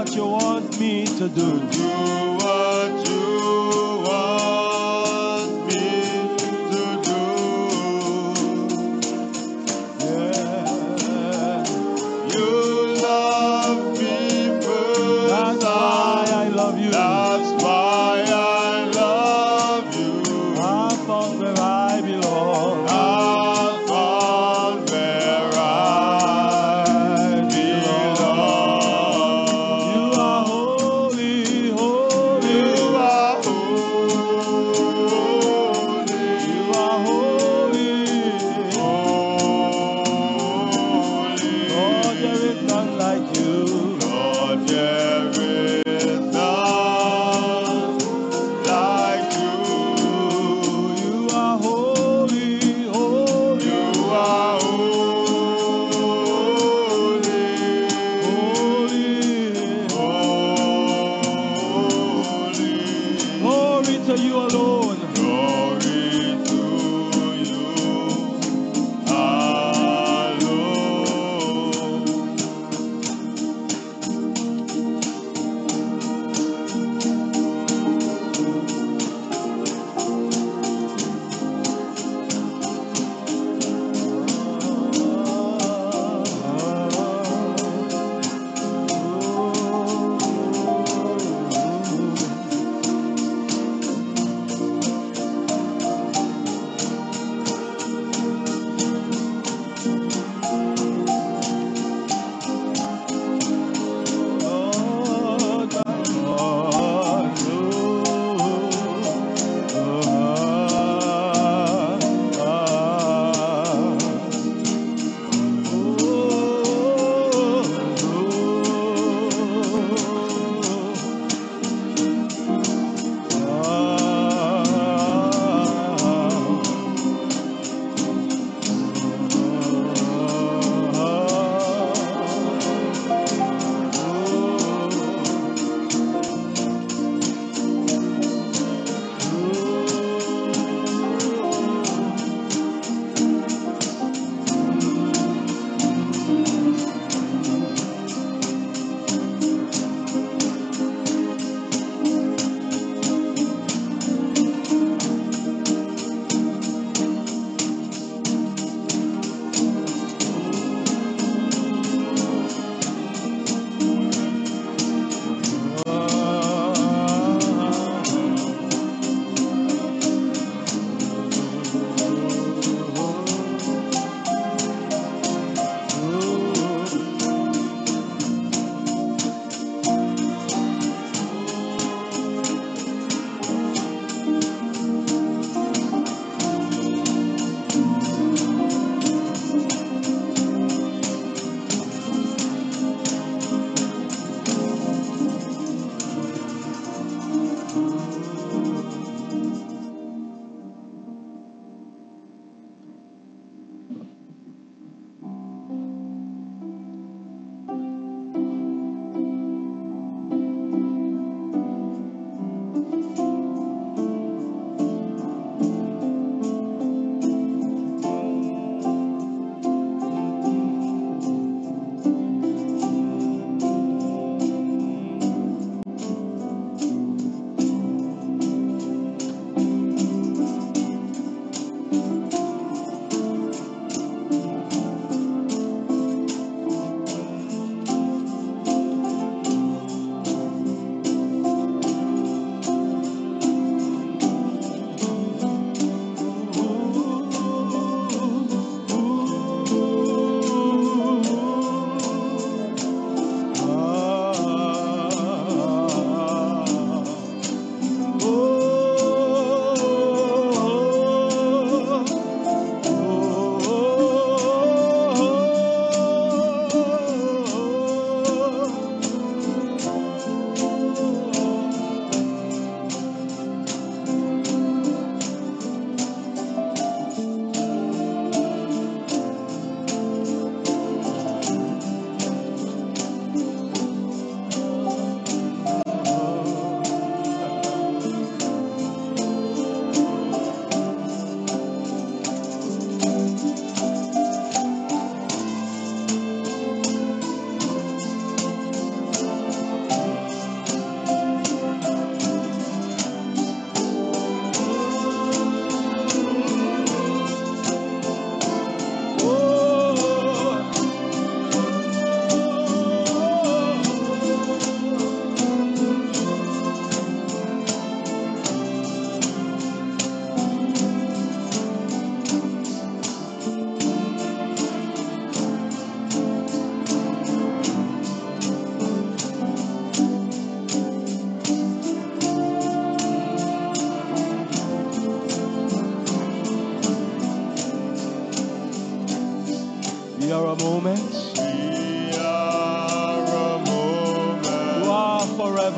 what you want me to do. Do what you want me to do. Yeah. You love me first. That's why I love you. That's why I love you. I found where I belong. I found where I belong. You are holy, holy,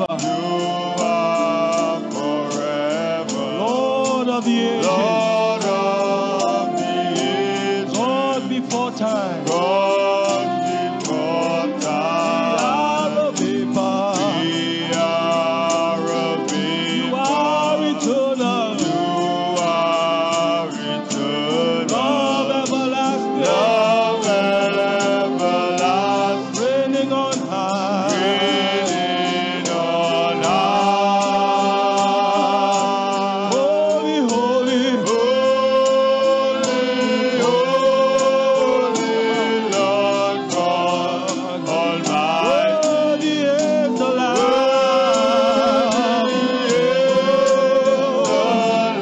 forever. You are forever. Lord of the ages. Lord of the ages. God before time. God before time. We are a vapor. We are a You are vapor. eternal. You are eternal. Love everlasting. Love everlasting. Reigning on high. Reigning on high. Holy, holy. Holy, holy, Lord God Almighty. Worthy is the Lamb. Worthy is the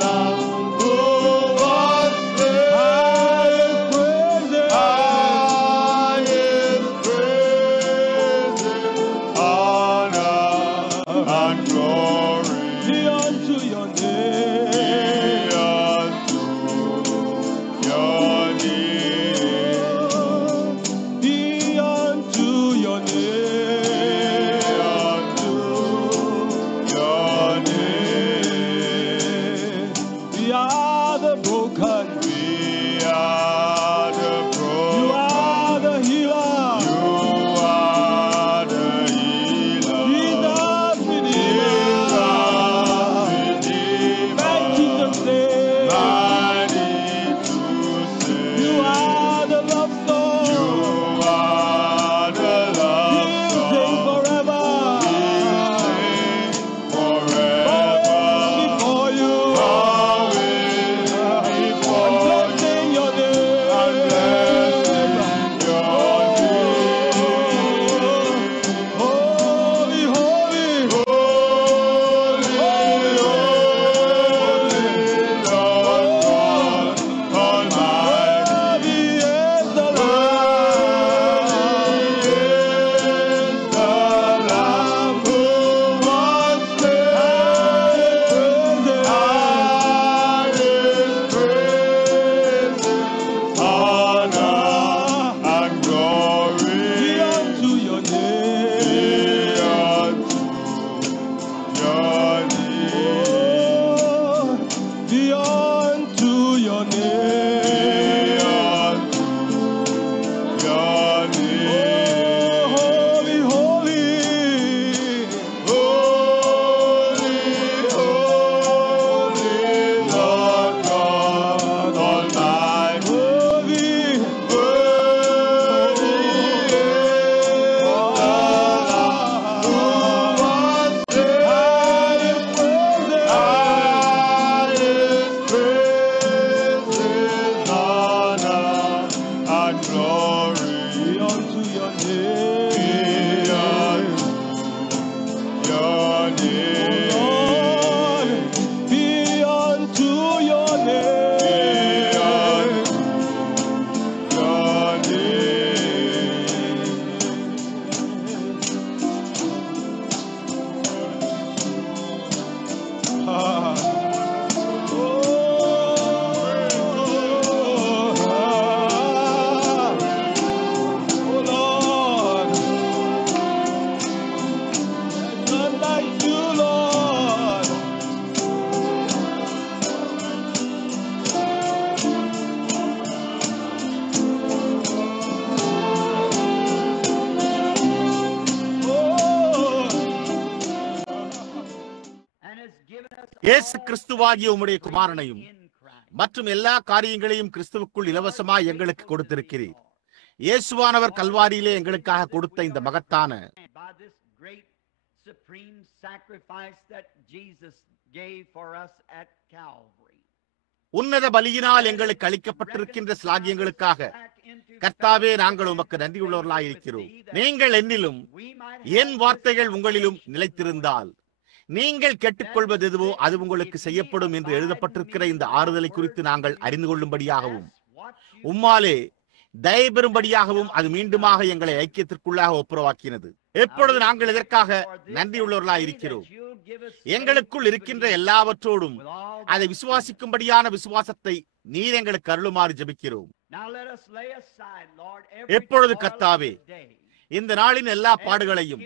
Lamb who was slain. Highest praises. Highest praises, honor, and glory Be unto your be name. unto your name. Be unto your Be name. unto your name. We are the broken. We are the You broken. are the healer. You are the healer. Jesus Redeemer. Jesus Mighty to Redeemer. save. Mighty to save. You are the love song. You are the love We sing song. forever. We sing forever. Before you. Always before I'm you. blessing your name. I'm blessing your name. Holy, holy. Holy, holy, Lord God Almighty. Worthy is the Lamb. Worthy is the Lamb who was slain. Highest praises, honor, and glory Be unto your be name. unto your name. Be unto your Be name. unto your name. Holy, holy. Holy, holy, Lord God Almighty. Worthy. Worthy is the Lamb who was slain. Highest praises, honor, and glory Be unto your be name. unto your name. Lord, be unto your Be name. unto your name. Ah. Oh, Lord, none like you, Lord. இயேசு கிறிஸ்துவாகிய உம்முடைய குமாரனையும் மற்றும் எல்லா காரியங்களையும் கிறிஸ்துவுக்குள் இலவசமாய் எங்களுக்கு கொடுத்திருக்கிறீர். இயேசுவானவர் கல்வாரியிலே எங்களுக்காக கொடுத்த இந்த மகத்தான உன்னத பலியினால் எங்களுக்கு அளிக்கப்பட்டிருக்கின்ற ஸ்லாகியங்களுக்காக கர்த்தாவே, நாங்கள் உமக்கு நன்றியுள்ளவர்களாயிருக்கிறோம். நீங்கள் என்னிலும் என் வார்த்தைகள் உங்களிலும் நிலைத்திருந்தால் நீங்கள் கேட்டுக்கொள்வது எதுவோ அது உங்களுக்கு செய்யப்படும் என்று எழுதப்பட்டிருக்கிற இந்த ஆறுதலை குறித்து நாங்கள் அறிந்து கொள்ளும்படியாகவும் உம்மாலே தயபெறும்படியாகவும் அது மீண்டுமாக எங்களை ஐக்கியத்திற்குள்ளாக ஒப்புரவாக்கினது. எப்பொழுது நாங்கள் இதற்காக நன்றியுள்ளவர்களாய் இருக்கிறோம். எங்களுக்குள் இருக்கின்ற எல்லாவற்றோடும் அதை விசுவாசிக்கும்படியான விசுவாசத்தை நீர் எங்களுக்கு அருளுமாறு ஜெபிக்கிறோம். எப்பொழுது கர்த்தாவே, இந்த நாளின் எல்லா பாடுகளையும்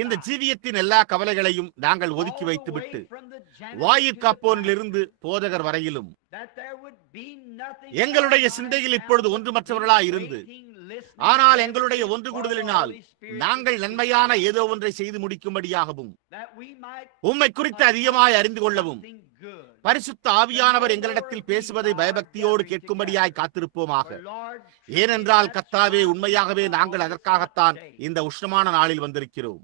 இந்த ஜீவியத்தின் எல்லா கவலைகளையும் நாங்கள் ஒதுக்கி வைத்துவிட்டு வாயிற்காப்போனிலிருந்து போதகர் வரையிலும் எங்களுடைய சிந்தையில் இப்பொழுது ஒன்றுமற்றவர்களாய் இருந்து, ஆனால் எங்களுடைய ஒன்று கூடுதலினால் நாங்கள் நன்மையான ஏதோ ஒன்றை செய்து முடிக்கும்படியாகவும் உம்மை குறித்து அதிகமாய் அறிந்து கொள்ளவும் பரிசுத்த ஆவியானவர் எங்களிடத்தில் பேசுவதை பயபக்தியோடு கேட்கும்படியாய் காத்திருப்போமாக. ஏனென்றால் கர்த்தாவே, உண்மையாகவே நாங்கள் அதற்காகத்தான் இந்த உஷ்ணமான நாளில் வந்திருக்கிறோம்.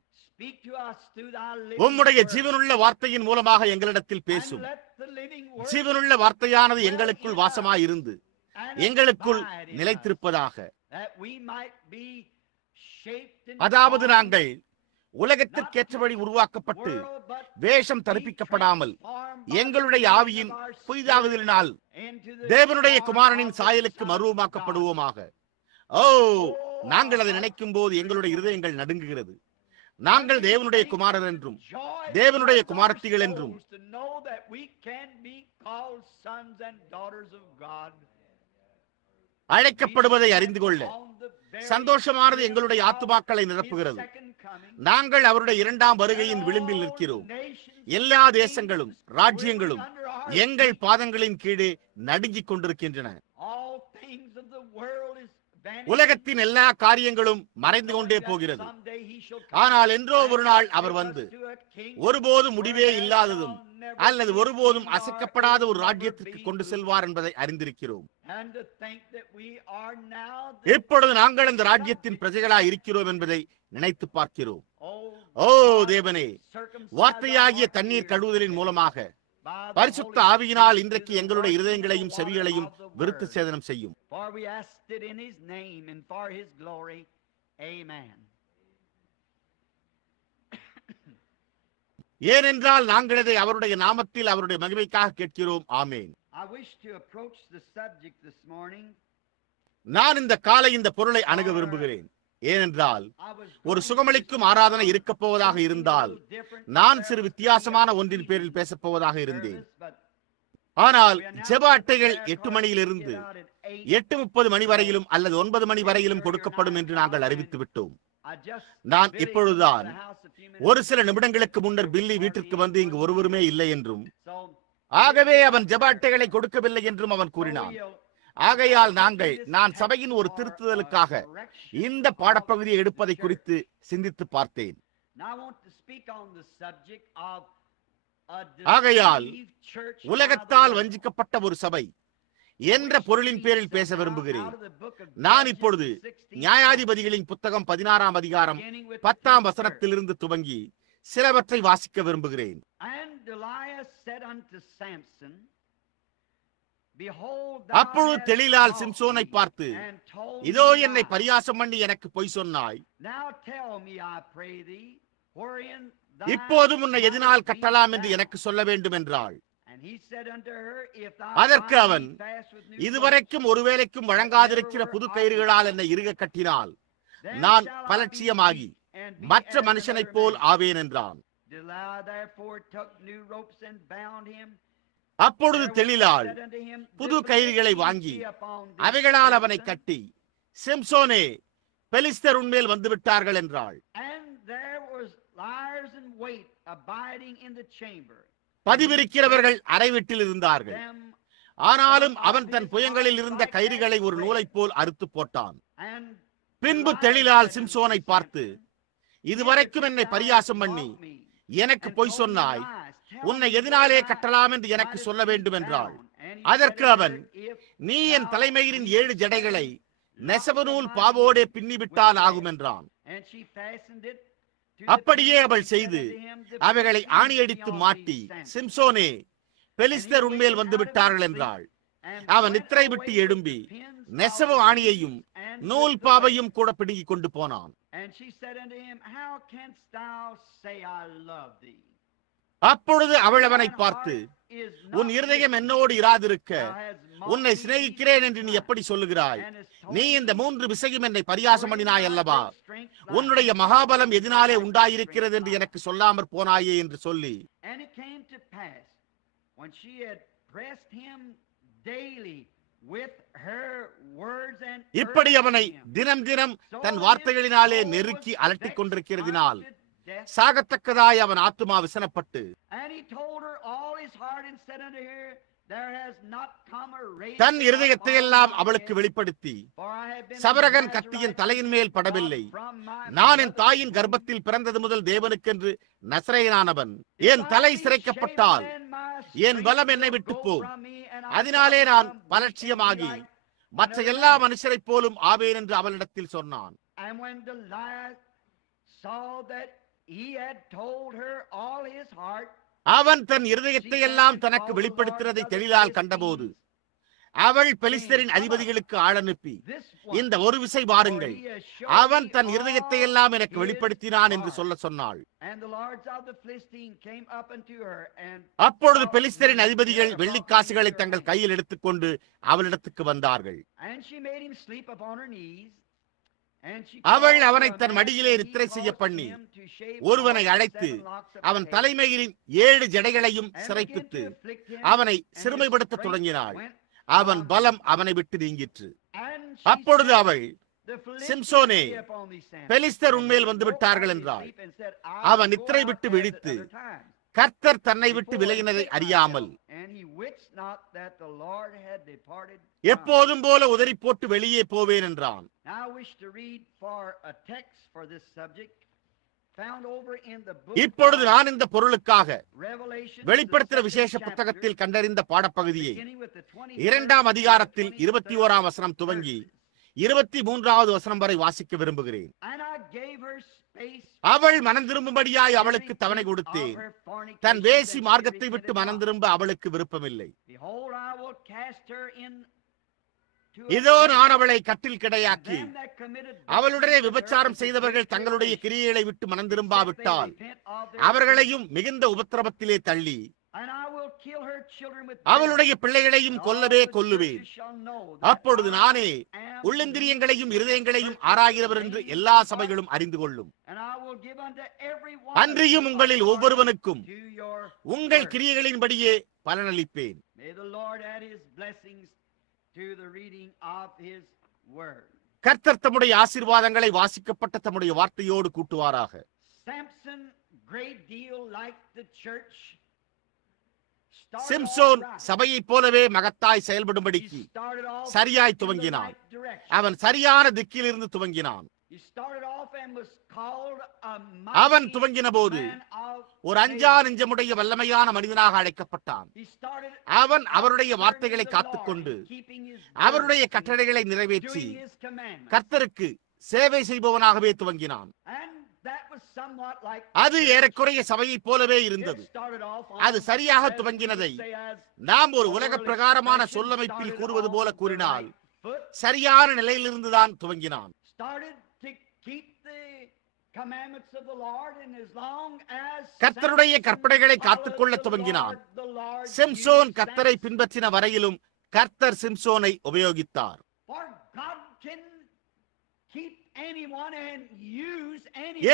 உம்முடைய ஜீவனுள்ள வார்த்தையின் மூலமாக எங்களிடத்தில் பேசும். ஜீவனுள்ள வார்த்தையானது எங்களுக்குள் வாசமாயிருந்து எங்களுக்குள் நிலைத்திருப்பதாக. அதாவது நாங்கள் உலகத்திற்கேற்றபடி உருவாக்கப்பட்டு வேஷம் தரிப்பிக்கப்படாமல் எங்களுடைய ஆவியின் புதிதாகுதலினால் தேவனுடைய குமாரனின் சாயலுக்கு மறுவமாக்கப்படுவோமாக. ஓ, நாங்கள் அதை நினைக்கும் போது எங்களுடைய இருதயங்கள் நடுங்குகிறது. நாங்கள் தேவனுடைய குமாரர் என்றும் தேவனுடைய குமாரத்திகள் என்றும் அழைக்கப்படுவதை அறிந்து கொள்ள சந்தோஷமானது எங்களுடைய ஆத்துமாக்களை நிரப்புகிறது. நாங்கள் அவருடைய இரண்டாம் வருகையின் விளிம்பில் நிற்கிறோம். எல்லா தேசங்களும் ராஜ்யங்களும் எங்கள் பாதங்களின் கீழே நடுங்கிக் கொண்டிருக்கின்றன. உலகத்தின் எல்லா காரியங்களும் மறைந்து கொண்டே போகிறது. ஆனால் என்றோ ஒரு நாள் அவர் வந்து ஒருபோதும் முடிவே இல்லாததும் அல்லது ஒருபோதும் அசைக்கப்படாத ஒரு ராஜ்யத்திற்கு கொண்டு செல்வார் என்பதை அறிந்திருக்கிறோம். இப்பொழுது நாங்கள் அந்த ராஜ்யத்தின் பிரஜைகளாய் இருக்கிறோம் என்பதை நினைத்து பார்க்கிறோம். ஓ தேவனே, வார்த்தையாகிய தண்ணீர் கழுவுதலின் மூலமாக பரிசுத்த ஆவியினால் இன்றைக்கு எங்களுடைய இருதயங்களையும் செவிகளையும் விருத்த சேதனம் செய்யும். ஏனென்றால் நாங்கள் இதை அவருடைய நாமத்தில் அவருடைய மகிமைக்காக கேட்கிறோம். ஆமேன். நான் இந்த காலை இந்த பொருளை அணுக விரும்புகிறேன். ஏனென்றால் ஒரு சுகமளிக்கும் ஆராதனை இருக்க போவதாக இருந்தால் நான் சிறு வித்தியாசமான ஒன்றின் பேரில் பேசப் போவதாக இருந்தேன். ஆனால் ஜெப அட்டைகள் 8 மணியிலிருந்து 8:30 மணி வரையிலும் அல்லது 9 மணி வரையிலும் கொடுக்கப்படும் என்று நாங்கள் அறிவித்து விட்டோம். நான் இப்பொழுதுதான் ஒரு சில நிமிடங்களுக்கு முன்னர் பில்லி வீட்டிற்கு வந்து இங்கு ஒருவருமே இல்லை என்றும் ஆகவே அவன் ஜெப அட்டைகளை கொடுக்கவில்லை என்றும் அவன் கூறினான். ஆகையால் நான் சபையின் ஒரு திருத்துதலுக்காக இந்த பாடப்பகுதியை எடுப்பதை குறித்து சிந்தித்து பார்த்தேன். ஆகையால் உலகத்தால் வஞ்சிக்கப்பட்ட ஒரு சபை என்ற பொருளின் பேரில் பேச விரும்புகிறேன். நான் இப்பொழுது நியாயாதிபதிகளின் புத்தகம் 16ஆம் அதிகாரம் 10ஆம் வசனத்திலிருந்து துவங்கி சிலவற்றை வாசிக்க விரும்புகிறேன். அப்பொழுது தெளிலால் சிம்சோனை பார்த்து, இதோ என்னை பரியாசம் பண்ணி எனக்கு பொய் சொன்னாய். இப்போதும் உன்னை எதனால் கட்டலாம் என்று எனக்கு சொல்ல வேண்டும் என்றாள். அதற்கு அவன், இதுவரைக்கும் ஒருவேளைக்கும் வழங்காதிருக்கிற புது கயிறுகளால் என்னை இறுக கட்டினால் நான் பலட்சியமாகி மற்ற மனுஷனைப் போல் ஆவேன் என்றான். அப்பொழுது தெளிலாள் புது கயிறுகளை வாங்கி அவைகளால் அவனை கட்டி, சிம்சோனே, பெலிஸ்தர் உன்மேல் வந்து விட்டார்கள் என்றாள். பதிவிருக்கிறவர்கள் அறை வீட்டில் இருந்தார்கள். ஆனாலும் அவன் தன் புயங்களில் இருந்த கயிறுகளை ஒரு நூலைப் போல் அறுத்து போட்டான். பின்பு தெளிலால் சிம்சோனை பார்த்து, இதுவரைக்கும் என்னை பரியாசம் பண்ணி எனக்கு பொய் சொன்னாய். உன்னை எதனாலே கட்டலாம் என்று எனக்கு சொல்ல வேண்டும் என்றாள். அதற்கு அவன், நீ என் தலைமையின் 7 ஜடைகளை நெசவு நூல் பாவோடே பின்னிவிட்டால் ஆகும் என்றான். அப்படியே அவள் செய்து அவைகளை ஆணியடித்து மாட்டி, சிம்சோனே, பெலிஸ்தர் உன்மேல் வந்து விட்டார்கள் என்றாள். அவன் நித்திரை விட்டு எழும்பி நெசவு ஆணியையும் நூல் பாவையும் கூட பிடுங்கி கொண்டு போனான். அப்பொழுது அவள் அவனை பார்த்து, உன் இருதயம் என்னோடு இராதிருக்க உன்னை சிநேகிக்கிறேன் என்று நீ எப்படி சொல்லுகிறாய்? நீ இந்த 3 விசையும் என்னை பரியாசம் பண்ணினாய் அல்லவா? உன்னுடைய மகாபலம் எதனாலே உண்டாயிருக்கிறது என்று எனக்கு சொல்லாமற் போனாயே என்று சொல்லி, இப்படி அவனை தினம் தினம் தன் வார்த்தைகளினாலே நெருக்கி அலட்டிக் கொண்டிருக்கிறதினால் சாகத்தக்கதாய் அவன் ஆத்துமா விசனப்பட்டு தன் இருதயத்தை எல்லாம் அவளுக்கு வெளிப்படுத்தி, சபரகன் கத்தியின் தலையின் மேல் படவில்லை, நான் என் தாயின் கர்ப்பத்தில் பிறந்தது முதல் தேவனுக்கென்று நசரேயனானவன், என் தலை சிரைக்கப்பட்டால் என் பலம் என்னை விட்டு போம், அதனாலே நான் பலட்சியமாகி மற்ற எல்லா மனுஷரைப் போலும் ஆவேன் என்று அவளிடத்தில் சொன்னான். அவன் தன் இருதயத்தை எல்லாம் தனக்கு வெளிப்படுத்துவதை தெளிவால் கண்டபோது அவள் பெலிஸ்தரின் அதிபதிகளுக்கு ஆள் அனுப்பி, இந்த ஒரு விசை வாருங்கள், அவன் தன் இருதயத்தை எல்லாம் எனக்கு வெளிப்படுத்தினான் என்று சொல்ல சொன்னாள். அப்பொழுது பெலிஸ்தரின் அதிபதிகள் வெள்ளிக்காசுகளை தங்கள் கையில் எடுத்துக்கொண்டு அவளிடத்துக்கு வந்தார்கள். அவள் அவனை தன் மடியிலே நித்திரை செய்ய பண்ணி ஒருவனை அழைத்து அவன் தலைமையின் 7 ஜடைகளையும் சிறைப்பித்து அவனை சிறுமைப்படுத்த தொடங்கினாள். அவன் பலம் அவனை விட்டு நீங்கிற்று. அப்பொழுது அவள், சிம்சோனே, பெலிஸ்தர் உன்மேல் வந்து விட்டார்கள் என்றாள். அவன் நித்திரை விட்டு விழித்து, கர்த்தர் தன்னை விட்டு விலகினதை அறியாமல் எப்போதும் போல உதறி போட்டு வெளியே போவேன் என்றான். இப்பொழுது நான் இந்த பொருளுக்காக வெளிப்படுத்துகிற விசேஷ புத்தகத்தில் கண்டறிந்த பாடப்பகுதியை 2ஆம் அதிகாரத்தில் 21ஆம் வசனம் துவங்கி 23வது வசனம் வரை வாசிக்க விரும்புகிறேன். அவள் மனம் திரும்பும்படியாய் அவளுக்கு தவணை கொடுத்தேன். தன் வேசி மார்க்கத்தை விட்டு மனம் திரும்ப அவளுக்கு விருப்பமில்லை. இதோ நான் அவளை கட்டில் கிடையாக்கி அவளுடைய விபச்சாரம் செய்தவர்கள் தங்களுடைய கிரியைகளை விட்டு மனம் திரும்பாவிட்டால் அவர்களையும் மிகுந்த உபத்திரவத்திலே தள்ளி அவளுடைய பிள்ளைகளையும் கொல்லவே கொல்லுவேன். அப்பொழுது நானே உள்ளந்திரியங்களையும் இருதயங்களையும் ஆராய்கிறவர் என்று எல்லா சபைகளும் அறிந்து கொள்ளும். அன்றியும் உங்களில் ஒவ்வொருவனுக்கும் உங்கள் கிரியைகளின்படியே பலனளிப்பேன். கர்த்தர் தம்முடைய ஆசீர்வாதங்களை வாசிக்கப்பட்ட தம்முடைய வார்த்தையோடு கூட்டுவாராக. சிம்சோன் சபையைப் போலவே மகத்தாய் செயல்படும்படிக்கு சரியாய் துவங்கினான். அவன் சரியான திக்கில் இருந்து துவங்கினான். அவன் துவங்கின போது ஒரு அஞ்சா நெஞ்சமுடைய வல்லமையான மனிதனாக அழைக்கப்பட்டான். அவன் அவருடைய வார்த்தைகளை காத்துக்கொண்டு அவருடைய கட்டளைகளை நிறைவேற்றி கர்த்தருக்கு சேவை செய்பவனாகவே துவங்கினான். அது ஏறக்குறைய சபையைப் போலவே இருந்தது. அது சரியாக துவங்கினதை நாம் ஒரு உலக பிரகாரமான சொல்லமைப்பில் கூறுவது போல கூறினால் சரியான நிலையிலிருந்துதான் துவங்கினான். கர்த்தருடைய கற்பனைகளை காத்துக்கொள்ள துவங்கினான். சிம்சோன் கர்த்தரை பின்பற்றின வரையிலும் கர்த்தர் சிம்சோனை உபயோகித்தார்.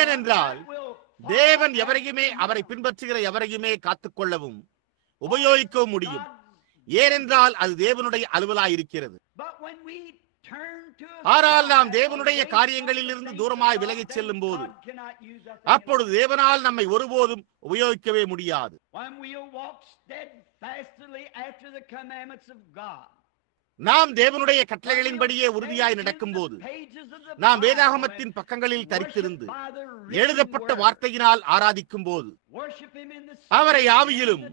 ஏனென்றால் தேவன் எவரையுமே அவரை பின்பற்றுகிற எவரையுமே காத்துக்கொள்ளவும் உபயோகிக்கவும் முடியும். ஏனென்றால் அது தேவனுடைய அலுவலாயிருக்கிறது. ஆனால் நாம் தேவனுடைய காரியங்களில் இருந்து தூரமாய் விலகிச் செல்லும் போது அப்பொழுது தேவனால் நம்மை ஒருபோதும் உபயோகிக்கவே முடியாது. நாம் தேவனுடைய கட்டளைகளின்படியே உறுதியாய் நடக்கும் போது நாம் வேதாகமத்தின் பக்கங்களில் தரித்திருந்து எழுதப்பட்ட வார்த்தையினால் ஆராதிக்கும் போது அவரை ஆவியிலும்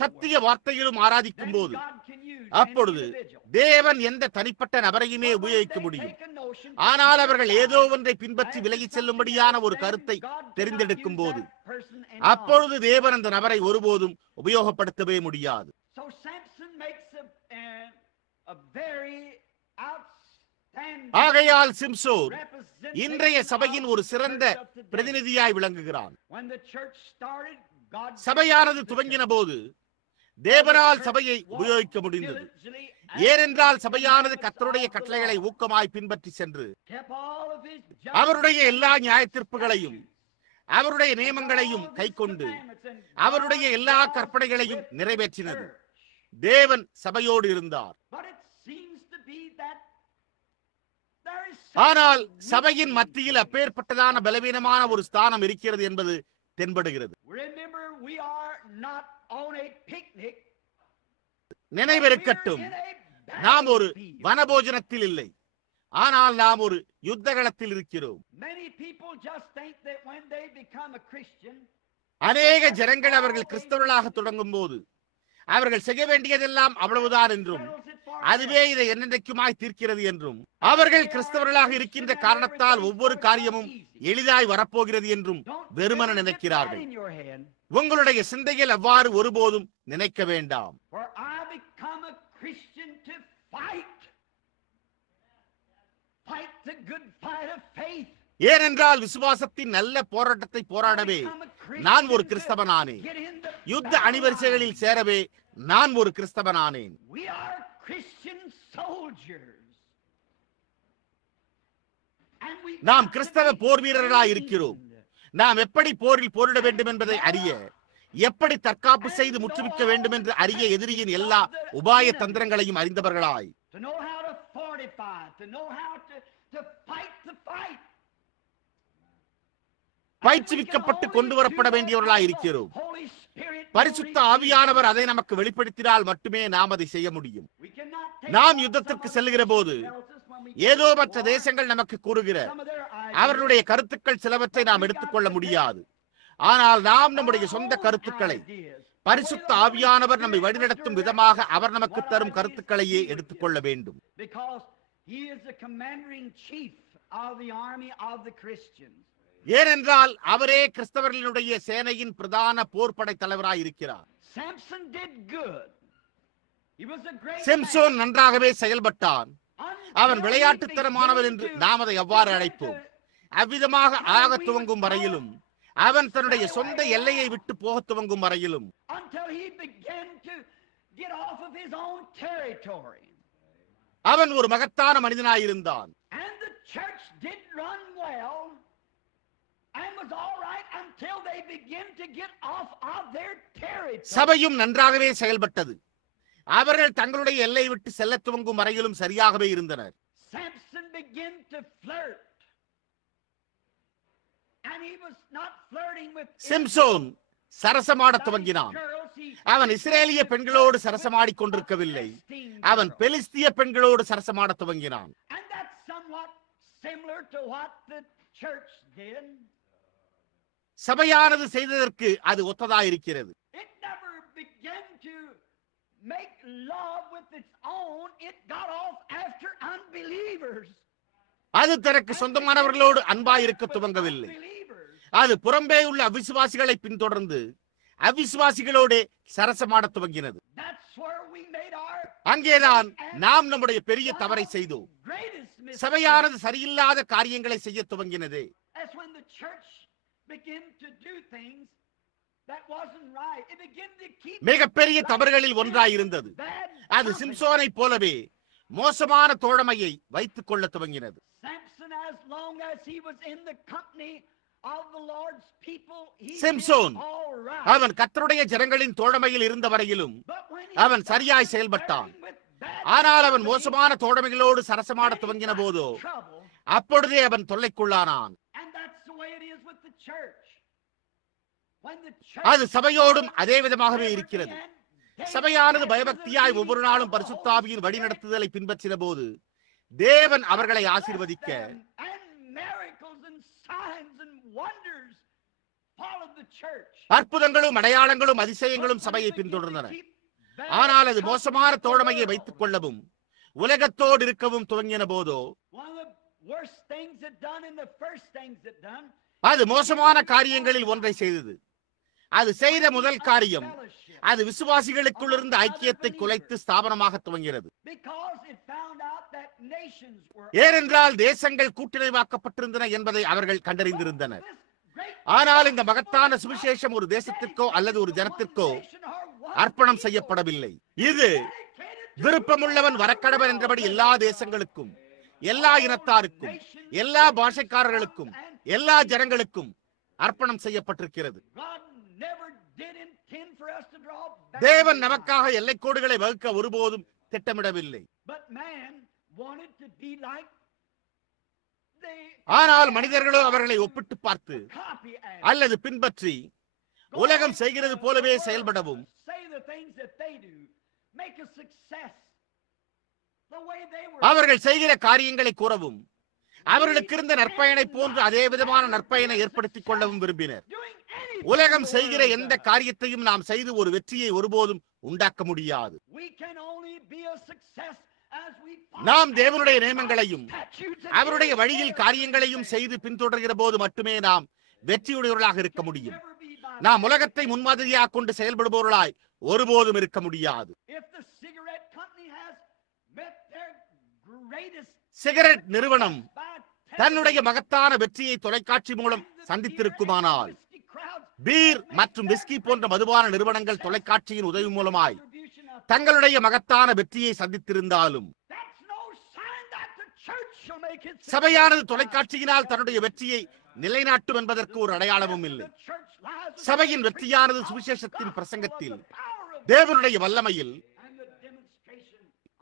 சத்திய வார்த்தையிலும் ஆராதிக்கும் போது அப்பொழுது தேவன் எந்த தனிப்பட்ட நபரையுமே உபயோகிக்க முடியும். ஆனால் அவர்கள் ஏதோ ஒன்றை பின்பற்றி விலகி செல்லும்படியான ஒரு கருத்தை தெரிந்தெடுக்கும் போது அப்பொழுது தேவன் அந்த நபரை ஒருபோதும் உபயோகப்படுத்தவே முடியாது. ஆகையால் சிம்சோன் இன்றைய சபையின் ஒரு சிறந்த பிரதிநிதியாய் விளங்குகிறான். சபையானது துவங்கின போது தேவனால் சபையை உபயோகிக்க முடிந்தது. ஏனென்றால் சபையானது கர்த்தருடைய கட்டளைகளை ஊக்கமாய் பின்பற்றி சென்று அவருடைய எல்லா நியாயத்தீர்ப்புகளையும் அவருடைய நியமங்களையும் கைக்கொண்டு அவருடைய எல்லா கற்பனைகளையும் நிறைவேற்றினது. தேவன் சபையோடு இருந்தார். ஆனால் சபையின் மத்தியில் அப்பேற்பட்டதான பலவீனமான ஒரு ஸ்தானம் இருக்கிறது என்பது தென்படுகிறது. நினைவிருக்கட்டும், நாம் ஒரு வனபோஜனத்தில் இல்லை, ஆனால் நாம் ஒரு யுத்தகளத்தில் இருக்கிறோம். அநேக ஜனங்கள் அவர்கள் கிறிஸ்தவர்களாக தொடங்கும் போது அவர்கள் செய்ய வேண்டியதெல்லாம் அவ்வளவுதான் என்றும், அதுவே இதை என்னென்றைக்குமாய் தீர்க்கிறது என்றும், அவர்கள் கிறிஸ்தவர்களாக இருக்கின்ற காரணத்தால் ஒவ்வொரு காரியமும் எளிதாய் வரப்போகிறது என்றும் வெறுமன நினைக்கிறார்கள். உங்களுடைய சிந்தையில் அவ்வாறு ஒருபோதும் நினைக்க வேண்டாம். ஏனென்றால் விசுவாசத்தின் நல்ல போராட்டத்தை போராடவே நான் ஒரு கிறிஸ்தவனானேன். யுத்த அணிவரிசைகளில் சேரவே நான் ஒரு கிறிஸ்தவனானேன். நாம் கிறிஸ்தவ போர் வீரர்களாய் இருக்கிறோம். நாம் எப்படி போரில் போரிட வேண்டும் என்பதை அறிய, எப்படி தற்காப்பு செய்து முற்றுவிக்க வேண்டும் என்று அறிய, எதிரியின் எல்லா உபாய தந்திரங்களையும் அறிந்தவர்களாய், பயிற்சிவிக்கப்பட்டு கொண்டு வரப்பட வேண்டியவர்களாய் இருக்கிறோம். பரிசுத்த ஆவியானவர் அதை நமக்கு வெளிப்படுத்தினால் மட்டுமே நாம் அதை செய்ய முடியும். நாம் யுத்தத்திற்கு செல்லுகிற போது ஏதோ மற்ற தேசங்கள் நமக்கு கூறுகிற அவர்களுடைய கருத்துக்கள் சிலவற்றை நாம் எடுத்துக்கொள்ள முடியாது. ஆனால் நாம் நம்முடைய சொந்த கருத்துக்களை, பரிசுத்த ஆவியானவர் நம்மை வழிநடத்தும் விதமாக அவர் நமக்கு தரும் கருத்துக்களையே எடுத்துக்கொள்ள வேண்டும். ஏனென்றால் அவரே கிறிஸ்தவர்களுடைய சேனையின் பிரதான போர்படை தலைவராய் இருக்கிறார். சிம்சோன் நன்றாகவே செயல்பட்டான். அவன் விளையாட்டுத்தனமானவன் என்று நாம் அதை எவ்வாறு அழைப்போம்? அவ்விதமாக ஆக துவங்கும் வரையிலும், அவன் தன்னுடைய சொந்த எல்லையை விட்டு போக துவங்கும் வரையிலும், அவன் ஒரு மகத்தான மனிதனாயிருந்தான். சபையும் நன்றாகவே செயல்பட்டது. அவர்கள் தங்களுடைய எல்லை விட்டு செல்ல துவங்கும் வரையிலும் சரியாகவே இருந்தனர். சிம்சோன் சரசமாட துவங்கினான். அவன் இஸ்ரேலிய பெண்களோடு சரசமாடிக் கொண்டிருக்கவில்லை, அவன் பெலிஸ்திய பெண்களோடு சரசமாட துவங்கினான். சபையானது செய்ததற்கு அது ஒத்ததாயிருக்கிறது. அது தனக்கு சொந்தமானவர்களோடு அன்பாயிருக்க துவங்கவில்லை. அது புறம்பே உள்ள அவிசுவாசிகளை பின்தொடர்ந்து அவிசுவாசிகளோடு சரசமாட துவங்கினது. அங்கேதான் நாம் நம்முடைய பெரிய தவறை செய்தோம். சபையானது சரியில்லாத காரியங்களை செய்ய துவங்கினது. மிகப்பெரிய தவறுகளில் ஒன்றாயிருந்தது. அது சிம்சோனை போலவே மோசமான தோழமையை வைத்துக் கொள்ள துவங்கினது. சிம்சோன் அவன் கர்த்தருடைய ஜனங்களின் தோழமையில் இருந்த வரையிலும் அவன் சரியாய் செயல்பட்டான். ஆனால் அவன் மோசமான தோழமைகளோடு சரசமாட துவங்கின போதோ அப்பொழுதே அவன் தொல்லைக்குள்ளானான். அது சபையோடும் அதே விதமாகவே இருக்கிறது. சபையானது பயபக்தியாய் ஒவ்வொரு நாளும் பரிசுத்த ஆவியின் வழிநடத்துதலை பின்பற்றின போது தேவன் அவர்களை ஆசீர்வதிக்க அற்புதங்களும் அடையாளங்களும் அதிசயங்களும் சபையை பின்தொடர்ந்தன. ஆனால் அது மோசமான தோழமையை வைத்துக் கொள்ளவும் உலகத்தோடு இருக்கவும் துவங்கின போதோ அது மோசமான காரியங்களில் ஒன்றை செய்தது. அது செய்த முதல் காரியம், அது விசுவாசிகளுக்குள் இருந்த ஐக்கியத்தை குலைத்து ஸ்தாபனமாக துவங்கிறது. ஏனென்றால் தேசங்கள் கூட்டிணைவாக்கப்பட்டிருந்தன என்பதை அவர்கள் கண்டறிந்திருந்தனர். ஆனால் இந்த மகத்தான சுவிசேஷம் ஒரு தேசத்திற்கோ அல்லது ஒரு ஜனத்திற்கோ அர்ப்பணம் செய்யப்படவில்லை. இது விருப்பமுள்ளவன் வரக்கடவன் என்றபடி எல்லா தேசங்களுக்கும், எல்லா இனத்தாருக்கும், எல்லா பாஷைக்காரர்களுக்கும், எல்லா ஜனங்களுக்கும் அர்ப்பணம் செய்யப்பட்டிருக்கிறது. தேவன் நமக்காக எல்லைக்கோடுகளை வகுக்க ஒருபோதும் திட்டமிடவில்லை. ஆனால் மனிதர்களோ அவர்களை ஒப்பிட்டு பார்த்து அல்லது பின்பற்றி உலகம் செய்கிறது போலவே செயல்படவும் அவர்கள் செய்கிற காரியங்களை கூறவும் அவர்களுக்கு இருந்த நற்பயனை போன்று அதே விதமான நற்பயனை ஏற்படுத்திக் கொள்ளவும் விரும்பினர். உலகம் செய்கிற எந்த காரியத்தையும் நாம் செய்து ஒரு வெற்றியை ஒருபோதும் உண்டாக்க முடியாது. நாம் தேவனுடைய நியமங்களையும் அவருடைய வழியில் காரியங்களையும் செய்து பின்தொடர்கிற போது மட்டுமே நாம் வெற்றியுடையவர்களாக இருக்க முடியும். நாம் உலகத்தை முன்மாதிரியாக கொண்டு செயல்படுபவர்களாய் ஒருபோதும் இருக்க முடியாது. சிகரெட் நிறுவனம் தன்னுடைய மகத்தான வெற்றியை தொலைக்காட்சி மூலம் சந்தித்திருக்குமானால், பீர் மற்றும் விஸ்கி போன்ற மதுபான நிறுவனங்கள் தொலைக்காட்சியின் உதவி மூலமாய் தங்களுடைய மகத்தான வெற்றியை சந்தித்திருந்தாலும், சபையானது தொலைக்காட்சியினால் தன்னுடைய வெற்றியை நிலைநாட்டும் என்பதற்கு ஒரு அடையாளமும் இல்லை. சபையின் வெற்றியானது சுவிசேஷத்தின் பிரசங்கத்தில், தேவனுடைய வல்லமையில்,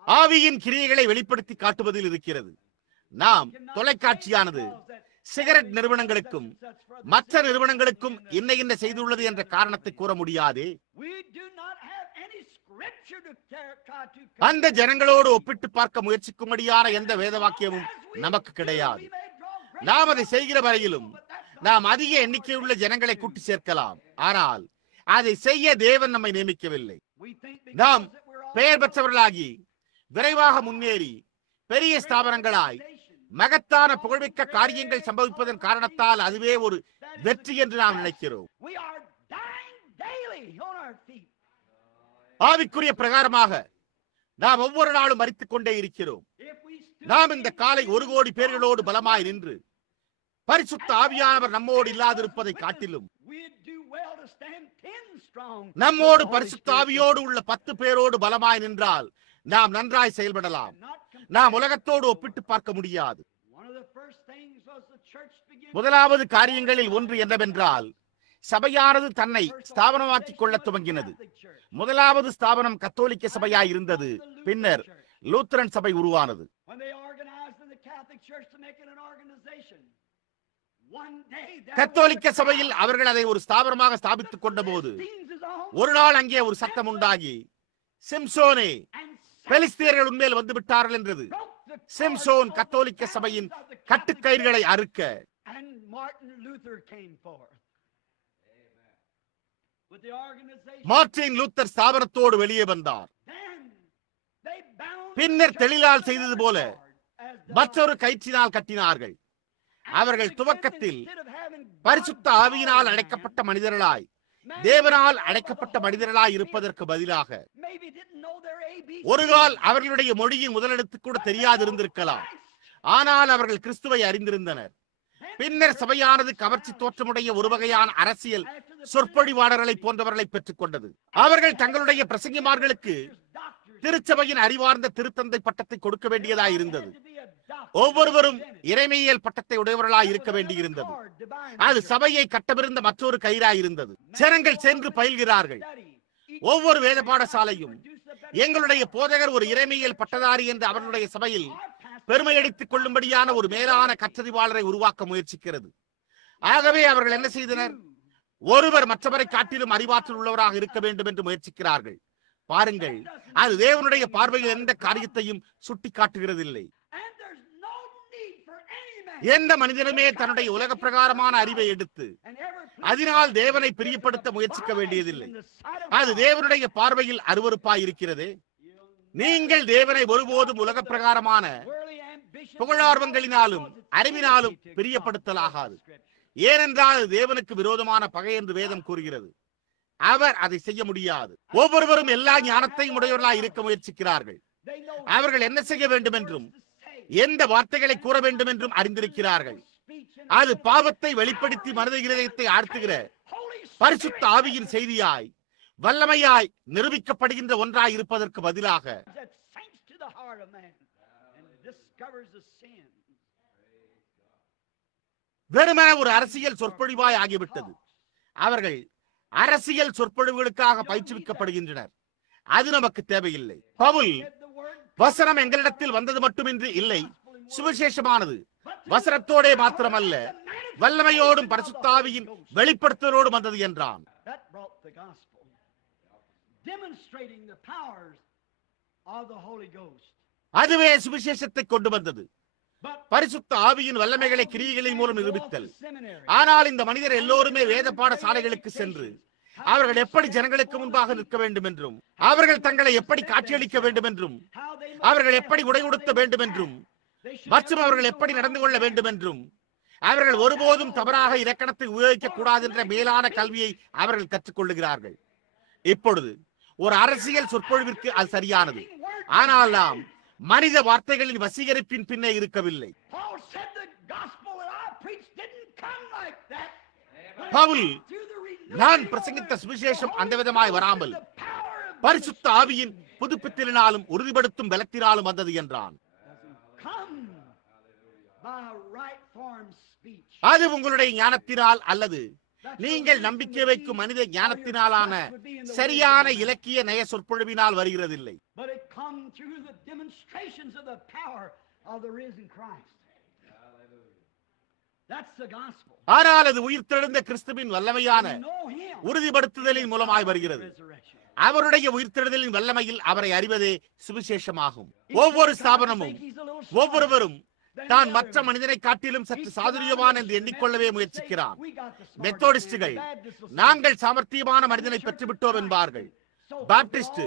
ஆவியின் கிரியைகளை வெளிப்படுத்தி காட்டுவதில் இருக்கிறது. நாம் தொலைக்காட்சியானது சிகரெட் நிறுவனங்களுக்கும் மற்ற நிறுவனங்களுக்கும் என்ன செய்துள்ளது என்ற காரணத்தை கூற முடியாதே. அந்த ஜனங்களோடு ஒப்பிட்டு பார்க்க முயற்சிக்கும்படியான எந்த வேத வாக்கியமும் நமக்கு கிடையாது. நாம் அதை செய்கிற வரையிலும் நாம் அதிக எண்ணிக்கையுள்ள ஜனங்களை கூட்டி சேர்க்கலாம். ஆனால் அதை செய்ய தேவன் நம்மை நியமிக்கவில்லை. நாம் பெயர் பெற்றவர்களாகி விரைவாக முன்னேறி பெரிய ஸ்தாபனங்களாய் மகத்தான புகழ்மிக்க காரியங்கள் சம்பவிப்பதன் காரணத்தால் அதுவே ஒரு வெற்றி என்று நாம் நினைக்கிறோம். ஆவிக்குரிய பிரகாரமாக நாம் ஒவ்வொரு நாளும் மரித்துக் கொண்டே இருக்கிறோம். நாம் இந்த காலை 1 கோடி பேர்களோடு பலமாய் நின்று பரிசுத்த ஆவியானவர் நம்மோடு இல்லாதிருப்பதை காட்டிலும், நம்மோடு பரிசுத்த ஆவியோடு உள்ள 10 பேரோடு பலமாய் நின்றால் நாம் நன்றாய் செயல்படலாம். நாம் உலகத்தோடு ஒப்பிட்டு பார்க்க முடியாது. முதலாவது காரியங்களில் ஒன்று என்னவென்றால், சபையானது தன்னை ஸ்தாபனமாக்கிக் கொள்ள துவங்கினது. முதலாவது ஸ்தாபனம் கத்தோலிக்க சபையாய் இருந்தது. பின்னர் லூத்தரன் சபை உருவானது. கத்தோலிக்க சபையில் அவர்கள் அதை ஒரு ஸ்தாபனமாக ஸ்தாபித்துக் கொண்ட போது, ஒரு நாள் அங்கே ஒரு சத்தம் உண்டாகி, சிம்சோனே, பெலிஸ்தியர்கள் உண்மையில் வந்து விட்டார்கள் என்றது. சிம்சோன் கத்தோலிக்க சபையின் கட்டுக்கயிர்களை அறுக்க மார்ட்டின் லூத்தர் ஸ்தாபனத்தோடு வெளியே வந்தார். பின்னர் தெளிலால் செய்தது போல மற்றொரு கயிற்றினால் கட்டினார்கள். அவர்கள் துவக்கத்தில் பரிசுத்த ஆவியினால் அழைக்கப்பட்ட மனிதர்களாய், தேவனால் அழைக்கப்பட்ட மனிதர்களாய் இருப்பதற்கு பதிலாக ஒரு கால் அவர்களுடைய மொழியின் முதலெடுத்து கூட தெரியாதிருந்திருக்கலாம். ஆனால் அவர்கள் கிறிஸ்துவை அறிந்திருந்தனர். பின்னர் சபையானது கவர்ச்சி தோற்றமுடைய ஒரு வகையான அரசியல் சொற்பொழிவாளர்களை போன்றவர்களை பெற்றுக் கொண்டது. அவர்கள் தங்களுடைய பிரசங்கிமார்களுக்கு திருச்சபையின் அறிவார்ந்த திருத்தந்தை பட்டத்தை கொடுக்க வேண்டியதாய் இருந்தது. ஒவ்வொருவரும் இறைமையியல் பட்டத்தை உடையவர்களாய் இருக்க வேண்டியிருந்தது. அது சபையை கட்டவிருந்த மற்றொரு கயிறாய் இருந்தது. ஜனங்கள் சென்று பயில்கிறார்கள். ஒவ்வொரு வேத பாடசாலையும் எங்களுடைய போதகர் ஒரு இறைமையியல் பட்டதாரி என்று அவர்களுடைய சபையில் பெருமையடித்துக் கொள்ளும்படியான ஒரு மேலான கற்றறிவாளரை உருவாக்க முயற்சிக்கிறது. ஆகவே அவர்கள் என்ன செய்தனர்? ஒருவர் மற்றவரை காட்டிலும் அறிவாற்றல் உள்ளவராக இருக்க வேண்டும் என்று முயற்சிக்கிறார்கள். பாருங்கள், அது தேவனுடைய பார்வையில் எந்த காரியத்தையும் சுட்டி காட்டுகிறதில்லை. எந்த மனிதனுமே தன்னுடைய உலக பிரகாரமான அறிவை எடுத்து அதனால் தேவனை பிரியப்படுத்த முயற்சிக்க வேண்டியதில்லை. அது தேவனுடைய பார்வையில் அருவருப்பாய் இருக்கிறது. நீங்கள் தேவனை ஒருபோதும் உலக பிரகாரமான புகழார்வங்களினாலும் அறிவினாலும் பிரியப்படுத்தலாகாது. ஏனென்றால் அது தேவனுக்கு விரோதமான பகை என்று வேதம் கூறுகிறது. அவர் அதை செய்ய முடியாது. ஒவ்வொருவரும் எல்லா ஞானத்தையும் உடையவர்களாய் இருக்க முயற்சிக்கிறார்கள். அவர்கள் என்ன செய்ய வேண்டும் என்றும் எந்த வார்த்தைகளை கூற வேண்டும் என்றும் அறிந்திருக்கிறார்கள். அது பாவத்தை வெளிப்படுத்தி மனித இதயத்தை ஆழ்த்துகிற பரிசுத்த ஆவியின் செய்தியாய் வல்லமையாய் நிரூபிக்கப்படுகின்ற ஒன்றாய் இருப்பதற்கு பதிலாக வெறுமனே ஒரு அரசியல் சொற்பொழிவாய் ஆகிவிட்டது. அவர்கள் அரசியல் சொற்பொழிவுகளுக்காக பயிற்றுவிக்கப்படுகின்றனர். அது நமக்கு தேவையில்லை. பவுல், வசனம் எங்களிடத்தில் வந்தது மட்டுமின்றி இல்லை, சுவிசேஷமானது வசனத்தோடே மாத்திரமல்ல, வல்லமையோடும் பரிசுத்த ஆவியின் வெளிப்படுத்தலோடும் வந்தது என்றான். அதுவே சுவிசேஷத்தை கொண்டு வந்தது, பரிசுத்த ஆவியின் வல்லமைகளை கிரியைகளின் மூலம் நிரூபித்தல். ஆனால் இந்த மனிதர் எல்லோருமே வேத பாடசாலைகளுக்கு சென்று அவர்கள் எப்படி ஜனங்களுக்கு முன்பாக நிற்க வேண்டும் என்றும், அவர்கள் தங்களை எப்படி காட்சியளிக்க வேண்டும் என்றும், அவர்கள் எப்படி உடை உடுத்த வேண்டும் என்றும், மற்றும் அவர்கள் எப்படி நடந்து கொள்ள வேண்டும் என்றும், அவர்கள் ஒருபோதும் தவறாக இலக்கணத்தை உபயோகிக்க கூடாது என்ற மேலான கல்வியை அவர்கள் கற்றுக்கொள்ளுகிறார்கள். இப்பொழுது ஒரு அரசியல் சொற்பொழிவிற்கு அது சரியானது, ஆனால் நாம் மனித வார்த்தைகளின் வசீகரிப்பின் பின்னே இருக்கவில்லை. பவுல், நான் பிரசங்கித்த சுவிசேஷம் அந்த விதமாய் வராமல் பரிசுத்த ஆவியின் புதுப்பித்தலினாலும் உறுதிப்படுத்தும் பலத்தினாலும் வந்தது என்றான். அது உங்களுடைய ஞானத்தினால் அல்லது நீங்கள் நம்பிக்கை வைக்கும் மனித ஞானத்தினாலான சரியான இலக்கிய நய சொற்பொழிவினால் வருகிறதில்லை. ஆனால் அது உயிர்த்தெழுந்த கிறிஸ்துவின் வல்லமையான உறுதிப்படுத்துதலின் மூலமாய் வருகிறது. அவருடைய உயிர்த்தெழுதலின் வல்லமையில் அவரை அறிவதே சுவிசேஷமாகும். ஒவ்வொரு ஸ்தாபனமும் ஒவ்வொருவரும் தான் மற்ற மனிதனை காட்டிலும் சற்று சாதுரியவான் என்று எண்ணிக்கொள்ளவே முயற்சிக்கிறான். மெத்தோடிஸ்டுகள் நாங்கள் சாமர்த்தியமான மனிதனை பெற்றுவிட்டோம் என்பார்கள். பாப்டிஸ்ட்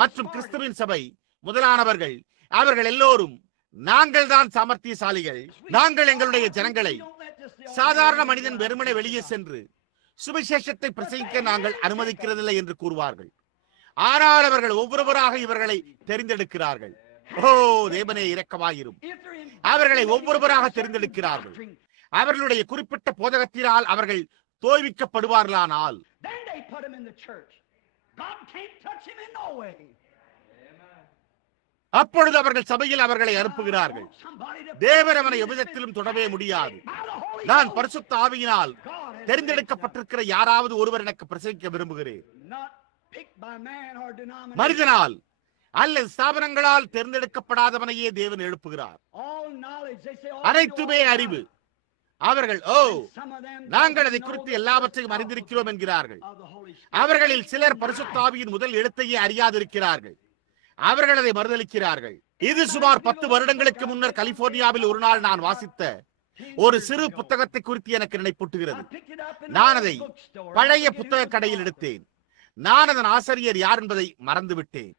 மற்றும் கிறிஸ்துவின் சபை முதலானவர்கள் அவர்கள் எல்லோரும் நாங்கள் தான் சாமர்த்தியசாலிகள், நாங்கள் எங்களுடைய ஜனங்களை சாதாரண மனிதன் வெறுமனை வெளியே சென்று சுவிசேஷத்தை பிரசங்கிக்க நாங்கள் அனுமதிக்கிறதில்லை என்று கூறுவார்கள். ஆனால் அவர்கள் ஒவ்வொருவராக இவர்களை தெரிந்தெடுக்கிறார்கள். ஓ தேவனே இரக்கமாயிரும். அவர்களை ஒவ்வொருவராக தெரிந்தெடுக்கிறார்கள். அவர்களுடைய குறிப்பிட்ட போதகத்தினால் அவர்கள் தோய்விக்கப்படுவார்களானால் அப்பொழுது அவர்கள் சபையில் அவர்களை அனுப்புகிறார்கள். தேவன் அவனை எவ்விதத்திலும் தொடவே முடியாது. நான் பரிசுத்த ஆவியினால் தெரிந்தெடுக்கப்பட்டிருக்கிற யாராவது ஒருவர் எனக்கு பிரசங்கிக்க விரும்புகிறேன். மனிதனால் அல்லது ஸ்தாபனங்களால் தேர்ந்தெடுக்கப்படாதவனையே தேவன் எழுப்புகிறார். அனைத்துமே அறிவு. அவர்கள் நாங்கள் அதை குறித்து எல்லாவற்றையும் அறிந்திருக்கிறோம் என்கிறார்கள். அவர்களில் சிலர் பரிசுத்த ஆவியின் முதல் எழுத்தையே அறியாதிருக்கிறார்கள். அவர்கள் அதை மறுதளிக்கிறார்கள். இது சுமார் 10 வருடங்களுக்கு முன்னர் கலிபோர்னியாவில் ஒரு நாள் நான் வாசித்த ஒரு சிறு புத்தகத்தை குறித்து எனக்கு நினைப்பூட்டுகிறது. நான் அதை பழைய புத்தக கடையில் எடுத்தேன். நான் அதன் ஆசிரியர் யார் என்பதை மறந்துவிட்டேன்.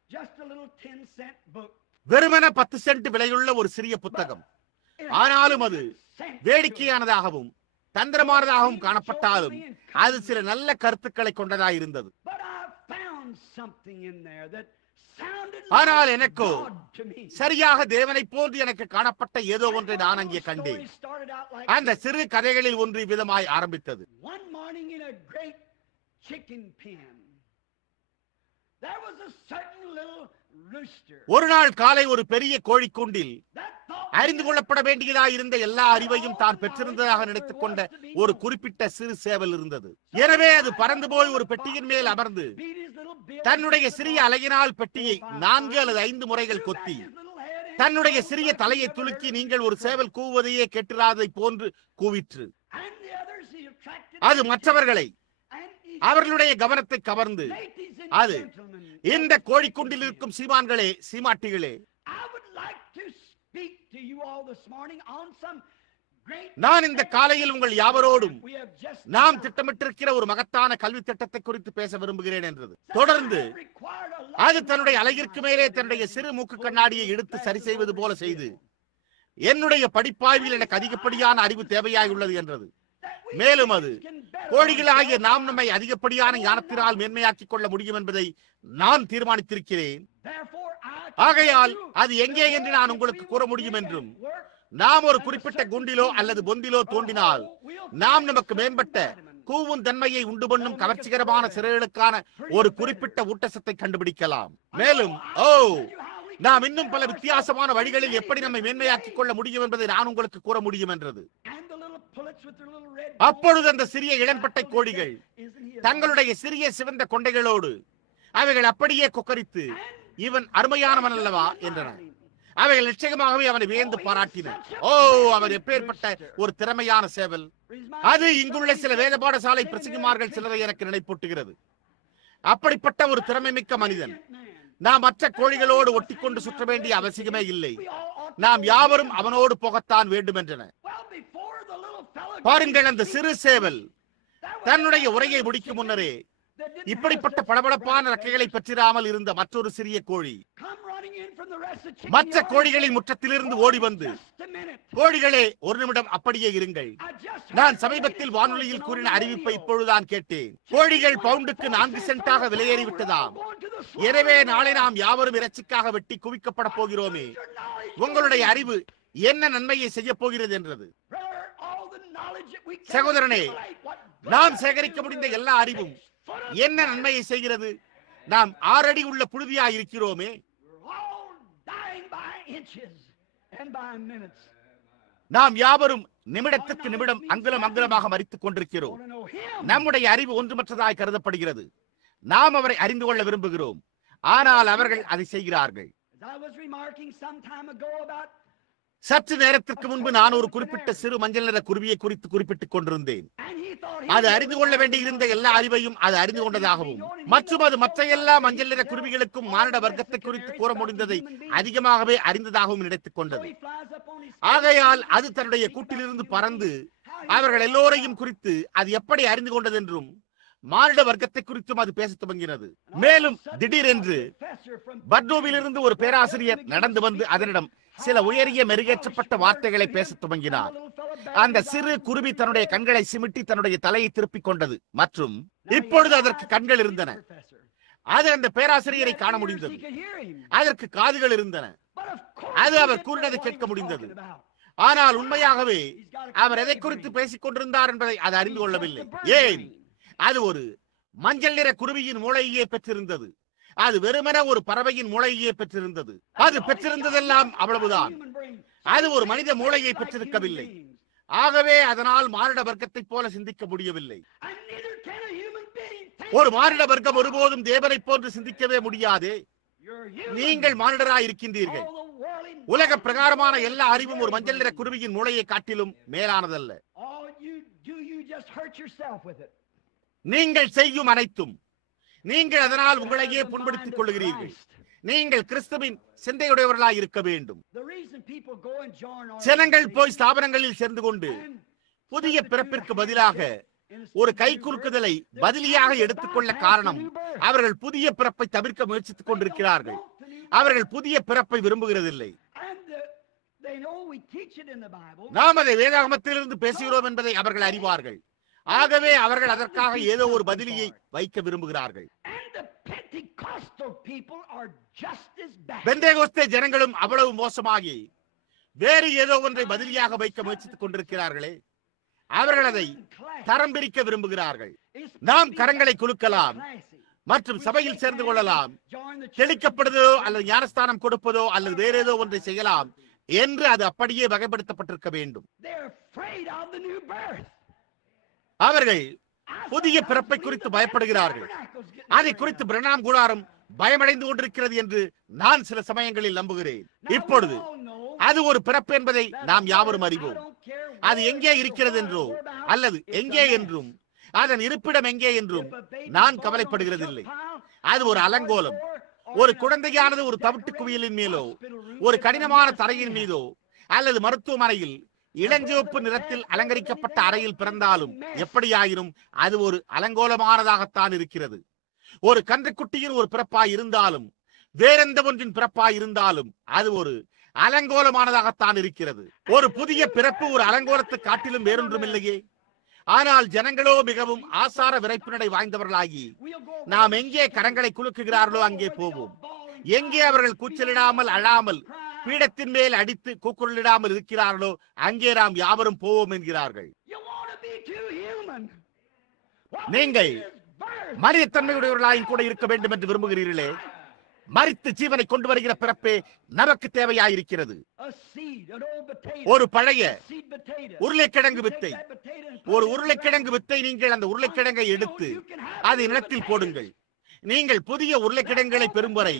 வெறுமன 10 சென்ட் விலையுள்ள ஒரு சிறிய புத்தகம். ஆனாலும் அது வேடிக்கையானதாகவும் தந்திரமானதாகவும் காணப்பட்டாலும் அது சில நல்ல கருத்துக்களை கொண்டதாக இருந்தது. ஆனால் எனக்கோ சரியாக தேவனை போன்று எனக்கு காணப்பட்ட ஏதோ ஒன்றை நான் அங்கே கண்டேன். அந்த சிறு கதைகளில் ஒன்று விதமாய் ஆரம்பித்தது. ஒரு நாள் காலை ஒரு பெரிய கோழிக்கூண்டில் அறிந்து கொள்ளப்பட வேண்டியதாக இருந்த எல்லா அறிவையும் தான் பெற்றிருந்ததாக நினைத்துக் கொண்ட ஒரு குறிப்பிட்ட சிறு சேவல் இருந்தது. எனவே அது பறந்து போய் ஒரு பெட்டியின் மேல் அமர்ந்து தன்னுடைய சிறிய அலையினால் பெட்டியை 4 அல்லது 5 முறைகள் கொத்தி தன்னுடைய சிறிய தலையை துலுக்கி நீங்கள் ஒரு சேவல் கூவுவதையே கேட்டிராதை போன்று கூவிற்று. அது மற்றவர்களை அவர்களுடைய கவனத்தை கவர்ந்து அது இந்த கோழிக்குண்டில் இருக்கும் சீமான்களே சீமாட்டிகளே, நான் இந்த காலையில் உங்கள் யாவரோடும் நாம் திட்டமிட்டிருக்கிற ஒரு மகத்தான கல்வி திட்டத்தை குறித்து பேச விரும்புகிறேன் என்றது. தொடர்ந்து அது தன்னுடைய அலகிற்கு மேலே தன்னுடைய சிறு மூக்கு கண்ணாடியை எடுத்து சரி செய்வது போல செய்து என்னுடைய படிப்பாய்வில் எனக்கு அதிகப்படியான அறிவு தேவையாய் உள்ளது என்றது. மேலும் அது கோழிகளாகிய நாம் நம்மை அதிகப்படியான ஞானத்தினால் மேன்மையாக்கிக் கொள்ள முடியும் என்பதை நான் தீர்மானித்திருக்கிறேன். ஆகையால் அது எங்கே என்று நான் உங்களுக்கு கூற முடியும் என்றும், நாம் ஒரு குறிப்பிட்ட குண்டிலோ அல்லது பொந்திலோ தோண்டினால் நாம் நமக்கு மேம்பட்ட கூவும் தன்மையை உண்டு பண்ணும் கவர்ச்சிகரமான சிறைகளுக்கான ஒரு குறிப்பிட்ட ஊட்டச்சத்தை கண்டுபிடிக்கலாம். மேலும் நாம் இன்னும் பல வித்தியாசமான வழிகளில் எப்படி நம்மை மேன்மையாக்கிக் கொள்ள முடியும் என்பதை நான் உங்களுக்கு கூற முடியும் என்றது. அப்பொழுது அந்த சிறிய இளம்பட்டை கோழிகள் தங்களுடைய சிறிய சிவந்த கொண்டைகளோடு அவைகள் அப்படியே கொக்கரித்து, இவன் அருமையானவன் அல்லவா என்றன. அவைகள் நிச்சயமாகவே அவனை வியந்து பாராட்டின. ஓ, அவர் எப்பேற்பட்ட ஒரு திறமையான சேவல்! அது இங்குள்ள சில வேத பாடசாலை பிரசங்கிமார்கள் சிலரை எனக்கு நினைப்பூட்டுகிறது. அப்படிப்பட்ட ஒரு திறமை மிக்க மனிதன். நாம் மற்ற கோழிகளோடு ஒட்டிக்கொண்டு சுற்ற வேண்டிய அவசியமே இல்லை. நாம் யாவரும் அவனோடு போகத்தான் வேண்டும் என்றன. பாருங்கள், அந்த சிறு சேவல் தன்னுடைய உரையை முடிக்கும் முன்னரே இப்படிப்பட்ட பளபளப்பான ரெக்கைகளை பெற்றிராமல் இருந்த மற்றொரு சிறிய கோழி மற்ற கோழிகளின் முற்றத்திலிருந்து ஓடி வந்து, கோழிகளே, ஒரு நிமிடம் அப்படியே இருங்கள். நான் சமீபத்தில் வானொலியில் கூறின அறிவிப்பை இப்பொழுதுதான் கேட்டேன். கோழிகள் பவுண்டுக்கு 4 சென்டாக விலையேறிவிட்டதாம். எனவே நாளை நாம் யாவரும் இறைச்சிக்காக வெட்டி குவிக்கப்பட போகிறோமே. உங்களுடைய அறிவு என்ன நன்மையை செய்ய போகிறது என்றது. சகோதரனே, நாம் சேகரிக்க முடிந்த எல்லா அறிவும் என்ன நன்மையை செய்கிறது? நாம் 6 அடி உள்ள புழுதியாய் இருக்கிறோமே. நாம் யாவரும் நிமிடத்துக்கு நிமிடம் அங்குலம் அங்குலமாக மரித்துக் கொண்டிருக்கிறோம். நம்முடைய அறிவு ஒன்றுமற்றதாய் கருதப்படுகிறது. நாம் அவரை அறிந்து கொள்ள விரும்புகிறோம், ஆனால் அவர்கள் அதை செய்கிறார்கள். சற்று நேரத்திற்கு முன்பு நான் ஒரு குறிப்பிட்ட சிறு மஞ்சள் நிற குருவியை குறித்து குறிப்பிட்டுக் கொண்டிருந்தேன். அது அறிந்து கொள்ள வேண்டியிருந்த எல்லா அறிவையும் அது அறிந்து கொண்டதாகவும், மற்றும் அது மற்ற எல்லா மஞ்சள் நிற குருவிகளுக்கும் மானிட வர்க்கத்தை குறித்து கூற முடிந்ததை அதிகமாகவே அறிந்ததாகவும் நினைத்துக் கொண்டது. ஆகையால் அது தன்னுடைய கூட்டிலிருந்து பறந்து அவர்கள் எல்லோரையும் குறித்து அது எப்படி அறிந்து கொண்டது என்றும் மானிட வர்க்கத்தை குறித்தும் அது பேச துவங்கினது. மேலும் திடீரென்று பர்டோவிலிருந்து ஒரு பேராசிரியர் நடந்து வந்து அதனிடம் சில உயரிய மெருகேற்றப்பட்ட வார்த்தைகளை பேச துவங்கினார். அந்த சிறு குருவி தன்னுடைய கண்களை சிமிட்டி தன்னுடைய தலையை திருப்பிக் கொண்டது மற்றும் இப்பொழுது அதற்கு கண்கள் இருந்தன. அது அந்த பேராசிரியரை காண முடிந்தது. அதற்கு காதுகள் இருந்தன. அது அவர் கூறினதை கேட்க முடிந்தது. ஆனால் உண்மையாகவே அவர் எதை குறித்து பேசிக் கொண்டிருந்தார் என்பதை அது அறிந்து கொள்ளவில்லை. ஏன்? அது ஒரு மஞ்சள் நிற குருவியின் மூளையே பெற்றிருந்தது. அது வெறுமன ஒரு பறவையின் மூளையே பெற்றிருந்தது. அது பெற்றிருந்ததெல்லாம் அவ்வளவுதான். அது ஒரு மனித மூளையை பெற்றிருக்கவில்லை. ஆகவே அதனால் மானிட வர்க்கத்தை போல சிந்திக்க முடியவில்லை. ஒரு மானிட வர்க்கம் ஒருபோதும் தேவனை போன்று சிந்திக்கவே முடியாது. நீங்கள் மானிடராய் இருக்கின்றீர்கள். உலக பிரகாரமான எல்லா அறிவும் ஒரு மஞ்சள் நிற குருவியின் மூளையை காட்டிலும் மேலானதல்ல. நீங்கள் செய்யும் அனைத்தும் நீங்கள் அதனால் உங்களையே புண்படுத்திக் கொள்கிறீர்கள். நீங்கள் கிறிஸ்துவின் சிந்தையுடையவர்களாய் இருக்க வேண்டும். ஜனங்கள் போய் ஸ்தாபனங்களில் சேர்ந்து கொண்டு புதிய பிறப்பிற்கு பதிலாக ஒரு கை குலுக்குதலை பதிலியாக எடுத்துக்கொள்ள காரணம், அவர்கள் புதிய பிறப்பை தவிர்க்க முயற்சித்துக் கொண்டிருக்கிறார்கள். அவர்கள் புதிய பிறப்பை விரும்புகிறதில்லை. நாம் அதை வேதாகமத்திலிருந்து பேசுகிறோம் என்பதை அவர்கள் அறிவார்கள். ஆகவே அவர்கள் அதற்காக ஏதோ ஒரு பதிலியை வைக்க விரும்புகிறார்கள். பெந்தேகோஸ்தே ஜனங்களும் அவ்வளவு மோசமாகி வேறு ஏதோ ஒன்றை பதிலியாக வைக்க முயற்சித்துக் கொண்டிருக்கிறார்களே. அவர்கள் அதை தரம் பிரிக்க விரும்புகிறார்கள். நாம் கரங்களை குலுக்கலாம் மற்றும் சபையில் சேர்ந்து கொள்ளலாம், தெளிக்கப்படுவதோ அல்லது ஞானஸ்தானம் கொடுப்பதோ அல்லது வேற ஏதோ ஒன்றை செய்யலாம் என்று அது அப்படியே வகைப்படுத்தப்பட்டிருக்க வேண்டும். அவர்கள் புதிய பிறப்பை குறித்து பயப்படுகிறார்கள். அதை குறித்து பிரணாம் கூடாரம் பயமடைந்து கொண்டிருக்கிறது என்று நான் சில சமயங்களில் நம்புகிறேன். இப்பொழுது அது ஒரு பிறப்பு என்பதை நாம் யாவரும் அறிவோம். அது எங்கே இருக்கிறது என்றோ அல்லது எங்கே என்றும் அதன் இருப்பிடம் எங்கே என்றும் நான் கவலைப்படுகிறதில்லை. அது ஒரு அலங்கோலம். ஒரு குழந்தையானது ஒரு தவிட்டு குவியலின் மேலோ ஒரு கடினமான தரையின் மீதோ அல்லது மருத்துவமனையில் இளஞ்சிவப்பு நிறத்தில் அலங்கரிக்கப்பட்ட அறையில் பிறந்தாலும் எப்படியாயினும் அது ஒரு அலங்கோலமானதாகத்தான் இருக்கிறது. ஒரு கன்றுக்குட்டியின் ஒரு பிறப்பாய் இருந்தாலும் வேறெந்த ஒன்றின் பிறப்பாய் இருந்தாலும் அது ஒரு அலங்கோலமானதாகத்தான் இருக்கிறது. ஒரு புதிய பிறப்பு ஒரு அலங்கோலத்தை காட்டிலும் வேறொன்றும் இல்லையே. ஆனால் ஜனங்களோ மிகவும் ஆசார விரைப்பினடை வாய்ந்தவர்களாகி நாம் எங்கே கரங்களை குலுக்குகிறார்களோ அங்கே போவோம். எங்கே அவர்கள் கூச்சலிடாமல் அழாமல் பீடத்தின் மேல் அடித்து கூக்குரலிடாமல் இருக்கிறார்களோ அங்கே நாம் யாவரும் போவோம் என்கிறார்கள். நீங்கள் மனிதத்தன்மையுடையவர்களாயும் கூட இருக்க வேண்டும் என்று விரும்புகிறீர்களே. மரித்து ஜீவனை கொண்டு வருகிற பிறப்பே நமக்கு தேவையாயிருக்கிறது. ஒரு பழைய உருளைக்கிழங்கு வித்தை, ஒரு உருளைக்கிழங்கு வித்தை, நீங்கள் அந்த உருளைக்கிழங்கை எடுத்து அதை நிலத்தில் போடுங்கள். நீங்கள் புதிய உருளைக்கிழங்குகளை பெறும் வரை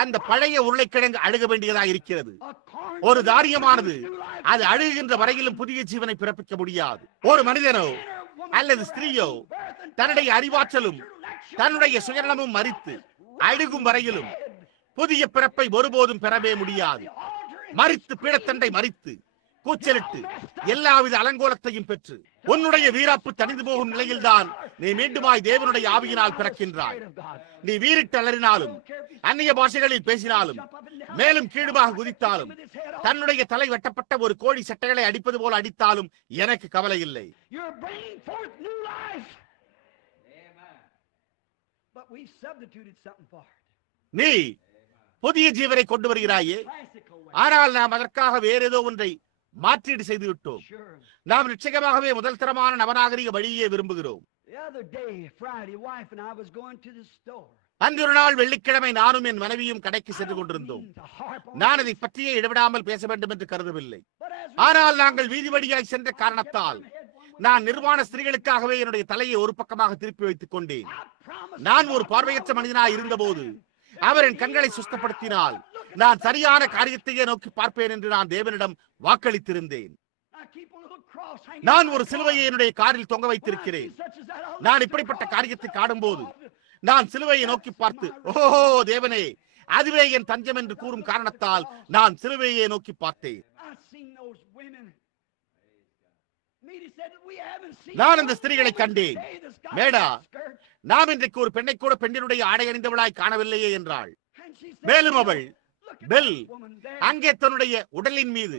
அந்த பழைய உருளைக்கிழங்கு அழுக வேண்டியதாக இருக்கிறது. ஒரு தானியமானது அது அழுகின்ற வரையிலும் புதிய ஜீவனை பிறப்பிக்க முடியாது. ஒரு மனிதனோ அல்லது ஸ்திரீயோ தன்னுடைய அறிவாற்றலும் தன்னுடைய சுயநலமும் மரித்து அழுகும் வரையிலும் புதிய பிறப்பை ஒருபோதும் பெறவே முடியாது. மரித்து பீடத்தண்டை மரித்து கூச்சலிட்டு எல்லாவித அலங்கோலத்தையும் பெற்று உன்னுடைய வீராப்பு தணிந்து போகும் நிலையில்தான் நீ மீண்டுமாய் தேவனுடைய ஆவியினால் பிறக்கின்றாய். நீ வீரிட்டு அலறினாலும், அந்நிய பாஷைகளில் பேசினாலும், மேலும் கீழுமாக குதித்தாலும், தன்னுடைய தலை வெட்டப்பட்ட ஒரு கோழி சட்டைகளை அடிப்பது போல அடித்தாலும் எனக்கு கவலை இல்லை. நீ புதிய ஜீவனை கொண்டு வருகிறாயே, ஆனால் நாம் அதற்காக வேற ஏதோ ஒன்றை மாற்றீடு செய்து விட்டோம். நாம் நிச்சயமாகவே முதல் தரமான நவநாகரிக வழியே விரும்புகிறோம். அன்று ஒரு நாள் வெள்ளிக்கிழமை நானும் என் மனைவியும் கடைக்கு சென்று கொண்டிருந்தோம். நான் அதை பற்றியே இடைவிடாமல் பேச வேண்டும் என்று கருதவில்லை. ஆனால் நாங்கள் வீதி வழியாய் சென்ற காரணத்தால் நான் நிர்வாண ஸ்திரீகளுக்காகவே என்னுடைய தலையை ஒரு பக்கமாக திருப்பி வைத்துக் கொண்டேன். நான் ஒரு பார்வையற்ற மனிதனாய் இருந்தபோது அவர் என் கண்களை சுத்தப்படுத்தினால் நான் சரியான காரியத்தையே நோக்கி பார்ப்பேன் என்று நான் தேவனிடம் வாக்களித்திருந்தேன். நான் ஒரு சிலுவையை என்னுடைய காரில் தொங்க வைத்திருக்கிறேன். நான் இப்படிப்பட்ட காரியத்தை காணும் போது நான் சிலுவையை நோக்கி பார்த்து, ஓஹோ தேவனே, அதுவே என் தஞ்சம் என்று கூறும் காரணத்தால் நான் சிலுவையை நோக்கி பார்த்தேன். நான் அந்த ஸ்திரீகளை கண்டேன். மேடா, நாம் இன்றைக்கு ஒரு பெண்ணை கூட பெண்ணினுடைய ஆடை அணிந்தவளாய் காணவில்லையே என்றாள். மேலும் அவள், பெல், அங்கே தன்னுடைய உடலின் மீது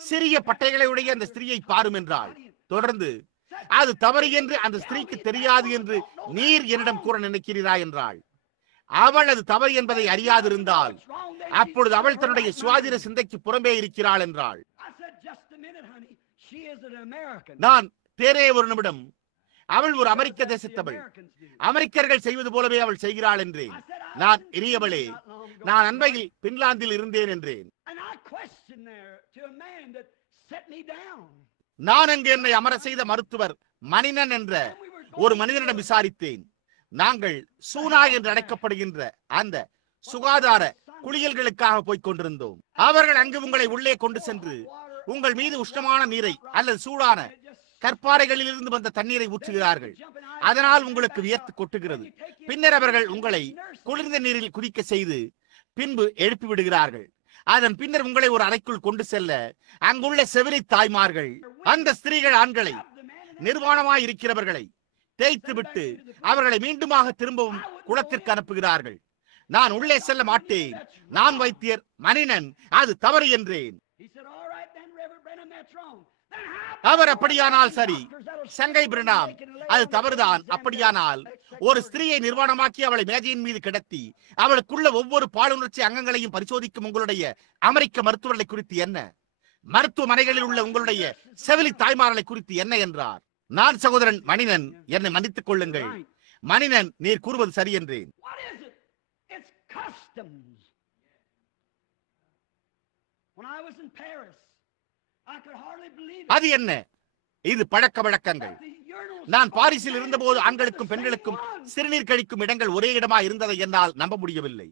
சிறிய பட்டைகளை உடைய அந்த ஸ்திரீயை பாரும் என்றாள். தொடர்ந்து, அது தவறு என்று அந்த ஸ்திரீக்கு தெரியாது என்று நீர் என்னிடம் கூற நினைக்கிறீரா என்றாள். அவள் அது தவறு என்பதை அறியாதிருந்தால் அப்பொழுது அவள் தன்னுடைய சுவாதீன சிந்தைக்கு புறம்பே இருக்கிறாள் என்றாள். நான் தேரே ஒரு நிமிடம், அவள் ஒரு அமெரிக்க தேசத்தவள், அமெரிக்கர்கள் செய்வது போலவே அவள் செய்கிறாள் என்றேன். நான் இனியவளே, நான் அண்மையில் பின்லாந்தில் இருந்தேன் என்றேன். நான் அங்கு என்னை அமர செய்த மருத்துவர் மணினன் என்ற ஒரு மனிதனிடம் விசாரித்தேன். நாங்கள் சூனா என்று அழைக்கப்படுகின்ற அந்த சுகாதார குளியல்களுக்காக போய்க் கொண்டிருந்தோம். அவர்கள் அங்கு உங்களை உள்ளே கொண்டு சென்று உங்கள் மீது உஷ்ணமான நீரை அல்லது சூடான கற்பாறைகளில் இருந்து வந்த தண்ணீரை ஊற்றுகிறார்கள். அதனால் உங்களுக்கு வியர்த்து கொட்டுகிறது. பின்னர் அவர்கள் உங்களை குளிர்ந்த நீரில் குதிக்க செய்து பின்பு எழுப்பி விடுகிறார்கள். அதன் பின்னர் உங்களை ஒரு அறைக்குள் கொண்டு செல்ல அங்குள்ள செவிலி தாய்மார்கள் அந்த ஸ்திரீகள் ஆண்களை, நிர்வாணமாய் இருக்கிறவர்களை தேய்த்து விட்டு அவர்களை மீண்டுமாக திரும்பவும் குளத்திற்கு அனுப்புகிறார்கள். நான் உள்ளே செல்ல மாட்டேன். நான் வைத்தியர் மணினன், அது தவறு என்றேன். அவர், அப்படியானால் சரி சங்கை பிரணாம், அது தவறுதான். அப்படியானால் ஒரு ஸ்திரீயை நிர்வாணமாக்கி அவளை மேஜையின் மீது கிடத்தி அவளுக்குள்ள ஒவ்வொரு பாலுணர்ச்சி அங்கங்களையும் பரிசோதிக்கும் உங்களுடைய அமெரிக்க மருத்துவர்களை குறித்து என்ன, மருத்துவமனைகளில் உள்ள உங்களுடைய செவிலி தாய்மார்களை குறித்து என்ன என்றார். நான், சகோதரன் மணினன், என்னை மன்னித்துக் கொள்ளுங்கள். மணினன், நீர் கூறுவது சரி என்றேன். அது என்ன? இது பழக்க வழக்கங்கள். நான் பாரிஸில் இருந்தபோது ஆண்களுக்கும் பெண்களுக்கும் சிறுநீர் கழிக்கும் இடங்கள் ஒரே இடமா இருந்ததை என்னால் நம்ப முடியவில்லை.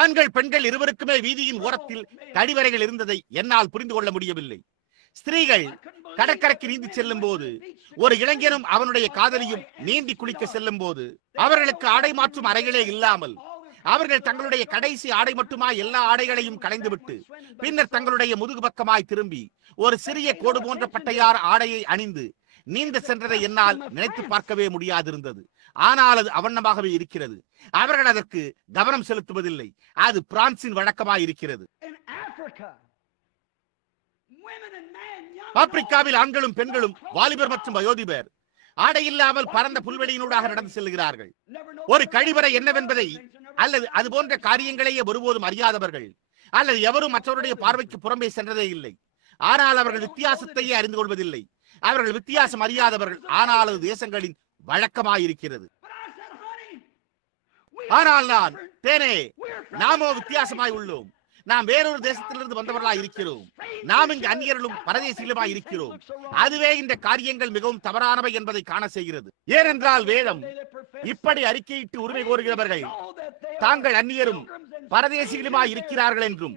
ஆண்கள் பெண்கள் இருவருக்குமே வீதியின் ஓரத்தில் கழிவறைகள் இருந்ததை என்னால் புரிந்து கொள்ள முடியவில்லை. ஸ்திரீகள் கடற்கரைக்கு நீந்தி செல்லும் போது, ஒரு இளைஞனும் அவனுடைய காதலியும் நீந்தி குளிக்க செல்லும் போது அவர்களுக்கு ஆடை மாற்றும் அறைகளே இல்லாமல் அவர்கள் தங்களுடைய கடைசி ஆடை மட்டுமாய் எல்லா ஆடைகளையும் களைந்துவிட்டு பின்னர் தங்களுடைய முதுகு பக்கமாய் திரும்பி ஒரு சிறிய கோடு போன்ற பட்டையார் ஆடையை அணிந்து நீந்த சென்றதை என்னால் நினைத்து பார்க்கவே முடியாதிருந்தது. ஆனால் அது அவண்ணமாகவே இருக்கிறது. அவர்கள் அதற்கு கவனம் செலுத்துவதில்லை. அது பிரான்சின் வழக்கமாய் இருக்கிறது. ஆப்பிரிக்காவில் ஆண்களும் பெண்களும், வாலிபர் மற்றும் வயோதிபர் ஆடை இல்லாமல் பரந்த புல்வெளியினூடாக நடந்து செல்கிறார்கள். ஒரு கழிவறை என்னவென்பதை அல்லது அது போன்ற காரியங்களையே ஒருபோதும் அறியாதவர்கள், அல்லது எவரும் மற்றவருடைய பார்வைக்கு புறம்பே சென்றதே இல்லை. ஆனால் அவர்கள் வித்தியாசத்தையே அறிந்து கொள்வதில்லை. அவர்கள் வித்தியாசம் அறியாதவர்கள். ஆனால் அது தேசங்களின் வழக்கமாயிருக்கிறது. ஆனால் நான், தேனே, நாமோ வித்தியாசமாய் உள்ளோம். நாம் வேறொரு தேசத்திலிருந்து வந்தவர்களாய் இருக்கிறோம். நாம் இங்கு அந்நியர்களும் பரதேசிகளுமாய் இருக்கிறோம். அதுவே இந்த காரியங்கள் மிகவும் தவறானவை என்பதை காண செய்கிறது. ஏனென்றால் வேதம் இப்படி அறிக்கையிட்டு உரிமை கோருகிறவர்கள் தாங்கள் அந்நியரும் பரதேசிகளுமாய் இருக்கிறார்கள் என்றும்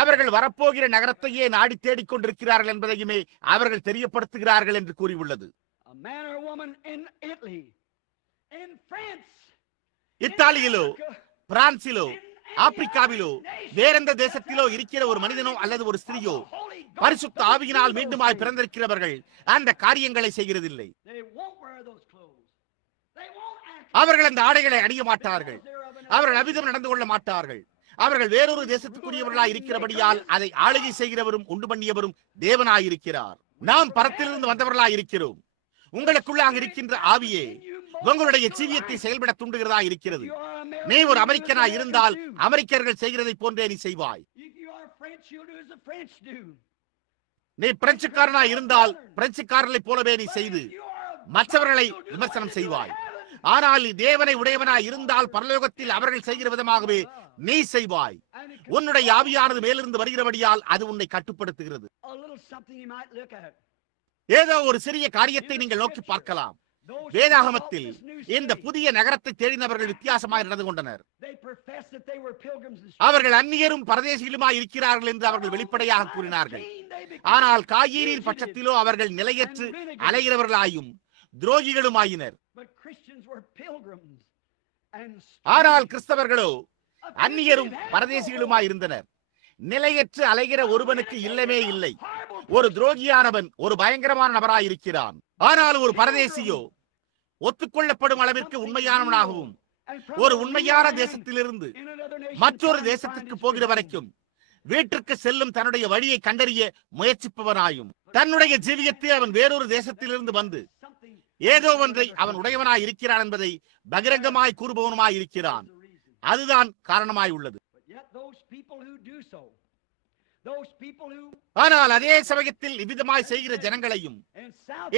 அவர்கள் வரப்போகிற நகரத்தையே நாடி தேடிக் கொண்டிருக்கிறார்கள் என்பதையுமே அவர்கள் தெரியப்படுத்துகிறார்கள் என்று கூறியுள்ளது. இத்தாலியிலோ, பிரான்சிலோ, ஆப்பிரிக்காவிலோ, வேறெந்த தேசத்திலோ இருக்கிற ஒரு மனிதனோ அல்லது ஒரு ஸ்திரீயோ பரிசுத்த ஆவியினால் மீண்டுமாய் பிறந்திருக்கிறவர்கள் அந்த காரியங்களை செய்கிறதில்லை. அவர்கள் அந்த ஆடைகளை அணிய மாட்டார்கள். அவர்கள் அவிதம் நடந்து கொள்ள மாட்டார்கள். அவர்கள் வேறொரு தேசத்துக்குரியவர்களாய் இருக்கிறபடியால் அதை ஆளுகை செய்கிறவரும் உண்டு பண்ணியவரும் தேவனாயிருக்கிறார். நாம் பரத்திலிருந்து வந்தவர்களாய் இருக்கிறோம். உங்களுக்குள்ளாக இருக்கின்ற ஆவியே உங்களுடைய ஜீவியத்தை செயல்பட தூண்டுகிறதா இருக்கிறது. நீ ஒரு அமெரிக்கனாய் இருந்தால் அமெரிக்கர்கள் செய்கிறதை போன்றே நீ செய்வாய். நீ பிரெஞ்சுக்காரனாய் இருந்தால் பிரெஞ்சுக்காரர்களை போலவே நீ செய்து மற்றவர்களை விமர்சனம் செய்வாய். ஆனால் நீ தேவனை உடையவனாய் இருந்தால் பரலோகத்தில் அவர்கள் செய்கிற விதமாகவே நீ செய்வாய். உன்னுடைய ஆவியானது மேலிருந்து வருகிறபடியால் அது உன்னை கட்டுப்படுத்துகிறது. ஏதோ ஒரு சிறிய காரியத்தை நீங்கள் நோக்கி பார்க்கலாம். வேதாகமத்தில் இந்த புதிய நகரத்தை தேடினவர்கள் வித்தியாசமாய் நடந்து கொண்டனர். அவர்கள் அந்நியரும் பரதேசிகளுமாய் இருக்கிறார்கள் என்று அவர்கள் வெளிப்படையாக கூறினார்கள். ஆனால் காயீரின் பட்சத்திலோ அவர்கள் நிலையற்று அலைகிறவர்களாயும் துரோகிகளுமாயினர். ஆனால் கிறிஸ்தவர்களோ அந்நியரும் பரதேசிகளுமாய் இருந்தனர். நிலையற்று அலைகிற ஒருவனுக்கு இல்லவே இல்லை. ஒரு துரோகியானவன் ஒரு பயங்கரமான நபராயிருக்கிறான். ஆனால் ஒரு பரதேசியோ ஒத்துக்கொள்ளப்படும் அளவிற்கு உண்மையானவனாகவும் ஒரு உண்மையான தேசத்திலிருந்து மற்றொரு தேசத்திற்கு போகிற வரைக்கும் வீட்டிற்கு செல்லும் தன்னுடைய வழியை கண்டறிய முயற்சிப்பவனாயும் தன்னுடைய ஜீவியத்தை அவன் வேறொரு தேசத்திலிருந்து வந்து ஏதோ ஒன்றை அவன் உடையவனாய் இருக்கிறான் என்பதை பகிரங்கமாய் கூறுபவனுமாய் இருக்கிறான். அதுதான் காரணமாய் உள்ளது. ஆனால் அதே சமயத்தில் இவ்விதமாய் செய்கிற ஜனங்களையும்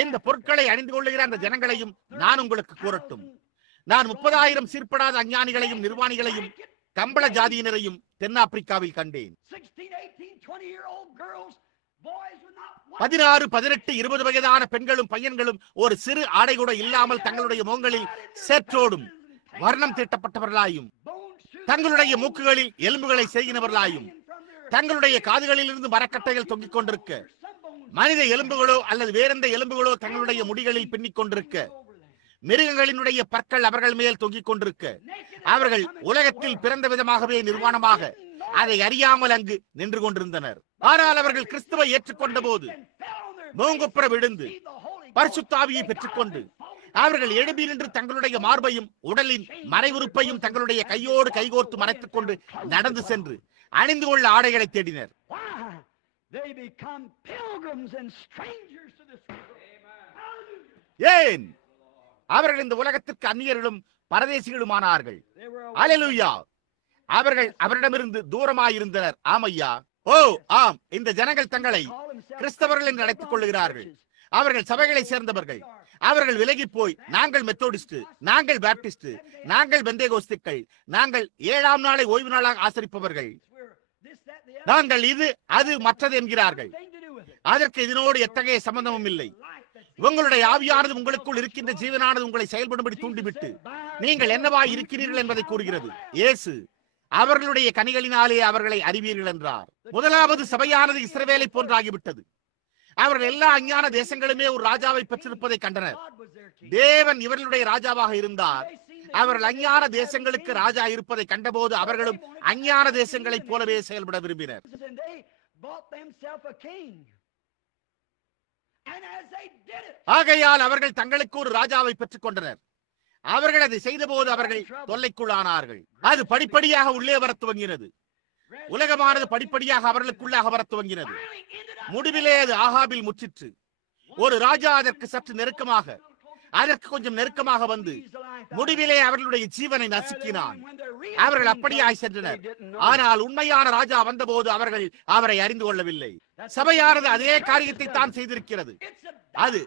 இந்த பொருட்களை அணிந்து கொள்ளுகிற அந்த ஜனங்களையும் நான் உங்களுக்கு கூறட்டும். நான் 30,000 சீர்படாத அஞ்ஞானிகளையும் நிர்வாணிகளையும் கம்பள ஜாதியினரையும் தென்னாப்பிரிக்காவில் கண்டேன். 16, 18, 20 வயதான பெண்களும் பையன்களும் ஒரு சிறு ஆடை கூட இல்லாமல் தங்களுடைய முகங்களில் சேற்றோடும் வர்ணம் தீட்டப்பட்டவர்களாயும் தங்களுடைய மூக்குகளில் எலும்புகளை செய்கினவர்களாயும் தங்களுடைய காதுகளில் இருந்து மரக்கட்டைகள் தொங்கிக் கொண்டிருக்க மனித எலும்புகளோ அல்லது வேறெந்த எலும்புகளோ தங்களுடைய முடிகளில் பின்னிக் கொண்டிருக்க மிருகங்களினுடைய பற்கள் அவர்கள் மேல் தொங்கிக் கொண்டிருக்க அவர்கள் உலகத்தில் பிறந்த விதமாகவே நிர்வாணமாக அதை அறியாமல் அங்கு நின்று கொண்டிருந்தனர். ஆனால் அவர்கள் கிறிஸ்துவை ஏற்றுக்கொண்ட போது மூங்குப்புற விழுந்து பரிசுத்த ஆவியை பெற்றுக்கொண்டு அவர்கள் எழுப்பி நின்று தங்களுடைய மார்பையும் உடலின் மறைவுறுப்பையும் தங்களுடைய கையோடு கைகோர்த்து மறைத்துக் கொண்டு நடந்து சென்று அணிந்து கொள்ள ஆடைகளை தேடினர். ஏன்? அவர்கள் இந்த உலகத்திற்கு அந்நியர்களும் பரதேசிகளுமானார்கள். அல்லேலூயா! அவர்கள் அவரிடமிருந்து தூரமாயிருந்தனர். ஆமையா, ஓ ஆம், இந்த ஜனங்கள் தங்களை கிறிஸ்தவர்கள் என்று அழைத்துக் கொள்ளுகிறார்கள். அவர்கள் சபைகளை சேர்ந்தவர்கள். அவர்கள் விலகி போய் நாங்கள் மெத்தோடிஸ்ட், நாங்கள் பாப்டிஸ்ட், நாங்கள் பெந்தேகோஸ்துக்கள், நாங்கள் 7ஆம் நாளை ஓய்வு நாளாக ஆசரிப்பவர்கள், நாங்கள் இது அது மற்றது என்கிறார்கள். அதற்கு இதனோடு எத்தகைய சம்பந்தமும் இல்லை. உங்களுடைய ஆவியானது உங்களுக்குள் இருக்கின்ற ஜீவனானது உங்களை செயல்படும்படி தூண்டிவிட்டு நீங்கள் என்னவாய் இருக்கிறீர்கள் என்பதை கூறுகிறது. இயேசு அவர்களுடைய கனிகளினாலே அவர்களை அறிவீர்கள் என்றார். முதலாவது சபையானது இஸ்ரவேலை போன்றாகிவிட்டது. அவர்கள் எல்லா அஞ்ஞான தேசங்களுமே ஒரு ராஜாவை பெற்றிருப்பதை கண்டனர். தேவன் இவர்களுடைய ராஜாவாக இருந்தார். அவர்கள் அஞ்ஞான தேசங்களுக்கு ராஜா இருப்பதை கண்டபோது அவர்களும் அஞ்ஞான தேசங்களைப் போலவே செயல்பட விரும்பினர். ஆகையால் அவர்கள் தங்களுக்கு ஒரு ராஜாவை பெற்றுக் கொண்டனர். அவர்கள் அதை செய்த போது அவர்கள் தொல்லைக்குள்ளானார்கள். அது படிப்படியாக உள்ளே வர துவங்கினது. உலகமானது படிப்படியாக அவர்களுக்குள்ளாக வர துவங்கினது. முடிவிலே அது ஆகாபில் முற்றிற்று. ஒரு ராஜா அதற்கு சற்று நெருக்கமாக, அதற்கு கொஞ்சம் நெருக்கமாக வந்து முடிவிலே அவர்களுடைய ஜீவனை நசுக்கினான். அவர்கள் அப்படியாய் சென்றனர். ஆனால் உண்மையான ராஜா வந்தபோது அவர்கள் அவரை அறிந்து கொள்ளவில்லை. சபையானது அதே காரியத்தை தான் செய்திருக்கிறது. அது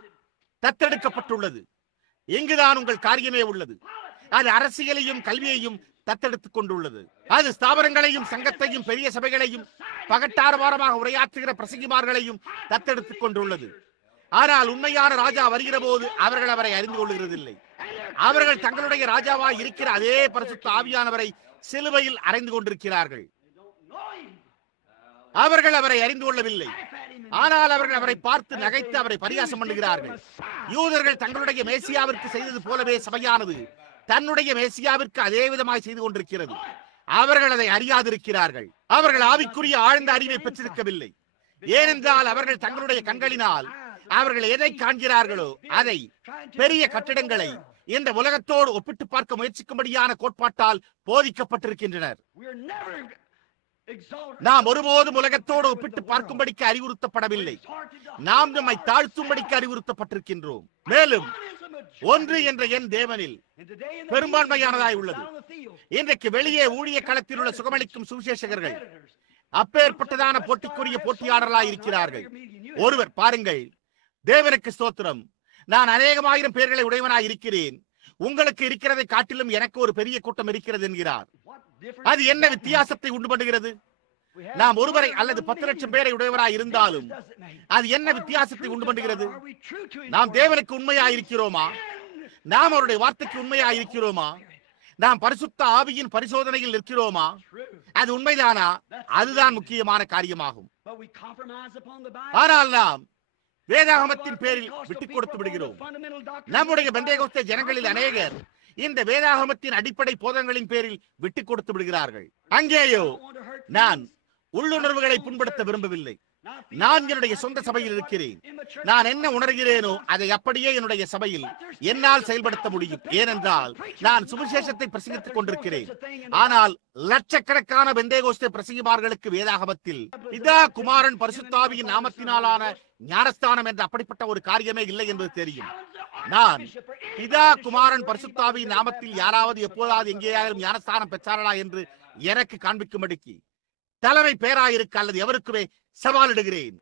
தத்தெடுக்கப்பட்டுள்ளது. இங்குதான் உங்கள் காரியமே உள்ளது. அது அரசியலையும் கல்வியையும் தத்தெடுத்துக் கொண்டுள்ளது. அது ஸ்தாபனங்களையும் சங்கத்தையும் பெரிய சபைகளையும் பகட்டாரவாரமாக உரையாற்றுகிற பிரசங்கிமார்களையும் தத்தெடுத்துக் கொண்டுள்ளது. ஆனால் உண்மையான ராஜா வருகிற போது அவர்கள் அவரை அறிந்து கொள்கிறதில்லை. அவர்கள் தங்களுடைய ராஜாவாய் இருக்கிற அதே பரிசுத்த ஆவியானவரை சிலுவையில் அறைந்து கொண்டிருக்கிறார்கள். அவர்கள் அவரை அறிந்து கொள்ளவில்லை. ஆனால் அவர்கள் அவரை பார்த்து நகைத்து அவரை பரிகாசம் பண்ணுகிறார்கள். யூதர்கள் தங்களுடைய மேசியாவிற்கு செய்தது போலவே சபையானது தன்னுடைய மேசியாவிற்கு அதே விதமாய் செய்து கொண்டிருக்கிறது. அவர்கள் அதை அறியாதிருக்கிறார்கள். அவர்கள் ஆவிக்குரிய ஆழ்ந்த அறிவை பெற்றிருக்கவில்லை. ஏனென்றால் அவர்கள் தங்களுடைய கண்களினால் அவர்கள் எதை காண்கிறார்களோ அதை, பெரிய கட்டிடங்களை, இந்த உலகத்தோடு ஒப்பிட்டு பார்க்க முயற்சிக்கும்படியான கோட்பாட்டால் போதிக்கப்பட்டிருக்கின்றனர். நாம் ஒருபோதும் உலகத்தோடு ஒப்பிட்டு பார்க்கும்படிக்கு அறிவுறுத்தப்படவில்லை. நாம் நம்மை தாழ்த்தும்படிக்கு அறிவுறுத்தப்பட்டிருக்கின்றோம். மேலும் ஒன்று என்ற என் தேவனில் பெரும்பான்மையானதாய் உள்ளது. இன்றைக்கு வெளியே ஊழிய களத்தில் உள்ள சுகமளிக்கும் சுவிசேஷகர்கள் அப்பேற்பட்டதான போட்டிக்குரிய போட்டியாளர்களாய் இருக்கிறார்கள். ஒருவர் பாருங்கள், தேவனுக்கு ஸ்தோத்திரம், நான் அநேகமாயிரம் பேர்களை உடையவனாய் இருக்கிறேன், உங்களுக்கு இருக்கிறதை காட்டிலும் எனக்கு ஒரு பெரிய கூட்டம் இருக்கிறது என்கிறார். அது என்ன வித்தியாசத்தை உண்டு பண்ணுகிறது? நாம் ஒருவரை அல்லது 10 லட்சம் பேரை உடையவராய் இருந்தாலும் அது என்ன வித்தியாசத்தை உண்டு பண்ணுகிறது? நாம் தேவனுக்கு உண்மையாயிருக்கிறோமா? நாம் அவருடைய வார்த்தைக்கு உண்மையாயிருக்கிறோமா? நாம் பரிசுத்த ஆவியின் பரிசோதனையில் நிற்கிறோமா? அது உண்மைதானா? அதுதான் முக்கியமான காரியமாகும். ஆனால் நாம் வேதாகமத்தின் பேரில் விட்டுக் கொடுத்து விடுகிறோம். நம்முடைய பெந்தேகோஸ்தே ஜனங்களில் அநேகர் இந்த வேதாகமத்தின் அடிப்படை போதங்களின் பேரில் விட்டுக் கொடுத்து விடுகிறார்கள். அங்கேயோ நான் உள்ளுணர்வுகளை புண்படுத்த விரும்பவில்லை. நான் என்னுடைய சொந்த சபையில் இருக்கிறேன். நான் என்ன உணர்கிறேனோ அதை அப்படியே என்னுடைய சபையில் என்னால் செயல்படுத்த முடியும். ஏனென்றால் நான் சுவிசேஷத்தை பிரசங்கித்துக் கொண்டிருக்கிறேன். ஆனால் லட்சக்கணக்கான பெந்தேகோஸ்தே பிரசங்கிமார்களுக்கு வேதாகமத்தில் பிதா குமாரன் பரிசுத்தாவியின் நாமத்தினாலான ஞானஸ்தானம் என்ற அப்படிப்பட்ட ஒரு காரியமே இல்லை என்பது தெரியும். நான் பிதா குமாரன் பரிசுத்தாவியின் நாமத்தில் யாராவது எப்போதாவது எங்கேயாவது ஞானஸ்தானம் பெற்றார்களா என்று எனக்கு காண்பிக்கும்படிக்கு தலைமை பேராயிருக்க அல்லது எவருக்குமே சவாலிடுகிறேன்.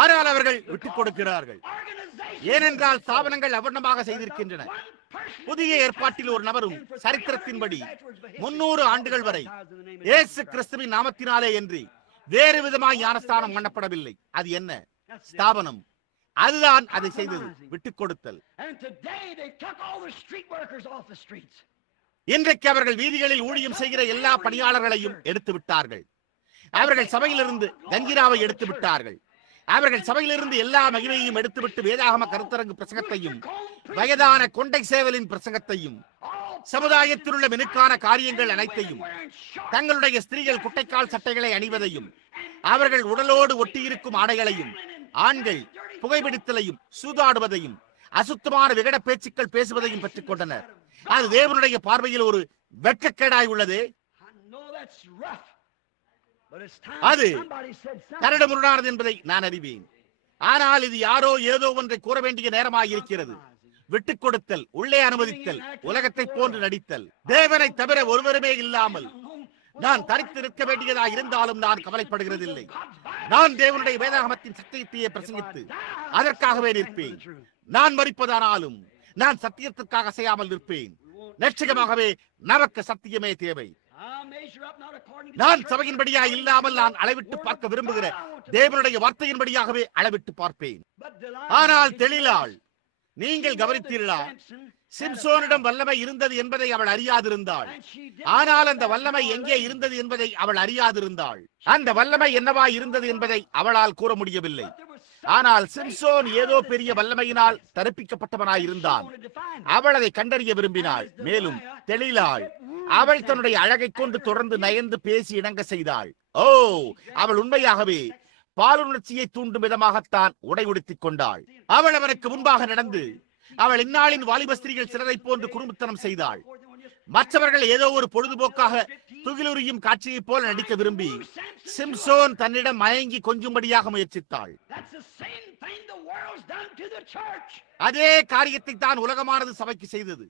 ஆனால் அவர்கள் விட்டுக் கொடுக்கிறார்கள். ஏனென்றால் ஸ்தாபனங்கள் அவர்ணமாக செய்திருக்கின்றன. புதிய ஏற்பாட்டில் ஒரு நபரும் சரித்திரத்தின்படி 300 ஆண்டுகள் வரை இயேசு கிறிஸ்துவின் நாமத்தினாலே என்று வேறு விதமாய் ஞானஸ்தானம் பண்ணப்படவில்லை. அது என்ன? ஸ்தாபனம். அதுதான் அதை செய்தது, விட்டுக் கொடுத்தல். இன்றைக்கு அவர்கள் வீதிகளில் ஊழியம் செய்கிற எல்லா பணியாளர்களையும் எடுத்து விட்டார்கள். அவர்கள் சபையிலிருந்து கங்கிராவை எடுத்து விட்டார்கள். அவர்கள் சபையிலிருந்து எல்லா மகிமையையும் எடுத்துவிட்டு வேதாகம கருத்தரங்கு பிரசங்கத்தையும் வயதான கொண்டை சேவலின் பிரசங்கத்தையும் சமுதாயத்தில் உள்ள மினுக்கான காரியங்கள் அனைத்தையும், தங்களுடைய ஸ்திரீகள் குட்டைக்கால் சட்டைகளை அணிவதையும், அவர்கள் உடலோடு ஒட்டியிருக்கும் ஆடைகளையும், ஆண்கள் புகைப்பிடித்தலையும் சூதாடுவதையும் அசுத்தமான விகட பேச்சுக்கள் பேசுவதையும் பெற்றுக் கொண்டனர். அது தேவனுடைய பார்வையில் ஒரு வெட்கக்கேடாய் உள்ளது. அது கரடுமுரடானது என்பதை நான் அறிவேன். ஆனால் இது யாரோ ஏதோ ஒன்றை கூற வேண்டிய நேரமாக இருக்கிறது. விட்டுக் கொடுத்தல், உள்ளே அனுமதித்தல், உலகத்தை போன்று நடித்தல். தேவனை தவிர ஒருவருமே இல்லாமல் நான் தரித்து நிற்க வேண்டியதாக இருந்தாலும் நான் கவலைப்படுகிறதில்லை. நான் தேவனுடைய வேதாகமத்தின் சத்தியத்தையே பிரசங்கித்து அதற்காகவே நிற்பேன். நான் மரிப்பதானாலும் நான் சத்தியத்திற்காக செய்யாமல் நிற்பேன். நிச்சயமாகவே நமக்கு சத்தியமே தேவை. நான் சபையின்படியா இல்லாமல் நான் அளவிட்டு பார்க்க விரும்புகிற தேவனுடைய வார்த்தையின்படியாகவே அளவிட்டு பார்ப்பேன். ஆனால் தெளிலாள், நீங்கள் கவனித்தீர்களா? சிம்சோனிடம் வல்லமை இருந்தது என்பதை அவள் அறியாதிருந்தாள். ஆனால் அந்த வல்லமை எங்கே இருந்தது என்பதை அவள் அறியாதிருந்தாள். அந்த வல்லமை என்னவா இருந்தது என்பதை அவளால் கூற முடியவில்லை. ஆனால் சிம்சோன் ஏதோ பெரிய வல்லமையினால் தரிப்பிக்கப்பட்டவனாய் இருந்தான். அவள் அதை கண்டறிய விரும்பினாள். மேலும் தெளிலாள், அவள் தன்னுடைய அழகை கொண்டு தொடர்ந்து நயந்து பேசி இணங்க செய்தாள். ஓ, அவள் உண்மையாகவே பாலுணர்ச்சியை தூண்டும் விதமாகத்தான் உடை உடுத்திக் கொண்டாள். அவள் அவனுக்கு முன்பாக நடந்து அவள் இந்நாளின் வாலிபஸ்திரிகள் சிலரை போன்று குறும்புத்தனம் செய்தாள். மற்றவர்கள் ஏதோ ஒரு பொழுதுபோக்காக துகிலுரியும் காட்சியை போல நடிக்க விரும்பி சிம்சோன் தன்னிடம் மயங்கி கொஞ்சும்படியாக முயற்சித்தாள். அதே காரியத்தை தான் உலகமானது சபைக்கு செய்தது.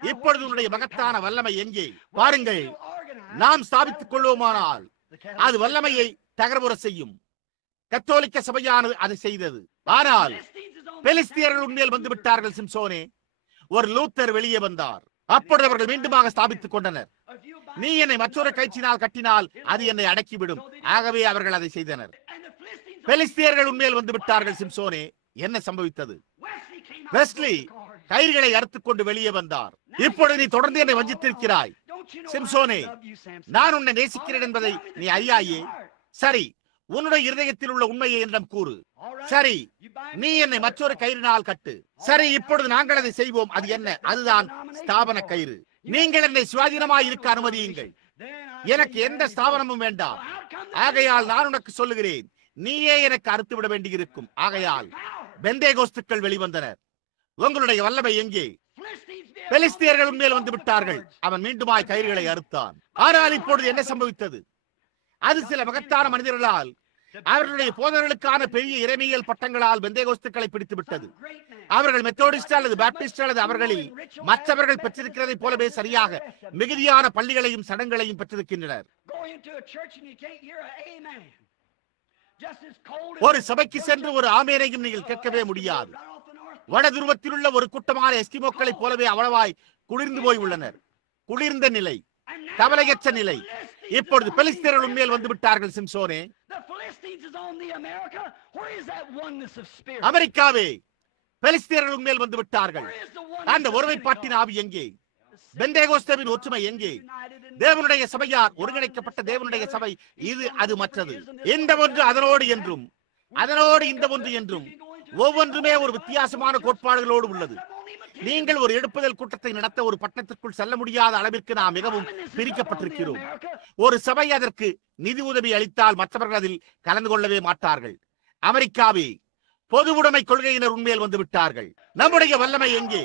இப்பொழுது உன்னுடைய மகத்தான வல்லமை எங்கே? பாருங்கள், நாம் ஸ்தாபித்துக் கொள்வோமானால் அது வல்லமையை தகர்புற செய்யும். கத்தோலிக்க சபையானது அதை செய்தது. ஆனால் பெலிஸ்தியர்கள் உண்மையில் வந்து விட்டார்கள். சிம்சோனே, ஒரு லூத்தர் வெளியே வந்தார். அப்பொழுது அவர்கள் மீண்டுமாக ஸ்தாபித்துக் கொண்டனர். நீ என்னை மற்றொரு கயிற்றினால் கட்டினால் அது என்னை அடக்கிவிடும். ஆகவே அவர்கள் அதை செய்தனர். பெலிஸ்தியர்கள் உண்மையில் வந்து விட்டார்கள். சிம்சோனே, என்ன சம்பவித்தது? வெஸ்லி கயிறுகளை அறுத்துக் கொண்டு வெளியே வந்தார். இப்பொழுது நீ தொடர்ந்து என்னை வஞ்சித்திருக்கிறாய். சிம்சோனே, நான் உன்னை நேசிக்கிறேன் என்பதை நீ அறியாயே. சரி, உன்னுடைய இருதயத்தில் உள்ள உண்மையை என்னிடம் கூறு. சரி, நீ என்னை மற்றொரு கயிறினால் கட்டு. சரி, இப்பொழுது நாங்கள் அதை செய்வோம். அது என்ன? அதுதான் ஸ்தாபன கயிறு. நீங்கள் என்னை சுவாதீனமாய் இருக்க அனுமதியுங்கள். எனக்கு எந்த ஸ்தாபனமும் வேண்டாம். ஆகையால் நான் உனக்கு சொல்லுகிறேன், நீயே எனக்கு அறுத்து விட வேண்டியிருக்கும். ஆகையால் பெந்தேகோஸ்துக்கள் வெளிவந்தனர். உங்களுடைய வல்லமை எங்கே? பெலிஸ்தியர்கள் உண்மையில் வந்து விட்டார்கள். அவன் மீண்டுமாய் கயிறுகளை அறுத்தான். ஆனால் இப்பொழுது என்ன சம்பவித்தது? அது சில மகத்தான மனிதர்களால் அவர்களுடைய போதர்களுக்கான பெரிய இறைமையியல் பட்டங்களால் பெந்தேகோஸ்துக்களை பிடித்து விட்டது. அவர்கள் மெத்தோடிஸ்ட் அல்லது பாப்டிஸ்ட் அல்லது அவர்களில் மற்றவர்கள் பெற்றிருக்கிறதை போலவே சரியாக மிகுதியான பள்ளிகளையும் சடங்குகளையும் பெற்றிருக்கின்றனர். ஒரு சபைக்கு சென்று ஒரு ஆமேனையும் நீங்கள் கேட்கவே முடியாது. வட துருவத்தில் உள்ள ஒரு கூட்டமான எஸ்கிமோக்களைப் போலவே அவ்வளவாய் குளிர்ந்து போய் உள்ளனர். குளிர்ந்த நிலை, கவலையற்ற நிலை. இப்பொழுது பெலிஸ்தியர்கள் உண்மையில் வந்து விட்டார்கள். சிம்சோனே, அமெரிக்காவே, பெலிஸ்தியர்கள் உண்மையில் வந்து விட்டார்கள். அந்த ஒருமைப்பாட்டின் ஆவி எங்கே? பெந்தேகோஸ்தேவின் ஒற்றுமை எங்கே? தேவனுடைய சபையார், ஒருங்கிணைக்கப்பட்ட தேவனுடைய சபை இது, அது மற்றது. இந்த ஒன்று அதனோடு என்றும், அதனோடு இந்த ஒன்று என்றும், ஒவ்வொன்றுமே ஒரு வித்தியாசமான கோட்பாடுகளோடு உள்ளது. நீங்கள் ஒரு எழுப்புதல் கூட்டத்தை நடத்த ஒரு பட்டணத்திற்குள் செல்ல முடியாத அளவிற்கு நாம் மிகவும் பிரிக்கப்பட்டிருக்கிறோம். ஒரு சபை அதற்கு நிதி உதவி அளித்தால் மற்றவர்கள் அதில் கலந்து கொள்ளவே மாட்டார்கள். அமெரிக்காவே, பொது உடைமை கொள்கையினர் உண்மையில் வந்து விட்டார்கள். நம்முடைய வல்லமை எங்கே?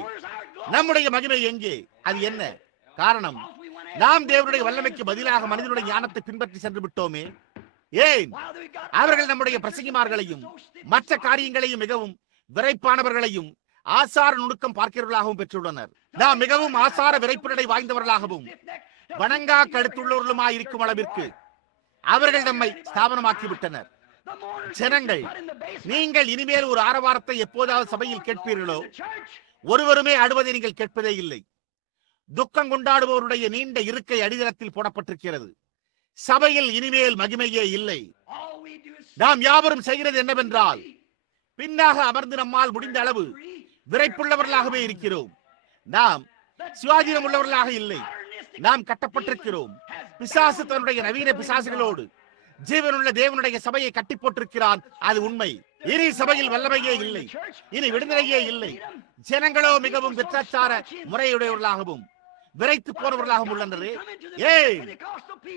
நம்முடைய மகிமை எங்கே? அது என்ன காரணம்? நாம் தேவனுடைய வல்லமைக்கு பதிலாக மனிதனுடைய ஞானத்தை பின்பற்றி சென்று விட்டோமே. ஏன்? அவர்கள் நம்முடைய பிரசங்கிமார்களையும் மற்ற காரியங்களையும் மிகவும் விரைப்பானவர்களையும் ஆசார நுணுக்கம் பார்க்கிறவர்களாகவும் பெற்றுள்ளனர். நாம் மிகவும் ஆசார விரைப்பு நடை வாய்ந்தவர்களாகவும் வணங்கா கடுத்துள்ளவர்களுமாய் இருக்கும் அளவிற்கு அவர்கள் நம்மை ஸ்தாபனமாக்கி விட்டனர். ஜனங்கள், நீங்கள் இனிமேல் ஒரு ஆரவாரத்தை எப்போதாவது சபையில் கேட்பீர்களோ, ஒருவருமே ஆடுவதை நீங்கள் கேட்பதே இல்லை. துக்கம் கொண்டாடுபவருடைய நீண்ட இருக்கை அடித்தளத்தில் போடப்பட்டிருக்கிறது. சபையில் இனிமேல் மகிமையே இல்லை. நாம் யாவரும் செய்கிறது என்னவென்றால், பின்னாக அமர்ந்து நம்மால் முடிந்த அளவு விரைப்புள்ளவர்களாகவே இருக்கிறோம். நாம் சுவாதீனம் உள்ளவர்களாக இல்லை. நாம் கட்டப்பட்டிருக்கிறோம். பிசாசு தன்னுடைய நவீன பிசாசுகளோடு ஜீவனுள்ள தேவனுடைய சபையை கட்டி போட்டிருக்கிறான். அது உண்மை. இனி சபையில் வல்லமையே இல்லை. இனி விடுதலையே இல்லை. ஜனங்களோ மிகவும் வித்தாச்சார முறையுடையவர்களாகவும் விரைத்து போனவர்களாகவும் உள்ளனர். ஏன்?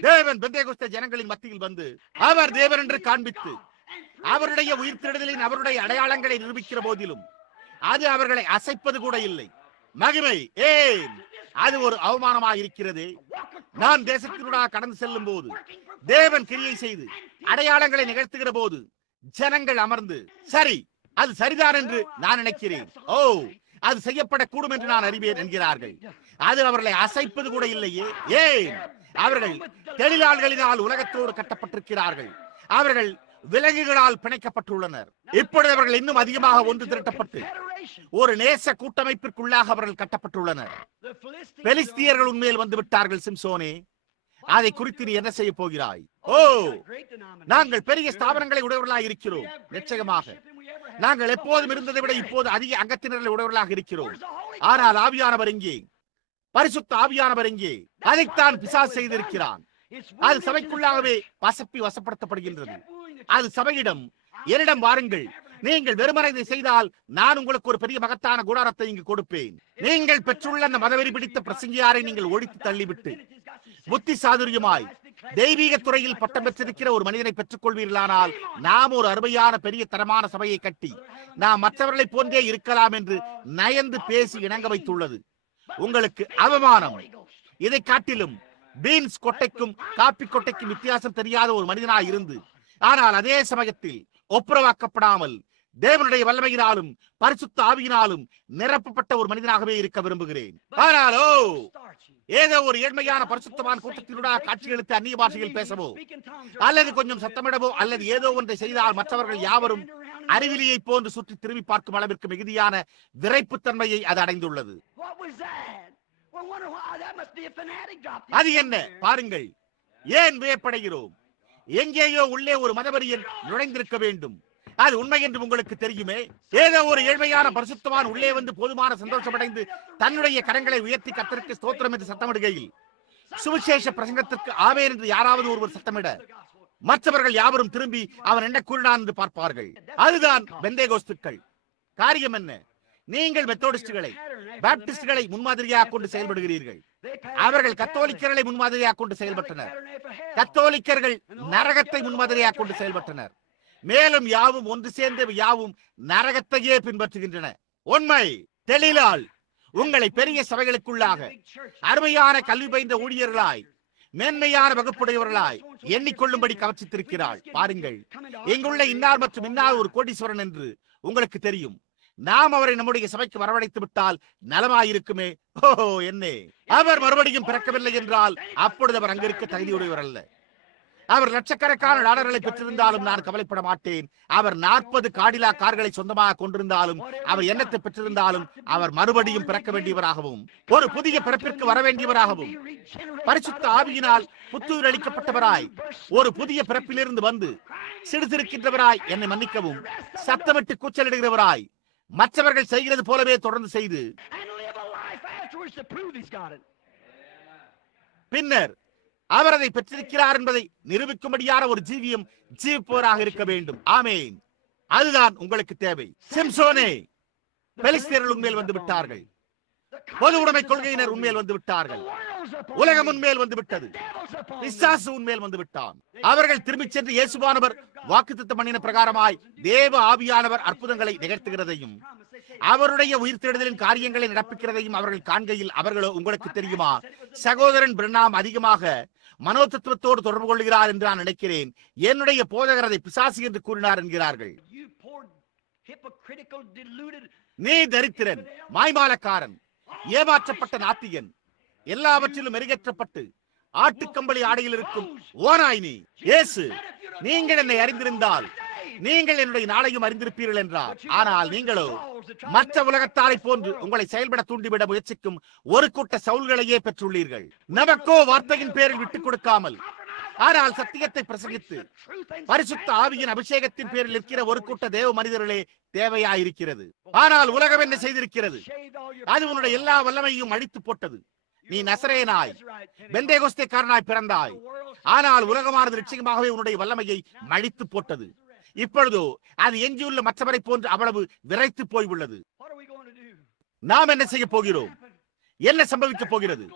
தேவன் பெந்தேகோஸ்தே ஜனங்களின் மத்தியில் வந்து அவர் தேவன் என்று காண்பித்து அவருடைய உயிர்த்தெழுதலின் அவருடைய அடையாளங்களை நிரூபிக்கிற போதிலும் அது அவர்களை அசைப்பது கூட இல்லை. மகிமை ஏன்? அது ஒரு அவமானமாக இருக்கிறது. நான் தேசத்தினூடாக கடந்து செல்லும் போது தேவன் கிரியை செய்து அடையாளங்களை நிகழ்த்துகிற போது ஜனங்கள் அமர்ந்து, சரி, அது சரிதான் என்று நான் நினைக்கிறேன், ஓ, அது செய்யப்படக்கூடும் என்று நான் அறிவேன் என்கிறார்கள். அது அவர்களை அசைப்பது கூட இல்லையே. ஏன்? அவர்கள் தொழிலாளர்களினால் உலகத்தோடு கட்டப்பட்டிருக்கிறார்கள். அவர்கள் விலங்குகளால் பிணைக்கப்பட்டுள்ளனர். இப்பொழுது அவர்கள் இன்னும் அதிகமாக ஒன்று திரட்டப்பட்டு ஒரு நேச கூட்டமைப்பிற்குள்ளாக அவர்கள் கட்டப்பட்டுள்ளனர். பெலிஸ்தியர்கள் உண்மையில் வந்து விட்டார்கள். சிம்சோனே, அதை குறித்து நீ என்ன செய்ய போகிறாய்? ஓ, நாங்கள் பெரிய ஸ்தாபனங்களை உடையவர்களாக இருக்கிறோம். நிச்சயமாக நாங்கள் எப்போதும் இருந்ததை விட இப்போது அதிக அங்கத்தினர்களை உடையவர்களாக இருக்கிறோம். ஆனால் ஆவியானவர் எங்கே? பரிசுத்த ஆவியானவர் எங்கே? அதைத்தான் பிசாசு செய்திருக்கிறான். அது சபைக்குள்ளாகவே வசப்படுத்தப்படுகின்றது. அது சபையிடம், என்னிடம் வாருங்கள், நீங்கள் வெறுமனை செய்தால் நான் உங்களுக்கு ஒரு பெரிய மகத்தான கூடாரத்தை இங்கு கொடுப்பேன். நீங்கள் பெற்றுள்ள அந்த மதவெறி பிடித்த பிரசங்கியாரை நீங்கள் ஒழித்து தள்ளிவிட்டு புத்தி சாதுரியமாய் தெய்வீக துறையில் பட்டம் பெற்றிருக்கிற ஒரு மனிதனை பெற்றுக் கொள்வீர்களானால் நாம் ஒரு அருமையான பெரிய தரமான சபையை கட்டி நாம் மற்றவர்களை போன்றே இருக்கலாம் என்று நயந்து பேசி இணங்க வைத்துள்ளது. உங்களுக்கு அவமானம். இதை காட்டிலும் பீன்ஸ் கொட்டைக்கும் காப்பி கொட்டைக்கும் வித்தியாசம் தெரியாத ஒரு மனிதனாய் இருந்து, ஆனால் அதே சமயத்தில் ஒப்புரவாக்கப்படாமல் தேவனுடைய வல்லமையினாலும் பரிசுத்த ஆவியினாலும் நிரப்பப்பட்ட ஒரு மனிதனாகவே இருக்க விரும்புகிறேன். ஆனாலோ ஏதோ ஒரு ஏழ்மையான பரிசுத்தமான கூட்டத்தினூடாக காட்சிகளுக்கு அந்நிய பாஷையில் பேசவோ அல்லது கொஞ்சம் சத்தமிடவோ அல்லது ஏதோ ஒன்றை செய்தால் மற்றவர்கள் யாவரும் அறிவிலியை போன்று சுற்றி திரும்பி பார்க்கும் அளவிற்கு மிகுதியான விரைப்புத்தன்மையை அது அடைந்துள்ளது. அது என்ன பாருங்கள், ஏன் வியப்படைகிறோம்? எங்கேயோ உள்ளே ஒரு மதவெறியன் நுழைந்திருக்க வேண்டும். அது உண்மை என்று உங்களுக்கு தெரியுமே. ஏதோ ஒரு ஏழ்மையான பரிசுத்தவான் உள்ளே வந்து போதுமான சந்தோஷமடைந்து தன்னுடைய கரங்களை உயர்த்தி கர்த்தருக்கு ஸ்தோத்திரம் என்று சத்தமிடுகையில் சுவிசேஷ பிரசங்கத்திற்கு ஆவேன் என்று யாராவது ஒருவர் சத்தமிட மற்றவர்கள் யாவரும் திரும்பி அவன் என்ன கூறினான் என்று பார்ப்பார்கள். அதுதான் பெந்தேகோஸ்துக்கள். காரியம் என்ன? நீங்கள் மெத்தோடிஸ்டுகளை, பாப்டிஸ்டுகளை முன்மாதிரியாக கொண்டு செயல்படுகிறீர்கள். அவர்கள் கத்தோலிக்கர்களை முன்மாதிரியாக கொண்டு செயல்பட்டனர். கத்தோலிக்கர்கள் நரகத்தை முன்மாதிரியாக கொண்டு செயல்பட்டனர். மேலும் யாவும் ஒன்று சேர்ந்த யாவும் நரகத்தையே பின்பற்றுகின்றன. உண்மை தெளிலால் உங்களை பெரிய சபைகளுக்குள்ளாக அருமையான கல்வி பயின்ற ஊழியர்களாய் மேன்மையான வகுப்புடையவர்களாய் எண்ணிக்கொள்ளும்படி கவர்ச்சித்திருக்கிறாள். பாருங்கள், இங்குள்ள இன்னார் மற்றும் இன்னார் ஒரு கோடீஸ்வரன் என்று உங்களுக்கு தெரியும். நாம் அவரை நம்முடைய சபைக்கு வரவழைத்து விட்டால் நலமாயிருக்குமே. ஓஹோ, என்ன அவர் மறுபடியும் பிறக்கவில்லை என்றால் அப்பொழுது அவர் அங்கிருக்க தகுதியுடையவர் அல்ல. அவர் லட்சக்கணக்கான டாலர்களை பெற்றிருந்தாலும் நான் கவலைப்பட மாட்டேன். அவர் 40 காடிலா கார்களை சொந்தமாக கொண்டிருந்தாலும், அவர் எண்ணத்தை பெற்றிருந்தாலும், அவர் மறுபடியும் பிறக்க வேண்டியவராகவும் ஒரு புதிய பிறப்பிற்கு வர வேண்டியவராகவும் பரிசுத்த ஆவியினால் புத்துயிர் அளிக்கப்பட்டவராய் ஒரு புதிய பிறப்பிலிருந்து வந்து சிடுசிருக்கின்றவராய் என்னை மன்னிக்கவும் சத்தமிட்டு கூச்சலிடுகிறவராய் மற்றவர்கள் செய்கிறது போலவே தொடர்ந்து செய்து பின்னர் அவர் அதை பெற்றிருக்கிறார் என்பதை நிரூபிக்கும்படியான ஒரு ஜீவியம் ஜீவிப்பவராக இருக்க வேண்டும். ஆமேன். அதுதான் உங்களுக்கு தேவை. சிம்சோனே, பெலிஸ்தியர்கள் உண்மையில் வந்து விட்டார்கள். பொது உடைமை கொள்கையினர் உண்மையில் வந்து விட்டார்கள். உலகம் உண்மையில் வந்து விட்டது. பிசாசு உண்மையில் வந்து விட்டான். அவர்கள் திரும்பிச் சென்று இயேசுவானவர் வாக்குத்தத்தம் பண்ணின பிரகாரமாய் தேவ ஆவியானவர் அற்புதங்களை நிகழ்த்துகிறதையும் அவருடைய உயிர்த்தெழுதலின் காரியங்களை நடப்பிக்கிறதையும் அவர்கள் காண்கையில் அவர்களோ, உங்களுக்கு தெரியுமா, சகோதரன் பிரணாம் அதிகமாக மனோதத்துவத்தோடு தொடர்பு கொள்கிறார் என்று நான் நினைக்கிறேன். என்னுடைய போதகர் அதை பிசாசு என்று கூறினார் என்கிறார்கள். நீ தரித்திரன், மாய்மாலக்காரன், ஏமாற்றப்பட்ட நாத்திகன், எல்லாவற்றிலும் மெருகேற்றப்பட்டு ஆட்டுக்கம்பளி ஆடையில் இருக்கும் ஓனாய் நீ. இயேசு, நீங்கள் என்னை அறிந்திருந்தால் நீங்கள் என்னுடைய நாளையும் அறிந்திருப்பீர்கள் என்றார். ஆனால் நீங்களோ மற்ற உலகத்தாரை போன்று உங்களை செயல்பட தூண்டிவிட முயற்சிக்கும் ஒரு கூட்ட சவுல்களையே பெற்றுள்ளீர்கள். நமக்கோ வார்த்தையின் பேரில் விட்டுக் கொடுக்காமல், ஆனால் சத்தியத்தை பிரசங்கித்து பரிசுத்த ஆவியின் அபிஷேகத்தின் பேரில் இருக்கிற ஒரு கூட்ட தேவ மனிதர்களே தேவையாயிருக்கிறது. ஆனால் உலகம் என்ன செய்திருக்கிறது? அது உன்னுடைய எல்லா வல்லமையும் அழித்து போட்டது. நீ நசரேனாய் பெந்தேகோஸ்தேக்காரனாய் பிறந்தாய். ஆனால் உலகமானது நிச்சயமாகவே உன்னுடைய வல்லமையை மழித்து போட்டது. இப்பொழுதோ அது எஞ்சியுள்ள மற்றவரை போன்று அவ்வளவு விரைத்து போய் உள்ளது. நாம் என்ன செய்ய போகிறோம்? என்ன சம்பவிக்க போகிறது?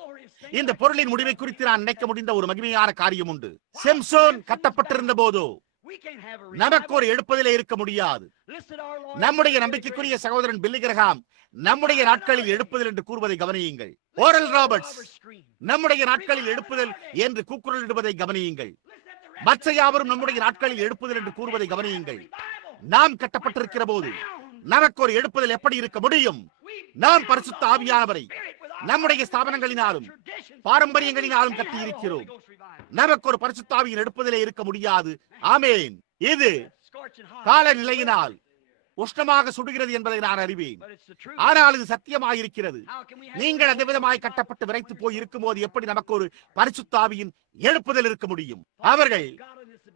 இந்த பொருளின் முடிவை குறித்து நான் நினைக்க முடிந்த ஒரு மகிமையான காரியம் உண்டு. சிம்சோன் கட்டப்பட்டிருந்த போதோ நமக்கு ஒரு எழுப்பதிலே இருக்க முடியாது. நம்முடைய நம்பிக்கைக்குரிய சகோதரன் பில்லி கிரஹாம் நம்முடைய நாட்களில் எழுப்புதல் என்று கூறுவதை கவனியுங்கள். ஓரல் ராபர்ட்ஸ் நம்முடைய நாட்களில் எழுப்புதல் என்று கூக்குரலிடுவதை கவனியுங்கள். மற்ற யாவரும் நம்முடைய நாட்களில் எழுப்புதல் என்று கூறுவதை கவனியுங்கள். நாம் கட்டப்பட்டிருக்கிற போது நமக்கு ஒரு எழுப்புதல் எப்படி இருக்க முடியும்? நாம் பரிசுத்த ஆவியானவரை நம்முடைய ஸ்தாபனங்களினாலும் பாரம்பரியங்களினாலும் கட்டி இருக்கிறோம். நமக்கு ஒரு பரிசுத்த ஆவியின் எழுப்புதலே இருக்க முடியாது. ஆமேன். இது காலநிலையினால் உஷ்ணமாக சுடுகிறது என்பதை நான் அறிவேன். ஆனால் இது சத்தியமாயிருக்கிறது. நீங்கள் அந்த விதமாய் கட்டப்பட்டு விரைத்து போய் இருக்கும் போது எப்படி நமக்கு ஒரு பரிசுத்த ஆவியின் எழுப்புதல் இருக்க முடியும்? அவர்கள்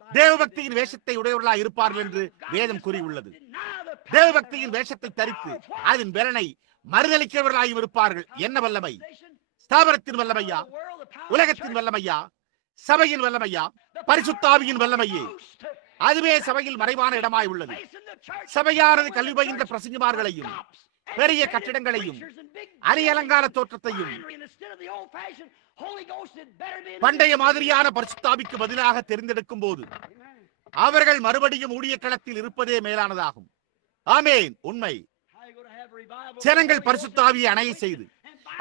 தேவபக்தியின் வேஷத்தை உடையவர்களாய் இருப்பார்கள் என்று வேதம் கூறியுள்ளது. தேவபக்தியின் வேஷத்தை தரித்து அதன் பலனை மறுதளிக்கிறவர்களாயும் இருப்பார்கள். என்ன வல்லமை? ஸ்தாபனத்தின் வல்லமையா? உலகத்தின் வல்லமையா? சபையின் வல்லமையா? பரிசுத்த ஆவியின் வல்லமையே. அதுவே சபையில் மறைவான இடமாய் உள்ளது. சபையானது கல்வி பயின்ற பிரசங்கிமார்களையும் பெரிய கட்டிடங்களையும் அரியலங்கார தோற்றத்தையும் பண்டைய மாதிரியான பரிசுத்தாவிக்கு பதிலாக தெரிந்தெடுக்கும் போது அவர்கள் மறுபடியும் ஊழிய களத்தில் இருப்பதே மேலானதாகும். ஆமேன். உண்மை. ஜனங்கள் பரிசுத்த ஆவியை அணைய செய்து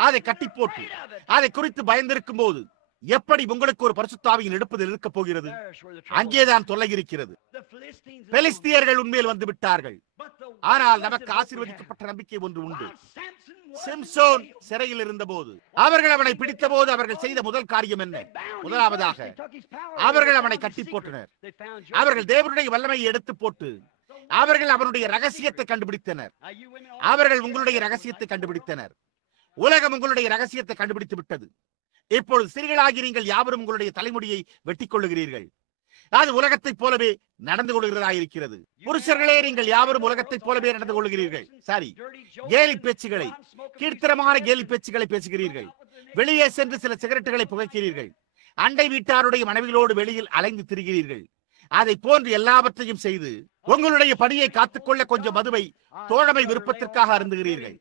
அதை கட்டி போட்டு அதை குறித்து பயந்திருக்கும் போது எப்படி உங்களுக்கு ஒரு பரிசுத்த ஆவியின் எடுப்பதில் இருக்க போகிறது? அங்கேதான் தொல்லை இருக்கிறது. பெலிஸ்தியர்கள் உண்மையில் வந்து விட்டார்கள். ஆனால் நமக்கு ஆசீர்வதிக்கப்பட்ட நம்பிக்கை ஒன்று உண்டு. சிம்சோன் சிறையில் இருந்த போது அவர்கள் அவனை பிடித்த போது அவர்கள் செய்த முதல் காரியம் என்ன? முதலாவதாக அவர்கள் அவனை கட்டி போட்டனர். அவர்கள் தேவனுடைய வல்லமையை எடுத்து போட்டு அவர்கள் அவனுடைய ரகசியத்தை கண்டுபிடித்தனர். அவர்கள் உங்களுடைய ரகசியத்தை கண்டுபிடித்தனர். உலகம் உங்களுடைய ரகசியத்தை கண்டுபிடித்து விட்டது. இப்பொழுது சிறிகளாகி நீங்கள் யாவரும் உங்களுடைய தலைமுடியை வெட்டிக் கொள்ளுகிறீர்கள். அது உலகத்தைப் போலவே நடந்து கொள்கிறதா இருக்கிறது. புருஷர்களே, நீங்கள் யாவரும் உலகத்தைப் போலவே நடந்து கொள்கிறீர்கள். சரி, கேலி பேச்சுகளை, கீர்த்தனமான கேலி பேச்சுகளை பேசுகிறீர்கள். வெளியே சென்று சில சிகரெட்டுகளை புகைக்கிறீர்கள். அண்டை வீட்டாருடைய மனைவிகளோடு வெளியில் அலைந்து திரிகிறீர்கள். அதை போன்று எல்லாவற்றையும் செய்து உங்களுடைய பணியை காத்துக்கொள்ள கொஞ்சம் மதுவை தோழமை விருப்பத்திற்காக அருந்துகிறீர்கள்.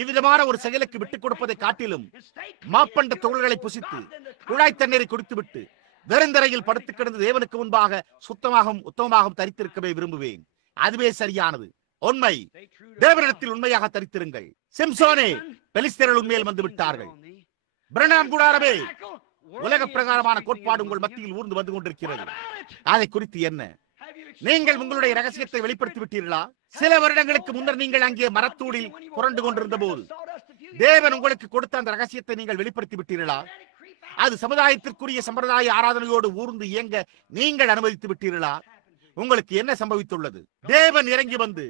இவ்விதமான ஒரு செயலுக்கு விட்டுக் கொடுப்பதை காட்டிலும் மாப்பண்ட தொழில்களை புசித்து குழாய் தண்ணீரை குடித்துவிட்டு வெறுந்தரையில் படுத்து கிடந்து தேவனுக்கு முன்பாக சுத்தமாகவும் உத்தமமாகவும் தரித்திருக்கவே விரும்புவேன். அதுவே சரியானது. உண்மை. தேவனிடத்தில் உண்மையாக தரித்திருங்கள். சிம்சோனே, பெலிஸ்தர்கள் உண்மையில் வந்து விட்டார்கள். பிரணாம் கூடாரமே, உலக பிரகாரமான கோட்பாடு உங்கள் மத்தியில் ஊர்ந்து வந்து கொண்டிருக்கிறது. அதை குறித்து என்ன? நீங்கள் உங்களுடைய ரகசியத்தை வெளிப்படுத்தி விட்டீர்களா? சில வருடங்களுக்கு முன்னர் நீங்கள் அங்கே மரத்தூடில் புரண்டு கொண்டிருந்த போது தேவன் உங்களுக்கு கொடுத்த அந்த ரகசியத்தை நீங்கள் வெளிப்படுத்தி விட்டீர்களா? அது சமுதாயத்திற்குரிய சம்பிரதாய ஆராதனையோடு ஊர்ந்து இயங்க நீங்கள் அனுமதித்து விட்டீர்களா? உங்களுக்கு என்ன சம்பவித்துள்ளது? தேவன் இறங்கி வந்து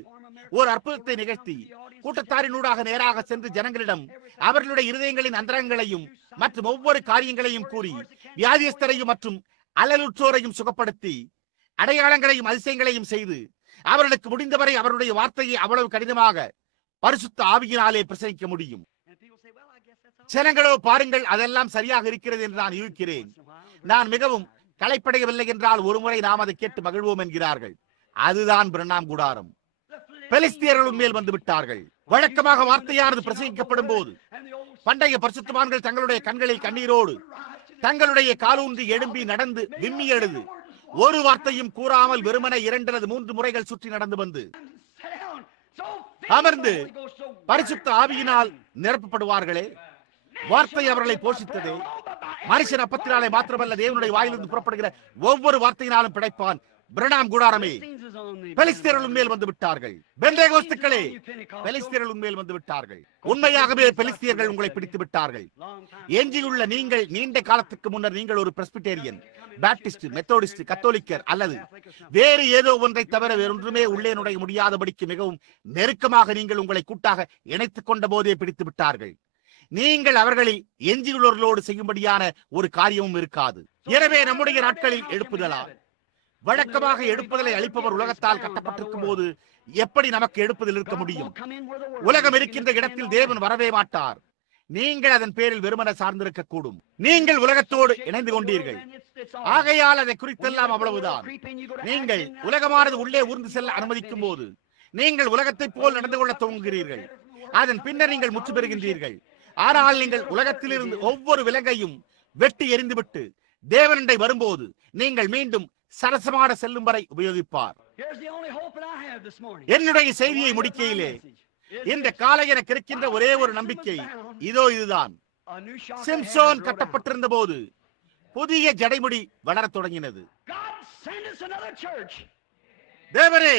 ஒரு அற்புதத்தை நிகழ்த்தி கூட்டத்தாரினூடாக நேராக சென்று ஜனங்களிடம் அவர்களுடைய இருதயங்களின் அந்தரங்களையும் மற்றும் ஒவ்வொரு காரியங்களையும் கூறி வியாதியஸ்தரையும் மற்றும் அல்லலுற்றோரையும் சுகப்படுத்தி அடையாளங்களையும் அதிசயங்களையும் செய்து அவர்களுக்கு முடிந்தவரை அவருடைய வார்த்தையை அவ்வளவு கடினமாக பரிசுத்த ஆவியினாலே பிரசங்கிக்க முடியும். ஜனங்களோ, பாருங்கள், அதெல்லாம் சரியாக இருக்கிறது என்று நான் யூகிக்கிறேன். நான் மிகவும் களைப்படையவில்லை என்றால் ஒருமுறை நாம் அதை கேட்டு மகிழ்வோம் என்கிறார்கள். அதுதான் பிரணாம் கூடாரம். பெலிஸ்தியர்கள் உண்மையில் வந்து விட்டார்கள். வழக்கமாக வார்த்தையானது பிரசங்கிக்கப்படும் போது பண்டைய பரிசுத்தவான்கள் தங்களுடைய கண்களில் கண்ணீரோடு தங்களுடைய காலூன்றி எழும்பி நடந்து விம்மி எழுது ஒரு வார்த்தையும் கூறாமல் வெறுமனை 2 அல்லது 3 முறைகள் சுற்றி நடந்து வந்து அமர்ந்து பரிசுத்த ஆவியினால் நிரப்பப்படுவார்களே. வார்த்தை அவர்களை போஷித்ததே. மனுஷன் அப்பத்தினாலே மாத்திரமல்ல, தேவனுடைய வாயிலிருந்து புறப்படுகிற ஒவ்வொரு வார்த்தையினாலும் பிழைப்பான். பிரணாம் கூடாரமே, பெலிஸ்தர்கள் உண்மையில் வந்து விட்டார்கள். பெந்தேகோஸ்துக்களே, பெலிஸ்தர்கள் உண்மையில் வந்து விட்டார்கள். உண்மையாகவே பெலிஸ்தியர்கள் உங்களை பிடித்து விட்டார்கள். எஞ்சியுள்ள நீங்கள் நீண்ட காலத்துக்கு முன்னர் நீங்கள் ஒரு பிரெஸ்பிட்டேரியன், பாப்டிஸ்ட், மெத்தோடிஸ்ட், கத்தோலிக்கர் அல்லது வேறு ஏதோ ஒன்றை தவிர வேறொன்றுமே உள்ளே நுழைய முடியாதபடிக்கு மிகவும் நெருக்கமாக நீங்கள் உங்களை கூட்டாக இணைத்துக் கொண்ட போதே பிடித்து விட்டார்கள். நீங்கள் அவர்களில் எஞ்சியுள்ளவர்களோடு செய்யும்படியான ஒரு காரியமும் இருக்காது. எனவே நம்முடைய நாட்களில் எழுப்புதலா வழக்கமாக எடுப்புதலை அளிப்பவர் உலகத்தால் கட்டப்பட்டிருக்கும் போது எப்படி நமக்கு எடுப்புதல் இருக்க முடியும்? உலகம் இருக்கின்ற இடத்தில் தேவன் வரவே மாட்டார். நீங்கள் அதன் பேரில் வெறுமன சார்ந்திருக்க கூடும். நீங்கள் உலகத்தோடு இணைந்து கொண்டீர்கள். ஆகையால் அதை குறித்தெல்லாம் அவ்வளவுதான். நீங்கள் உலகமானது உள்ளே ஊர்ந்து செல்ல அனுமதிக்கும் போது நீங்கள் உலகத்தை போல் நடந்து கொள்ள துவங்குகிறீர்கள். அதன் பின்னர் நீங்கள் முற்று பெறுகின்றீர்கள். ஆனால் நீங்கள் உலகத்திலிருந்து ஒவ்வொரு விலங்கையும் வெட்டி எறிந்துவிட்டு தேவனண்டை வரும்போது நீங்கள் மீண்டும் சரசமான செல்லும் வரை உபயோகிப்பார். என்னுடைய செய்தியை முடிக்கையிலே இந்த காலை எனக்கு இருக்கின்ற ஒரே ஒரு நம்பிக்கை இதோ இதுதான். சிம்சோன் கட்டப்பட்டிருந்த போது புதிய ஜடைமுடி வளரத் தொடங்கினது. தேவரே,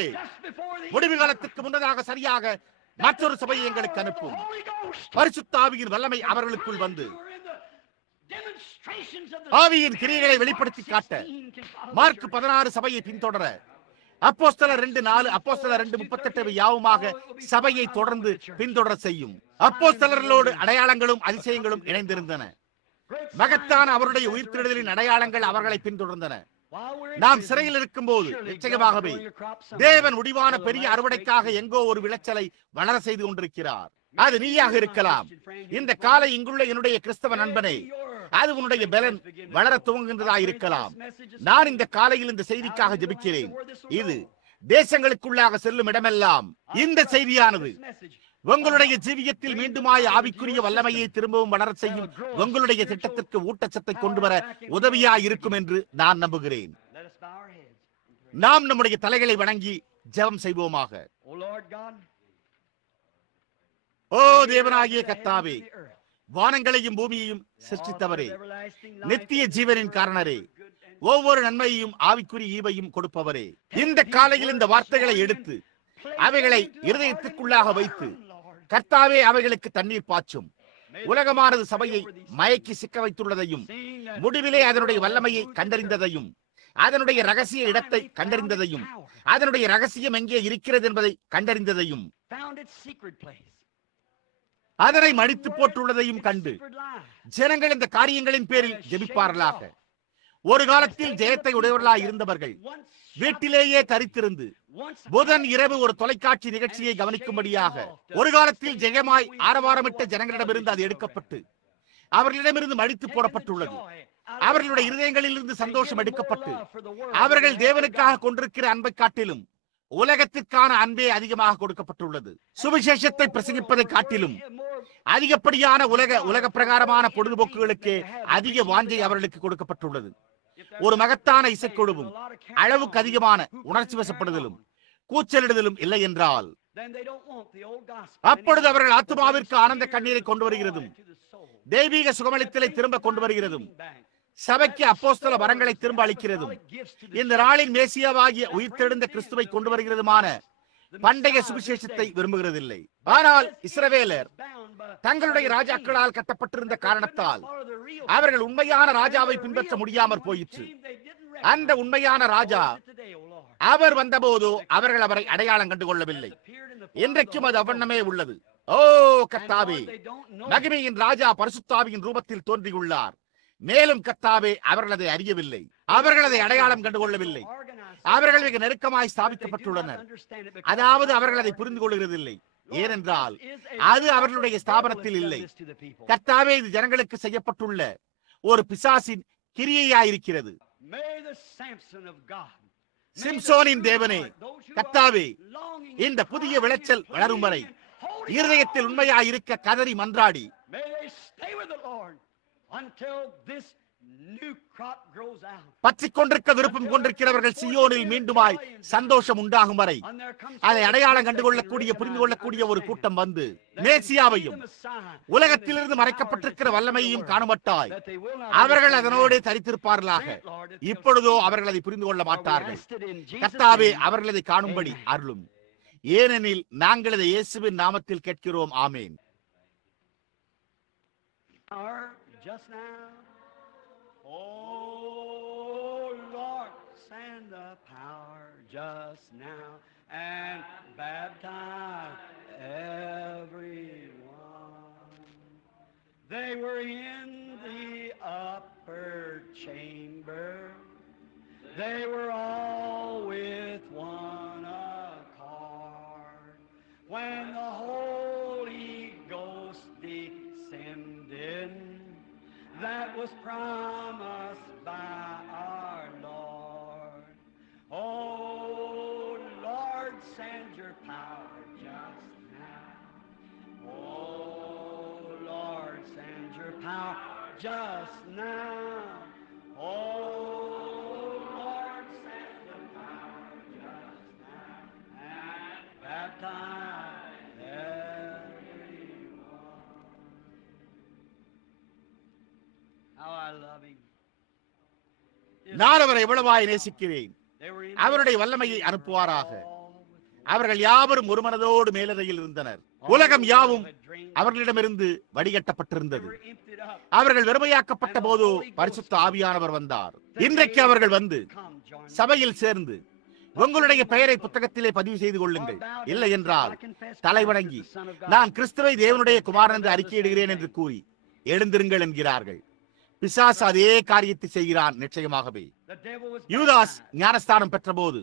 முடிவு காலத்துக்கு முன்னதாக சரியாக மற்றொரு சபையை எங்களுக்கு அனுப்பும். பரிசுத்த ஆவியின் வல்லமை அவர்களுக்குள் வந்து ஆவியின் கிரியைகளை வெளிப்படுத்தி காட்ட மார்க் 16 சபையை பின்தொடர அப்போஸ்தலர் 2:4 அப்போஸ்தலர் 2:38 யாவுமாக சபையை தொடர்ந்து பின்தொடர செய்யும். அப்போஸ்தலர்களோடு அடையாளங்களும் அதிசயங்களும் இணைந்திருந்தன. மகத்தான அவருடைய உயிர்த்தெழுதலின் அடையாளங்கள் அவர்களை பின்தொடர்ந்தன. நாம் சிறையில் இருக்கும் போது நிச்சயமாகவே தேவன் முடிவான பெரிய அறுவடைக்காக எங்கோ ஒரு விளைச்சலை வளர செய்து கொண்டிருக்கிறார். அது நீயாக இருக்கலாம். இந்த காலை இங்குள்ள என்னுடைய கிறிஸ்தவ நண்பனே, அது உன்னுடைய பலன் வளர துவங்குகின்றதா இருக்கலாம். நான் இந்த காலையில் இந்த செய்திக்காக ஜெபிக்கிறேன். இது தேசங்களுக்குள்ளாக செல்லும் இடமெல்லாம் இந்த செய்தியானது உங்களுடைய ஜீவியத்தில் மீண்டுமாய் ஆவிக்குரிய வல்லமையை திரும்பவும் வளர செய்யும் உங்களுடைய திட்டத்திற்கு ஊட்டச்சத்தை கொண்டு வர உதவியாய் இருக்கும் என்று நான் நம்புகிறேன். நாம் நம்முடைய தலைகளை வணங்கி ஜெபம் செய்வோமாக. ஓ தேவனாகிய கர்த்தாவே, வானங்களையும் பூமியையும் சிருஷ்டித்தவரே, நித்திய ஜீவனின் காரணரே, ஒவ்வொரு நன்மையையும் ஆவிக்குரிய ஈவையும் கொடுப்பவரே, இந்த காலையில் இந்த வார்த்தைகளை எடுத்து அவைகளை இருதயத்துக்குள்ளாக வைத்து கர்த்தாவே அவைகளுக்கு தண்ணீர் பாய்ச்சும். உலகமானது சபையை மயக்கி சிக்க வைத்துள்ளதையும் முடிவிலே அதனுடைய வல்லமையை கண்டறிந்ததையும் அதனுடைய ரகசிய இடத்தை கண்டறிந்ததையும் அதனுடைய ரகசியம் எங்கே இருக்கிறது என்பதை கண்டறிந்ததையும் அதனை மடித்து போட்டுள்ளதையும் கண்டு ஜனங்கள் இந்த காரியங்களின் பேரில் ஜெபிப்பார்களாக. ஒரு காலத்தில் ஜெயத்தை உடையவர்களாய் இருந்தவர்கள் வீட்டிலேயே தரித்திருந்து புதன் இரவு ஒரு தொலைக்காட்சி நிகழ்ச்சியை கவனிக்கும்படியாக ஒரு காலத்தில் ஜெயமாய் ஆரவாரமிட்ட ஜனங்களிடமிருந்து அது எடுக்கப்பட்டு அவர்களிடமிருந்து மடித்து போடப்பட்டுள்ளது. அவர்களுடைய இருதயங்களில் இருந்து சந்தோஷம் எடுக்கப்பட்டு அவர்கள் தேவனுக்காக கொண்டிருக்கிற அன்பை காட்டிலும் உலகத்திற்கான அன்பே அதிகமாக கொடுக்கப்பட்டுள்ளது. சுவிசேஷத்தை பிரசங்கிப்பதை காட்டிலும் அதிகப்படியான உலக பிரகாரமான பொழுதுபோக்குகளுக்கு அதிக வாஞ்சை அவர்களுக்கு கொடுக்கப்பட்டுள்ளது. ஒரு மகத்தான இசைக்குழுவும் அளவுக்கு அதிகமான உணர்ச்சி வசப்படுதலும் கூச்சலிடுதலும் இல்லை என்றால் அப்பொழுது அவர்கள் ஆத்துமாவிற்கு ஆனந்த கண்ணீரை கொண்டு வருகிறதும் தெய்வீக சுகமளித்தலை திரும்ப கொண்டு வருகிறதும் சபைக்கு அப்போஸ்தல வரங்களை திரும்ப அளிக்கிறதும் இந்த நாளின் மேசியாவாகிய உயிர்த்தெழுந்த கிறிஸ்துவை கொண்டு வருகிறதுமான பண்டைய சுவிசேஷத்தை விரும்புகிறதில்லை. ஆனால் இஸ்ரவேலர் தங்களுடைய ராஜாக்களால் கட்டப்பட்டிருந்த காரணத்தால் அவர்கள் உண்மையான ராஜாவை பின்பற்ற முடியாமற் போயிற்று. அந்த உண்மையான ராஜா அவர் வந்தபோதோ அவர்கள் அவரை அடையாளம் கண்டு கொள்ளவில்லை. இன்றைக்கும் அது அவ்வண்ணமே உள்ளது. ஓ கர்த்தாவே, மகிமையின் ராஜா பரிசுத்தாவியின் ரூபத்தில் தோன்றியுள்ளார். மேலும் கர்த்தாவே, அவர்கள் அதை அறியவில்லை, அவர்கள் அதை அடையாளம் கண்டு கொள்ளவில்லை. அவர்கள் மிக நெருக்கமாய் ஸ்தாபிக்கப்பட்டுள்ளனர். அதாவது அவர்கள் அதை புரிந்து கொள்கிறதில்லை. ஏனென்றால் அது அவர்களுடைய ஸ்தாபனத்தில் இல்லை. கர்த்தாவே, இது ஜனங்களுக்கு செய்யப்பட்டுள்ள ஒரு பிசாசின் கிரியையாயிருக்கிறது. சிம்சோனின் தேவனே கர்த்தாவே, இந்த புதிய விளைச்சல் வளரும் வரை இருதயத்தில் உண்மையாயிருக்க கதறி மன்றாடி பற்றிக் கொண்டிருக்க விருப்பம் கொண்டிருக்கிறவர்கள் சியோனில் மீண்டுமாய் சந்தோஷம் உண்டாகும் வரை அதை அடையாளம் கண்டுகொள்ளக்கூடிய புரிந்து கொள்ளக்கூடிய ஒரு கூட்டம் வந்து மேசியாவையும் உலகத்திலிருந்து மறைக்கப்பட்டிருக்கிற வல்லமையையும் காணுமட்டாய் அவர்கள் அதனோடு தரித்திருப்பார்களாக. இப்பொழுதோ அவர்கள் அதை புரிந்து கொள்ள மாட்டார்கள். கர்த்தாவே, அவர்கள் அதை காணும்படி அருளும். ஏனெனில் நாங்கள் இதை இயேசுவின் நாமத்தில் கேட்கிறோம். ஆமேன். Just now, oh Lord, send the power just now and baptize everyone. They were in the upper chamber. They were all with one accord when the Holy Ghost descended. That was promised by our Lord. Oh Lord, send your power just now. Oh Lord, send your power just now. Oh Lord, send the power just now and baptize everyone. How I love him. நான் அவரை எவ்வளவாய் நேசிக்கிறேன். அவருடைய வல்லமையை அனுப்புவாராக. அவர்கள் யாவரும் ஒரு மனதோடு மேலறையில் இருந்தனர். உலகம் யாவும் அவர்களிடமிருந்து வடிகட்டப்பட்டிருந்தது. அவர்கள் வெறுமையாக்கப்பட்ட போது பரிசுத்த ஆவியானவர் வந்தார். இன்றைக்கு அவர்கள் வந்து சபையில் சேர்ந்து உங்களுடைய பெயரை புத்தகத்திலே பதிவு செய்து கொள்ளுங்கள். இல்லை என்றால் தலைவணங்கி நான் கிறிஸ்துவை தேவனுடைய குமாரன் என்று அறிக்கையிடுகிறேன் என்று கூறி எழுந்திருங்கள் என்கிறார்கள். பிசாசு அதே காரியத்தை செய்கிறான். நிச்சயமாகவே யூதாஸ் ஞானஸ்தானம் பெற்ற போது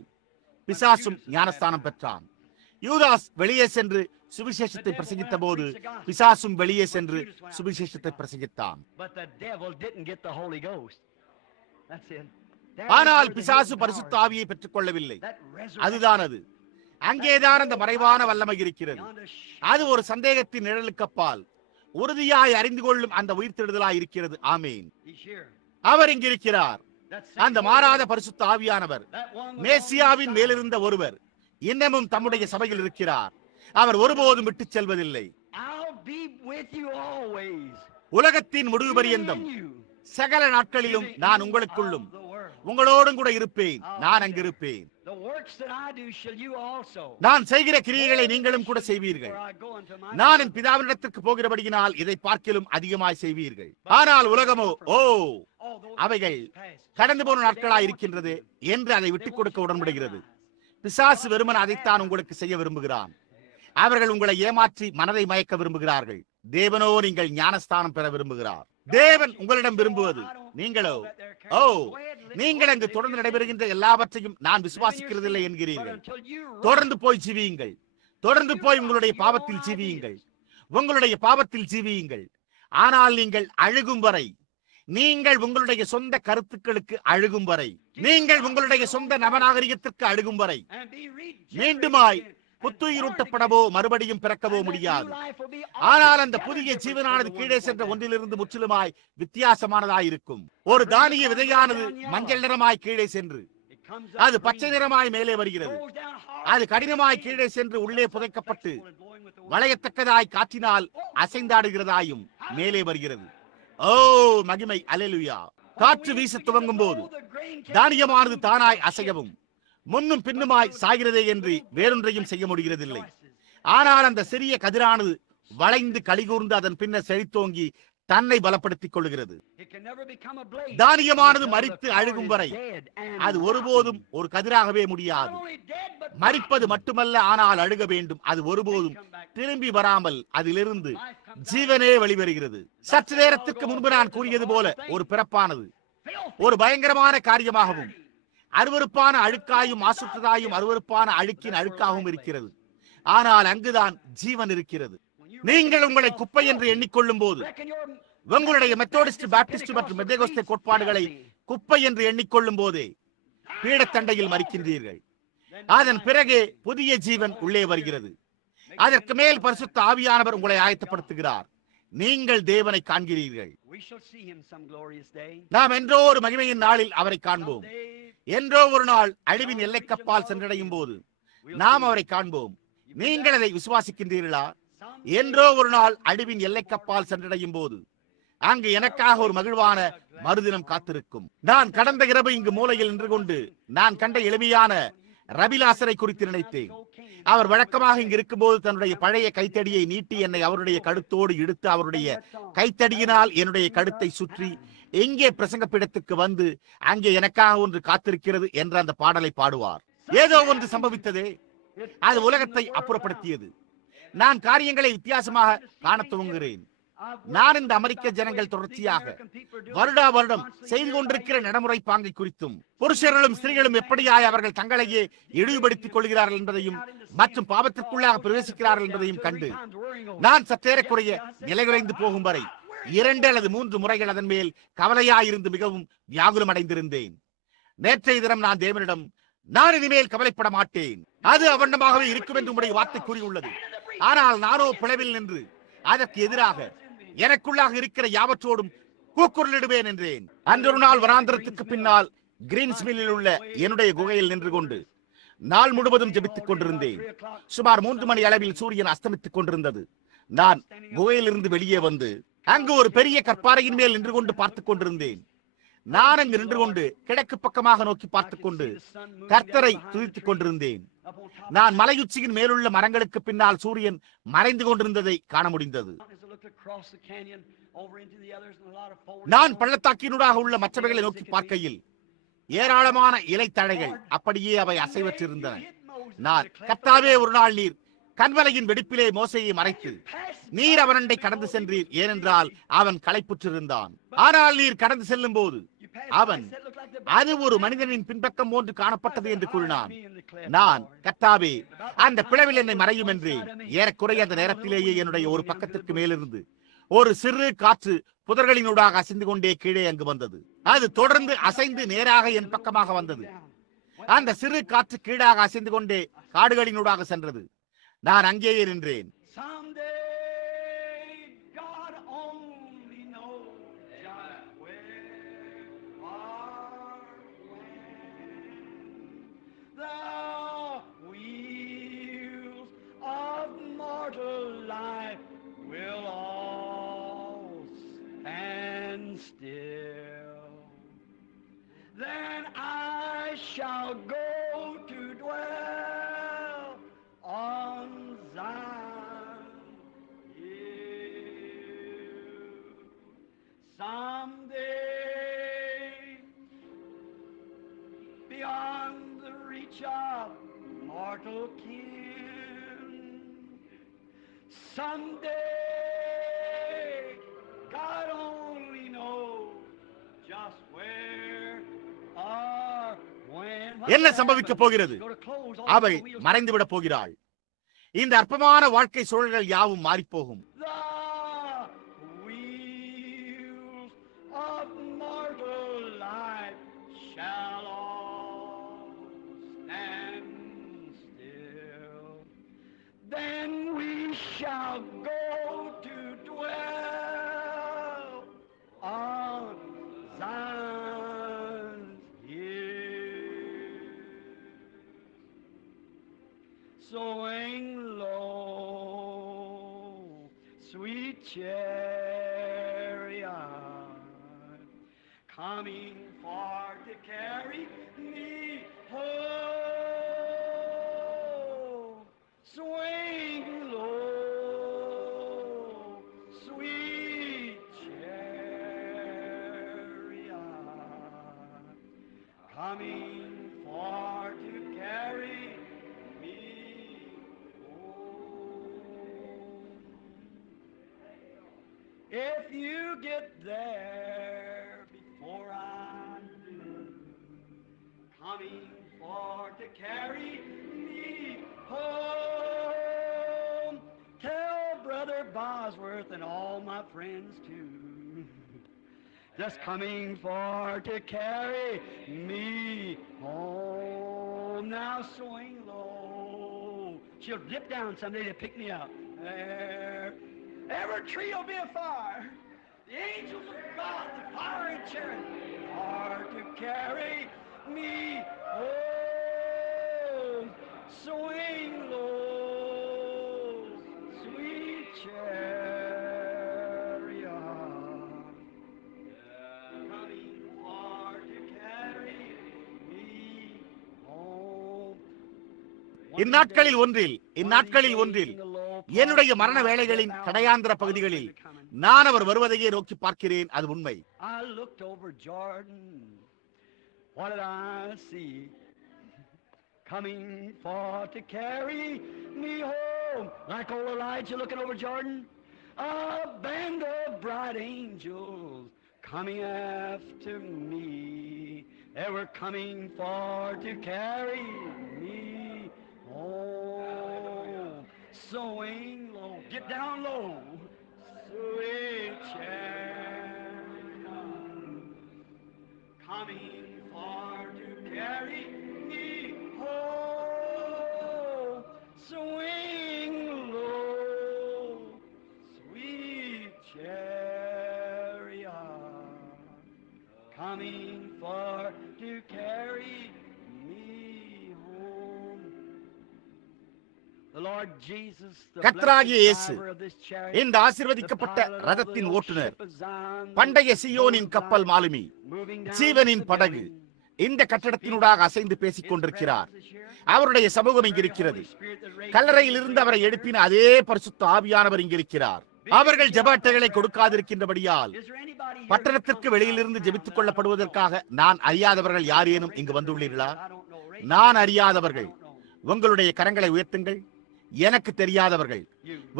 பிசாசும் ஞானஸ்தானம் பெற்றான். யூதாஸ் வெளியே சென்று சுவிசேஷத்தை பிரசங்கித்த போது பிசாசும் வெளியே சென்று சுவிசேஷத்தை பிரசங்கித்தான். ஆனால் பிசாசு பரிசுத்த ஆவியை பெற்றுக் கொள்ளவில்லை. அதுதான் அது. அங்கேதான் அந்த மறைவான வல்லமை இருக்கிறது. அது ஒரு சந்தேகத்தின் நிழலுக்கு அப்பால் உறுதியாய் அறிந்து கொள்ளும் அந்த உயிர்த்தெழுதலாய் இருக்கிறது. ஆமேன். அவர் இங்கிருக்கிறார். அந்த மாறாத பரிசுத்த ஆவியானவர் மேசியாவின் மேலிருந்த ஒருவர் இன்னமும் தம்முடைய சபையில் இருக்கிறார். அவர் ஒருபோதும் விட்டுச் செல்வதில்லை. உலகத்தின் முடிவு பரியந்தம் சகல நாட்களிலும் நான் உங்களுக்குள்ளும் உங்களோடும் கூட இருப்பேன். நான் அங்கிருப்பேன். நான் செய்கிற கிரியைகளை நீங்களும் கூட செய்வீர்கள். நான் என் பிதாவினிடத்திற்கு போகிறபடியினால் இதை பார்க்கிலும் அதிகமாய் செய்வீர்கள். ஆனால் உலகமோ அவைகள் கடந்து போன நாட்களாய் இருக்கின்றது என்று அதை விட்டுக் கொடுக்க உடன்படுகிறது. பிசாசு வெறுமன் அதைத்தான் உங்களுக்கு செய்ய விரும்புகிறான். அவர்கள் உங்களை ஏமாற்றி மனதை மயக்க விரும்புகிறார்கள். தேவனோ நீங்கள் ஞானஸ்தானம் பெற விரும்புகிறார். தேவன் உங்களிடம் விரும்புவது நீங்களோ, ஓ, நீங்கள் அங்கு தொடர்ந்து நடைபெறுகின்ற எல்லாவற்றையும் நான் விசுவாசிக்கிறதில்லை என்கிறீர்கள். தொடர்ந்து போய் ஜீவியுங்கள். தொடர்ந்து போய் உங்களுடைய பாவத்தில் ஜீவியுங்கள். உங்களுடைய பாவத்தில் ஜீவியுங்கள். ஆனால் நீங்கள் அழுகும் வரை, நீங்கள் உங்களுடைய சொந்த கருத்துக்களுக்கு அழுகும் வரை, நீங்கள் உங்களுடைய சொந்த நவநாகரிகத்திற்கு அழுகும் வரை மீண்டுமாய் புத்துயிரூட்டப்படவோ மறுபடியும் பிறக்கவோ முடியாது. ஆனால் அந்த புதிய ஜீவனானது கீழே சென்ற ஒன்றிலிருந்து முற்றிலுமாய் வித்தியாசமானதாயிருக்கும். ஒரு தானிய விதையானது மஞ்சள் நிறமாய் கீழே சென்று அது பச்சை நிறமாய் மேலே வருகிறது. அது கடினமாய் கீழே சென்று உள்ளே புதைக்கப்பட்டு வளையத்தக்கதாய் காற்றினால் அசைந்தாடுகிறதாயும் மேலே வருகிறது. ஓ மகிமை, அல்லேலூயா. காற்று வீச துவங்கும் போது தானியமானது தானாய் அசையவும் முன்னும் பின்னுமாய் சாகிறதே என்று வேறொன்றையும் செய்ய முடிகிறதில்லை. ஆனால் அந்த சிறிய கதிரானது வளைந்து கலிகூர்ந்து அதன் பின்னர் செழித்தோங்கி தன்னை பலப்படுத்திக் கொள்கிறது. தானியமானது மரித்து அழுகும் வரை அது ஒருபோதும் ஒரு கதிராகவே முடியாது. மரிப்பது மட்டுமல்ல, ஆனால் அழுக வேண்டும். அது ஒருபோதும் திரும்பி வராமல் அதிலிருந்து ஜீவனே வெளிவருகிறது. சற்று நேரத்துக்கு முன்பு நான் கூறியது போல ஒரு பிறப்பானது ஒரு பயங்கரமான காரியமாகவும் அருவருப்பான அழுக்காயும் மாசுற்றதாயும் அருவருப்பான அழுக்கின் அழுக்காகவும் இருக்கிறது. ஆனால் அங்குதான் ஜீவன் இருக்கிறது. நீங்கள் உங்களை குப்பை என்று எண்ணிக்கொள்ளும் போது, உங்களுடைய மெத்தோடிஸ்ட், பாப்டிஸ்ட் மற்றும் பெந்தேகோஸ்தே கோட்பாடுகளை குப்பை என்று எண்ணிக்கொள்ளும் போதே பீடத்தண்டையில் மறிக்கின்றீர்கள். அதன் பிறகே புதிய ஜீவன் உள்ளே வருகிறது. அதற்கு மேல் பரிசுத்த ஆவியானவர் உங்களை ஆயத்தப்படுத்துகிறார். நீங்கள் தேவனை காண்கிறீர்கள். நாம் என்றோ ஒரு மகிமையின் நாளில் அவரை காண்போம். என்றோ ஒரு நாள் அழிவின் எல்லைக்கப்பால் சென்றடையும் போது நாம் அவரை காண்போம். நீங்கள் அதை விசுவாசிக்கின்றீர்களா? என்றோ ஒரு நாள் அழிவின் எல்லைக்கப்பால் சென்றடையும் போது அங்கு எனக்காக ஒரு மகிழ்வான மறுதினம் காத்திருக்கும். நான் கடந்த இரவு இங்கு மூலையில் நின்று கொண்டு நான் கண்ட எளிமையான ரபிலாசரை குறித்து நினைத்தேன். அவர் வழக்கமாக இங்கு இருக்கும்போது தன்னுடைய பழைய கைத்தடியை நீட்டி என்னை அவருடைய கழுத்தோடு இழுத்து அவருடைய கைத்தடியினால் என்னுடைய கழுத்தை சுற்றி எங்கே பிரசங்க பீடத்துக்கு வந்து அங்கே எனக்காக ஒன்று காத்திருக்கிறது என்ற அந்த பாடலை பாடுவார். ஏதோ ஒன்று சம்பவித்ததே, அது உலகத்தை அப்புறப்படுத்தியது. நான் காரியங்களை வித்தியாசமாக காண துவங்குகிறேன். நான் இந்த அமெரிக்க ஜனங்கள் தொடர்ச்சியாக வருடா வருடம் செய்து கொண்டிருக்கிற நடைமுறை பாங்கை குறித்தும் புருஷர்களும் ஸ்திரீகளும் எப்படியாய் அவர்கள் தங்களையே இழிவுபடுத்திக் கொள்கிறார்கள் என்பதையும் மற்றும் பாவத்திற்குள்ளாக பிரவேசிக்கிறார்கள் என்பதையும் கண்டு நான் சற்றேறக்குறைய நிலைகுலைந்து போகும் வரை 2 அல்லது 3 முறைகள் அதன் மேல் கவலையாயிருந்து மிகவும் வியாகுலம் அடைந்திருந்தேன். நேற்றைய தினம் நான் தேவனிடம், நான் இனிமேல் கவலைப்பட மாட்டேன், அது அவண்டமாகவே இருக்கும் என்று உடைய வார்த்தை கூறியுள்ளது. ஆனால் நானோ பிளவில் நின்று அதற்கு எதிராக எனக்குள்ளாக இருக்கிற யாவற்றோடும் கூக்குரலிடுவேன் என்றேன். அன்றொரு நாள் வனாந்திரத்துக்கு பின்னால் கிரீன்ஸ்மில்லில் உள்ள என்னுடைய குகையில் நின்று கொண்டு நாள் முழுவதும் ஜெபித்துக் கொண்டிருந்தேன். சுமார் 3 மணி அளவில் சூரியன் அஸ்தமித்துக் கொண்டிருந்தது. நான் குகையிலிருந்து வெளியே வந்து அங்கு ஒரு பெரிய கற்பாறையின் மேல் நின்று கொண்டு பார்த்துக் கொண்டிருந்தேன். நான் அங்கு நின்று கொண்டு கிழக்கு பக்கமாக நோக்கி பார்த்துக் கொண்டு கர்த்தரை துதித்துக் கொண்டிருந்தேன். நான் மலையுச்சியின் மேலுள்ள மரங்களுக்கு பின்னால் சூரியன் மறைந்து கொண்டிருந்ததை காண முடிந்தது. நான் பள்ளத்தாக்கினூடாக உள்ள மற்றவைகளை நோக்கி பார்க்கையில் ஏராளமான இலைத்தழைகள் அப்படியே அவை அசைவற்றிருந்தன. நான், கர்த்தாவே, ஒரு நாள் நீர் கண்வலையின் வெடிப்பிலே மோசேயை மறைத்து நீர் அவனண்டை கடந்து சென்றீர், ஏனென்றால் அவன் களைப்புற்றிருந்தான். ஆனால் நீர் கடந்து செல்லும் போது அவன், அது ஒரு மனிதனின் பின்பக்கம் போன்று காணப்பட்டது என்று கூறினான். நான், கர்த்தாவே, அந்த பிளவில் என்னை மறையும் என்றேன். ஏறக்குறைய அந்த நேரத்திலேயே என்னுடைய ஒரு பக்கத்திற்கு மேலிருந்து ஒரு சிறு காற்று புதர்களினூடாக அசைந்து கொண்டே கீழே அங்கு வந்தது. அது தொடர்ந்து அசைந்து நேராக என் பக்கமாக வந்தது. அந்த சிறு காற்று கீழாக அசைந்து கொண்டே காடுகளினூடாக சென்றது. நான் அங்கேயே நின்றேன். Shall go to dwell on Zion Hill. Someday, beyond the reach of mortal kin, God only knows just where or when. என்ன சம்பவிக்க போகிறது? அவள் மறைந்துவிட போகிறாள். இந்த அற்பமான வாழ்க்கை சூழல்கள் யாவும் மாறிப்போகும். Then we shall go to dwell on Zion's hill. Swing low, sweet chariot, coming far to carry me home. Swing low, sweet chariot, coming far to carry me home. If you get there before I do, coming far to carry me home, tell Brother Bosworth and all my friends too, just coming for to carry me home. Now swing low, she'll dip down someday to pick me up. There, every tree will be afire. The angels of God, the fire and chariot, are to carry me home. Swing low, sweet chariot, coming far to carry me home. இந்நாட்களில் ஒன்றில் என்னுடைய மரண வேளைகளின் கடையாந்திர பகுதிகளில் நான் அவர் வருவதையே நோக்கி பார்க்கிறேன். அது உண்மை. I looked over Jordan. What did I see? Coming for to carry me home, like old Elijah looking over Jordan. A band of bright angels coming after me. They were coming for to carry me home. Swing low, get down low, sweet chariot, coming for to carry me home. Swing low, sweet chariot, coming for to carry me home. The Lord Jesus, the கர்த்தராகிய இயேசு, driver of this chariot, இந்த ஆசீர்வதிக்கப்பட்ட the pilot of the ரதத்தின் little ஓட்டுநர், ship of Zion, பண்டைய சியோனின் கப்பல் மாலுமி, moving down ஜீவனின் the படகு building. இந்த கட்டடத்தினூடாக அசைந்து பேசிக் கொண்டிருக்கிறார். அவருடைய சமூகம் இங்கிருக்கிறது. கல்லறையில் இருந்து அவரை எழுப்பின அதே பரிசுத்த ஆவியானவர் இங்கிருக்கிறார். அவர்கள் ஜெப அட்டைகளை கொடுக்காதிருக்கின்றபடியால் பட்டணத்திற்கு வெளியிலிருந்து ஜெபித்துக் கொள்ளப்படுவதற்காக நான் அறியாதவர்கள் யாரேனும் இங்கு வந்துள்ளீர்களா? நான் அறியாதவர்கள் உங்களுடைய கரங்களை உயர்த்துங்கள். எனக்கு தெரியாதவர்கள்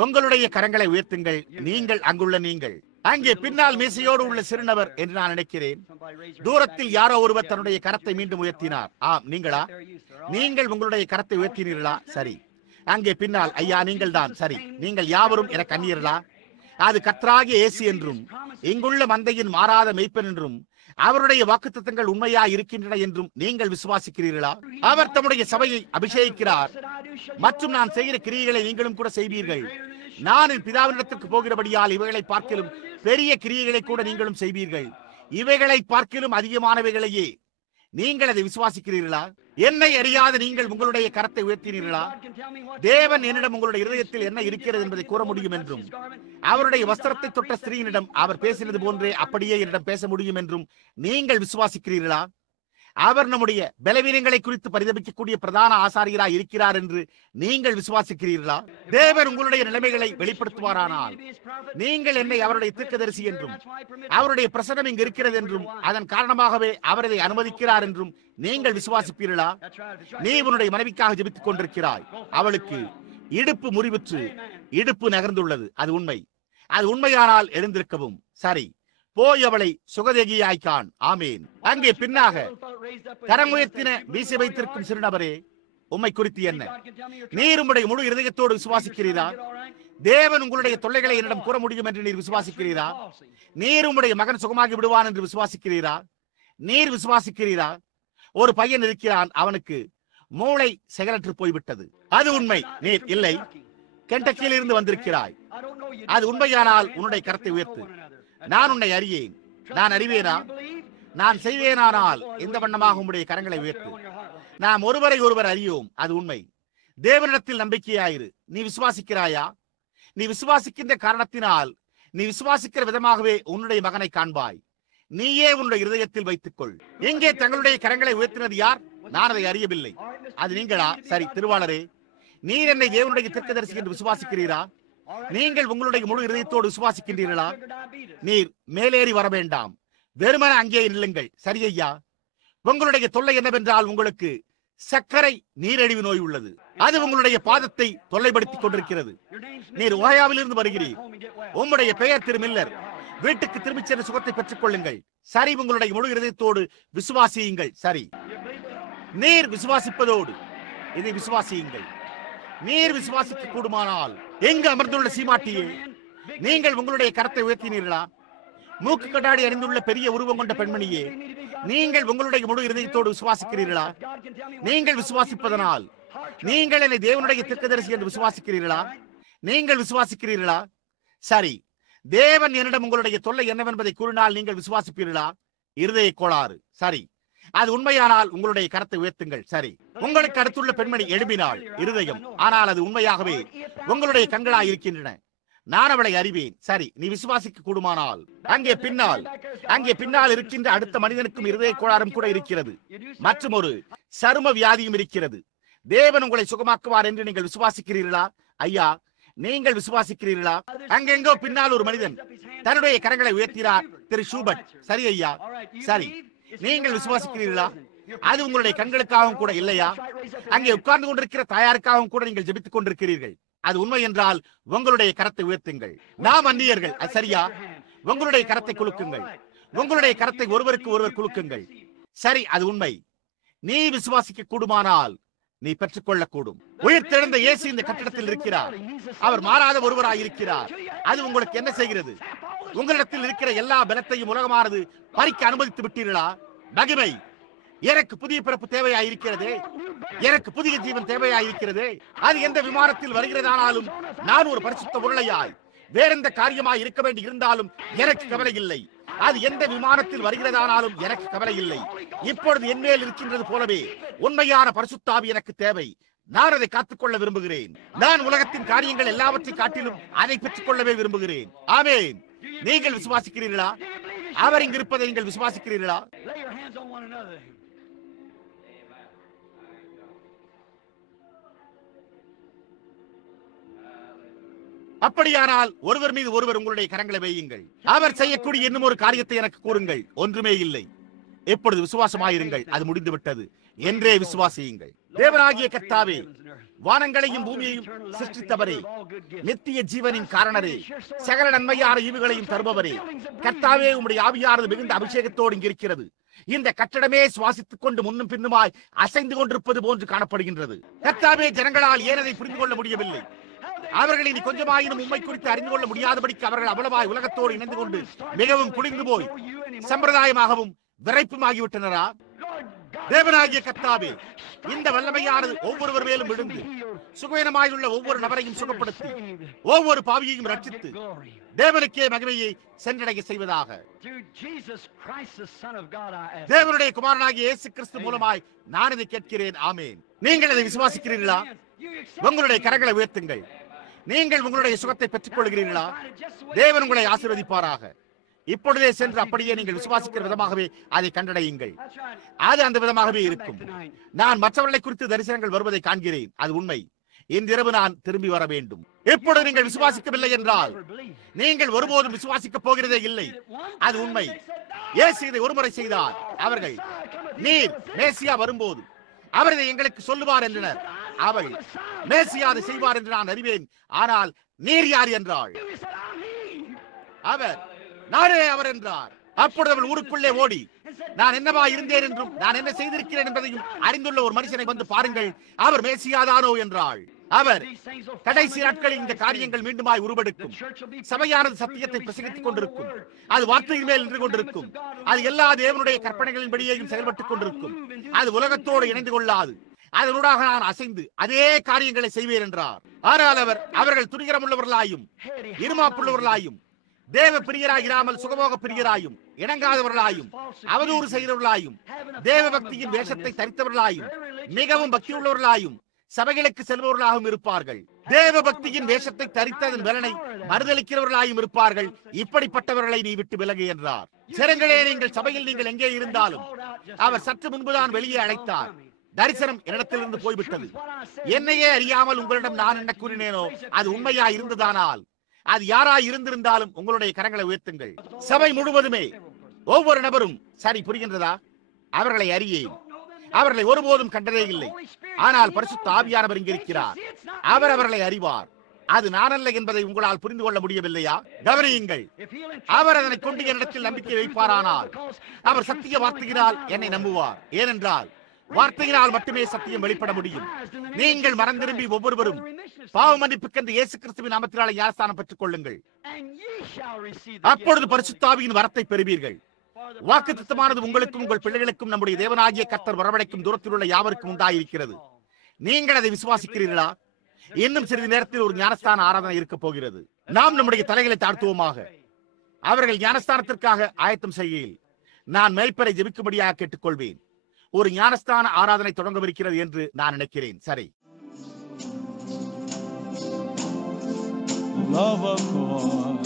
உங்களுடைய கரங்களை உயர்த்துங்கள். நீங்கள் அங்குள்ள நீங்கள் அங்கே பின்னால் மீசையோடு உள்ள சிறுநவர் என்று நான் நினைக்கிறேன். தூரத்தில் யாரோ ஒருவர் தன்னுடைய கரத்தை மீண்டும் உயர்த்தினார். ஆம், நீங்களா? நீங்கள் உங்களுடைய கரத்தை உயர்த்தினீர்களா? சரி, அங்கே பின்னால். ஐயா, நீங்கள் தான். சரி, நீங்கள் யாவரும் என கண்ணீர்களா? அது கர்த்தராகிய இயேசு என்றும் இங்குள்ள மந்தையின் மாறாத மெய்ப்பன் என்றும் அவருடைய வாக்குத்தத்தங்கள் உண்மையா இருக்கின்றன என்றும் நீங்கள் விசுவாசிக்கிறீர்களா? அவர் தம்முடைய சபையை அபிஷேகிக்கிறார் மற்றும் நான் செய்கிற கிரியைகளை நீங்களும் கூட செய்வீர்கள். நான் என் பிதாவினிடத்திற்கு போகிறபடியால் இவைகளை பார்க்கிலும் பெரிய கிரியைகளை கூட நீங்களும் செய்வீர்கள். இவைகளை பார்க்கிலும் அதிகமானவைகளையே. நீங்கள் அதை விசுவாசிக்கிறீர்களா? என்னை அறியாத நீங்கள் உங்களுடைய கரத்தை உயர்த்தினீர்களா? தேவன் என்னிடம் உங்களுடைய இருதயத்தில் என்ன இருக்கிறது என்பதை கூற முடியும் என்றும் அவருடைய வஸ்திரத்தை தொட்ட ஸ்திரீனிடம் அவர் பேசினது போன்றே அப்படியே என்னிடம் பேச முடியும் என்றும் நீங்கள் விசுவாசிக்கிறீர்களா? அவர் நம்முடைய பலவீனங்களை குறித்து பரிதபிக்கக்கூடிய பிரதான ஆசாரியராய் இருக்கிறார் என்று நீங்கள் விசுவாசிக்கிறீர்களா? தேவன் உங்களுடைய நிலைமைகளை வெளிப்படுத்துவாரானால் நீங்கள் என்னை அவருடைய தீர்க்கதரிசி என்றும் அவருடைய பிரசன்னம் இங்கு இருக்கிறது என்றும் அதன் காரணமாகவே அவர் இதை அனுமதிக்கிறார் என்றும் நீங்கள் விசுவாசிப்பீர்களா? நீ உன்னுடைய மனைவிக்காக ஜெபித்துக் கொண்டிருக்கிறாய். அவளுக்கு இடுப்பு முறிவுற்று இடுப்பு நகர்ந்துள்ளது. அது உண்மை. அது உண்மையானால் எழுந்திருக்கவும். சரி, போய் அவளை சுகதேகியாய்க்கான். ஆமேன். அங்கே பின்னாக கரமுயர்த்தின வீசி வைத்திருக்கும் சிறுநபரே, உம்மை குறித்து என்ன? நீர் உம்முடைய முழு இருதயத்தோடு விசுவாசிக்கிறீரா? தேவன் உங்களுடைய தொல்லைகளை என்னிடம் கூற முடியும் என்று நீர் விசுவாசிக்கிறீரா? நீர் உம்முடைய மகன் சுகமாகி விடுவான் என்று விசுவாசிக்கிறீரா? நீர் விசுவாசிக்கிறீரா? ஒரு பையன் இருக்கிறான், அவனுக்கு மூளை செயலற்று போய்விட்டது. அது உண்மை. நீர் இல்லை, கெண்டக்கியில் இருந்து வந்திருக்கிறாய். அது உண்மையானால் உன்னுடைய கரத்தை உயர்த்து. நான் உன்னை அறியேன். நான் அறிவேனா? நான் செய்வேனானால் இந்த வண்ணமாக உம்முடைய கரங்களை உயர்த்து. நாம் ஒருவரை ஒருவர் அறியோம். அது உண்மை. தேவனிடத்தில் நம்பிக்கையாயிரு. நீ விசுவாசிக்கிறாயா? நீ விசுவாசிக்கின்ற காரணத்தினால் நீ விசுவாசிக்கிற விதமாகவே உன்னுடைய மகனை காண்பாய். நீயே உன்னுடைய இருதயத்தில் வைத்துக்கொள். எங்கே தங்களுடைய கரங்களை உயர்த்தினது யார்? நான் அதை அறியவில்லை. அது நீங்களா? சரி, திருவாளரே, நீர் என்னை தேவனுடைய தீர்க்கதரிசி என்று விசுவாசிக்கிறீரா? நீங்கள் உங்களுடைய முழு இருதயத்தோடு விசுவாசிக்கின்றீர்களா? நீர் மேலேறி வர வேண்டாம், வெறுமன அங்கே நில்லுங்கள். சரி ஐயா, உங்களுடைய தொல்லை என்னவென்றால் உங்களுக்கு சர்க்கரை நீரிழிவு நோய் உள்ளது. அது உங்களுடைய பாதத்தை தொல்லைப்படுத்திக் கொண்டிருக்கிறது. நீர் ஓயாவிலிருந்து வருகிறீர். உம்முடைய பெயர் திரு மில்லர். வீட்டுக்கு திரும்பிச் சென்று சுகத்தை பெற்றுக் கொள்ளுங்கள். சரி, உங்களுடைய முழு இருதயத்தோடு விசுவாசியுங்கள். சரி, நீர் விசுவாசிப்பதோடு இதை விசுவாசியுங்கள். நீர் விசுவாசிக்க கூடுமானால் எங்கு அமர்ந்துள்ள சீமாட்டியே, நீங்கள் உங்களுடைய கரத்தை உயர்த்தினீர்களா? மூக்கு கண்ணாடி அணிந்துள்ள பெரிய உருவம் கொண்ட பெண்மணியே, நீங்கள் உங்களுடைய முழு இருதயத்தோடு விசுவாசிக்கிறீர்களா? நீங்கள் விசுவாசிப்பதனால் நீங்கள் என்னை தேவனுடைய தீர்க்கதரிசி என்று விசுவாசிக்கிறீர்களா? நீங்கள் விசுவாசிக்கிறீர்களா? சரி, தேவன் என்னிடம் உங்களுடைய தொல்லை என்னவென்பதை கூறினால் நீங்கள் விசுவாசிப்பீர்களா? இருதய கோளாறு. சரி, அது உண்மையானால் உங்களுடைய கரத்தை உயர்த்துங்கள். சரி, உங்களுக்கு அடுத்துள்ள பெண்மணி எழுப்பினாள் இருதயம், ஆனால் அது உண்மையாகவே உங்களுடைய கண்களாய் இருக்கின்றன. நான் அவளை அறிவேன். சரி, நீ விசுவாசிக்க கூடுமானால் அங்கே பின்னால் இருக்கின்ற அடுத்த மனிதனுக்கும் இருதய கோளாறும் கூட இருக்கிறது. மற்றும் ஒரு சரும வியாதியும் இருக்கிறது. தேவன் உங்களை சுகமாக்குவார் என்று நீங்கள் விசுவாசிக்கிறீர்களா? ஐயா, நீங்கள் விசுவாசிக்கிறீர்களா? அங்கெங்கோ பின்னால் ஒரு மனிதன் தன்னுடைய கரங்களை உயர்த்தினார். திரு ஷூபர்ட். சரி ஐயா, சரி, நீங்கள் விசுவாசிக்கிறீர்களா? அது உங்களுடைய கண்களுக்காகவும் கூட இல்லையா? அங்கே உட்கார்ந்து கொண்டிருக்கிற தாயாருக்காகவும் கூட நீங்கள் ஜெபித்துக் கொண்டிருக்கிறீர்கள். அது உண்மை என்றால் உங்களுடைய கரத்தை உயர்த்துங்கள். நாம் அந்நியர்கள். அது சரியா? உங்களுடைய கரத்தை குலுக்குங்கள். உங்களுடைய கரத்தை ஒருவருக்கு ஒருவர் குலுக்குங்கள். சரி, அது உண்மை. நீ விசுவாசிக்க கூடுமானால் நீ பெற்றுக்கொள்ளக்கூடும். உயிர்த்தெழுந்த இயேசு இந்த கட்டிடத்தில் இருக்கிறார். அவர் மாறாத ஒருவராய் இருக்கிறார். அது உங்களுக்கு என்ன செய்கிறது? உங்களிடத்தில் இருக்கிற எல்லா பலத்தையும் உலகமானது பறிக்க அனுமதித்து விட்டீர்களா? மகிமை, எனக்கு புதிய பிறப்பு தேவையாயிருக்கிறதே, எனக்கு புதிய ஜீவன் தேவையாயிருக்கிறதே. அது எந்த விமானத்தில் வருகிறதானாலும் நான் ஒரு பரிசுத்த உருளையாய் வேறெந்த காரியமாய் இருக்க வேண்டி இருந்தாலும் எனக்கு கவலை இல்லை. அது எந்த விமானத்தில் வருகிறதானாலும் எனக்கு கவலை இல்லை. இப்பொழுது என்மேல் இருக்கின்றது போலவே உண்மையான பரிசுத்த ஆவி எனக்கு தேவை. நான் அதை காத்துக்கொள்ள விரும்புகிறேன். நான் உலகத்தின் காரியங்கள் எல்லாவற்றை காட்டிலும் அதை பெற்றுக் கொள்ளவே விரும்புகிறேன். ஆமென். நீங்கள் விசுவாசிக்கிறீர்களா? அவர் இங்கு இருப்பதை நீங்கள் விசுவாசிக்கிறீர்களா? அப்படியானால் ஒருவர் மீது ஒருவர் உங்களுடைய கரங்களை வையுங்கள். அவர் செய்யக்கூடிய இன்னும் ஒரு காரியத்தை எனக்கு கூறுங்கள். ஒன்றுமே இல்லை. எப்பொழுது விசுவாசமாயிருங்கள், அது முடிந்து விட்டது என்றே விசுவாசியுங்கள். தேவனாகிய கர்த்தாவே, வானங்களையும் பூமியையும் சிருஷ்டித்தவரே, நித்திய ஜீவனின் காரணரே, சகல நன்மையான ஈவுகளையும் தருபவரே, கர்த்தாவே, உம்முடைய ஆவியானது மிகுந்த அபிஷேகத்தோடு இங்கு இருக்கிறது. இந்த கட்டடமே சுவாசித்துக் கொண்டு முன்னும் பின்னுமாய் அசைந்து கொண்டிருப்பது போன்று காணப்படுகின்றது. கர்த்தாவே, ஜனங்களால் ஏன் அதை புரிந்து கொள்ள முடியவில்லை? அவர்கள் இனி கொஞ்சமாயினும் உண்மை குறித்து அறிந்து கொள்ள முடியாதபடிக்கு அவர்கள் அவ்வளவாய் உலகத்தோடு இணைந்து கொண்டு மிகவும் குடிந்து போய் சம்பிரதாயமாகவும் விரைப்புமாகிவிட்டனரா? தேவனாகிய கர்த்தாவே, இந்த வல்லமையானது ஒவ்வொருவர் மேலும் விழுந்து சுகவீனமாயுள்ள ஒவ்வொரு நபரையும் சுகப்படுத்தி ஒவ்வொரு பாவியையும் ரட்சித்து தேவனுக்கே மகிமையை சென்றடைய செய்வதாக. தேவனுடைய குமாரனாகிய இயேசு கிறிஸ்து மூலமாய் நான் இதை கேட்கிறேன். ஆமென். நீங்கள் அதை விசுவாசிக்கிறீர்களா? உங்களுடைய கரங்களை உயர்த்துங்கள். நீங்கள் உங்களுடைய சுகத்தை பெற்றுக் கொள்கிறீர்களா? தேவன் உங்களை ஆசீர்வதிப்பாராக. இப்பொழுதே சென்று அப்படியே நீங்கள் விசுவாசிக்கிற விதமாகவே அதை கண்டடையுங்கள். அது அந்த விதமாகவே இருக்கும். நான் மற்றவர்களை குறித்து தரிசனங்கள் வருவதை காண்கிறேன். அது உண்மை. இன்றிரவு நான் திரும்பி வர வேண்டும். இப்பொழுது நீங்கள் விசுவாசிக்கவில்லை என்றால் நீங்கள் ஒருபோதும் விசுவாசிக்க போகிறதே இல்லை. அது உண்மை. இயேசு இதை ஒருமுறை செய்தார். அவர்கள், நீர் மேசியா வரும்போது அவர் இதை எங்களுக்கு சொல்லுவார் என்றனர். அவள், மேசியாதை செய்வார் என்று நான் அறிவேன், ஆனால் நீர் யார் என்றாள். அவர், நானே அவர் என்றார். அப்பொழுது அவள் ஊருக்குள்ளே ஓடி, நான் என்னவா இருந்தேன் என்றும் நான் என்ன செய்திருக்கிறேன் என்பதையும் அறிந்துள்ள ஒரு மனுஷனை வந்து பாருங்கள், அவர் மேசியாதானோ என்றாள். அவர், கடைசி நாட்களில் இந்த காரியங்கள் மீண்டுமாய் உருவெடுக்கும். சபையானது சத்தியத்தை பிரசங்கித்துக் கொண்டிருக்கும். அது வார்த்தையின் மேல் நின்று கொண்டிருக்கும். அது எல்லா தேவனுடைய கற்பனைகளின்படியேயும் செயல்பட்டுக் கொண்டிருக்கும். அது உலகத்தோடு இணைந்து கொள்ளாது. அதனூடாக நான் அசைந்து அதே காரியங்களை செய்வேன் என்றார். ஆனால் அவர்கள் துணிகரம் உள்ளவர்களாயும் இருமாப்புள்ளவர்களாயும் தேவ பிரியராயிராமல் சுகமோக பிரியராயும் இணங்காதவர்களாயும் அவதூறு செய்தவர்களாயும் தேவ பக்தியின் வேஷத்தை தரித்தவர்களாயும் மிகவும் பக்தி உள்ளவர்களாயும் சபைகளுக்கு செல்பவர்களாகவும் இருப்பார்கள். தேவ பக்தியின் வேஷத்தை தரித்ததன் பலனை மறுதளிக்கிறவர்களாயும் இருப்பார்கள். இப்படிப்பட்டவர்களை நீ விட்டு விலகு என்றார். சிறங்களே, நீங்கள் சபையில் நீங்கள் எங்கே இருந்தாலும், அவர் சற்று முன்புதான் வெளியே அழைத்தார். தரிசனம் என்னிடத்திலிருந்து போய்விட்டது. என்னையே அறியாமல் உங்களிடம் நான் என்ன கூறினேனோ அது உண்மையா இருந்ததானால், அது யாராய் இருந்திருந்தாலும் உங்களுடைய கரங்களை உயர்த்துங்கள். சபை முழுவதுமே ஒவ்வொரு நபரும், சரி புரிகின்றதா, அவர்களை அறியேன், அவர்களை ஒருபோதும் கண்டதே இல்லை, ஆனால் பரிசுத்த ஆவியானவர் இங்கிருக்கிறார், அவர் அவர்களை அறிவார். அது நானல்ல என்பதை உங்களால் புரிந்து கொள்ள முடியவில்லையா? கவனியுங்கள், அவர் அதனை கொண்டு என்னிடத்தில் நம்பிக்கை வைப்பாரானால் அவர் சத்திய வார்த்தையினால் என்னை நம்புவார். ஏனென்றால் வார்த்தையினால் மட்டுமே சத்தியம் வெளிப்பட முடியும். நீங்கள் மனம் திரும்பி ஒவ்வொருவரும் பாவ மன்னிப்புக்கென்று இயேசு கிறிஸ்துவின் நாமத்தினாலே ஞானஸ்நானம் பெற்றுக் கொள்ளுங்கள். அப்பொழுது பரிசுத்த ஆவியின் வரத்தை பெறுவீர்கள். வாக்குத்தத்தமானது உங்களுக்கும் உங்கள் பிள்ளைகளுக்கும் நம்முடைய தேவனாகிய கர்த்தர் வரவழைக்கும் தூரத்தில் உள்ள யாவருக்கும் உண்டாயிருக்கிறது. நீங்கள் அதை விசுவாசிக்கிறீர்களா? இன்னும் சிறிது நேரத்தில் ஒரு ஞானஸ்தான ஆராதனை இருக்க போகிறது. நாம் நம்முடைய தலைகளை தாழ்த்துவோமாக. அவர்கள் ஞானஸ்தானத்திற்காக ஆயத்தம் செய்கையில் நான் மேய்ப்பரை ஜெபிக்கும்படியாக கேட்டுக்கொள்வேன். ஒரு ஞானஸ்தான ஆராதனை தொடங்கவிருக்கிறது என்று நான் நினைக்கிறேன். சரி. Love of God,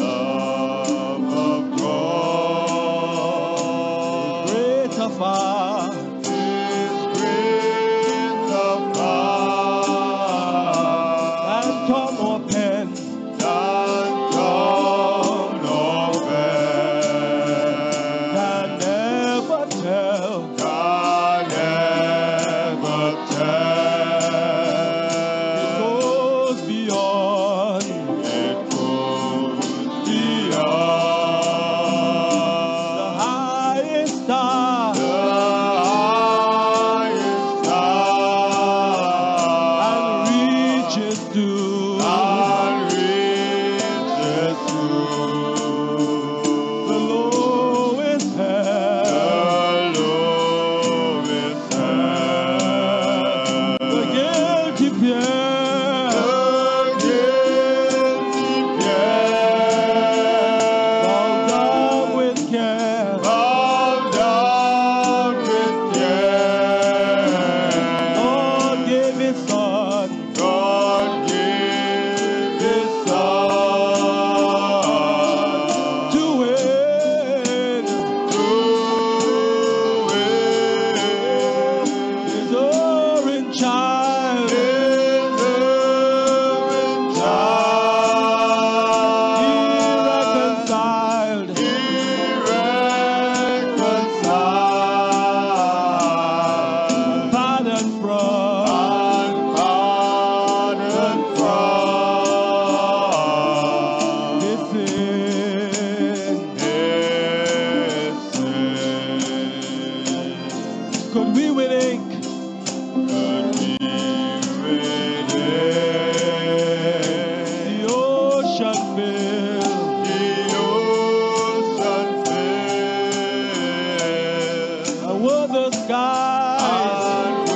love of God, greater far, is greater far, than tongue or pen, than tongue or pen, can never tell, can never tell. It goes beyond, it goes beyond the highest star, and reaches to, the lowest hell, the guilty pair, bow down with care, God gave His Son, to win, His erring child, He reconciled, pardoned from, his sin. Could we with ink, the ocean fill, and were the skies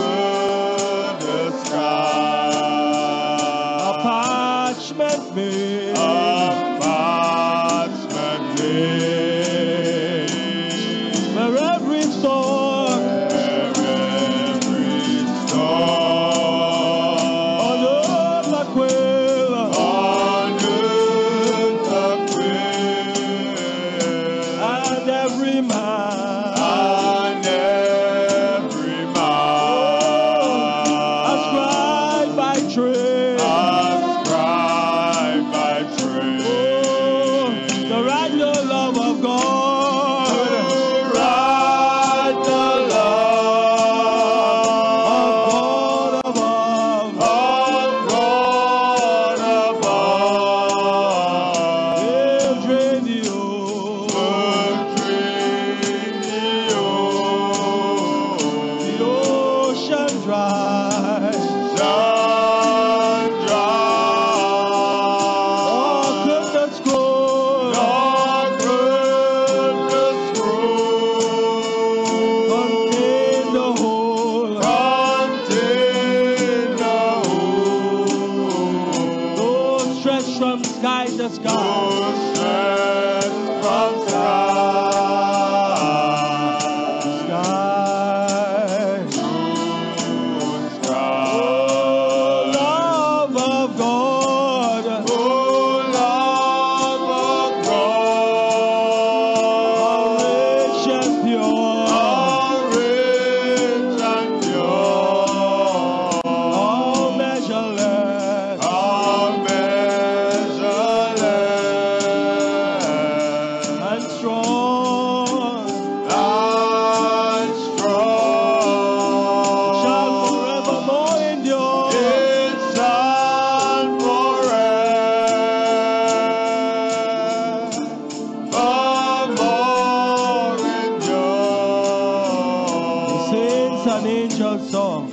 a parchment made, where every song on earth a quill, and every man ascribed by trade, the right the love of God, of an angel song.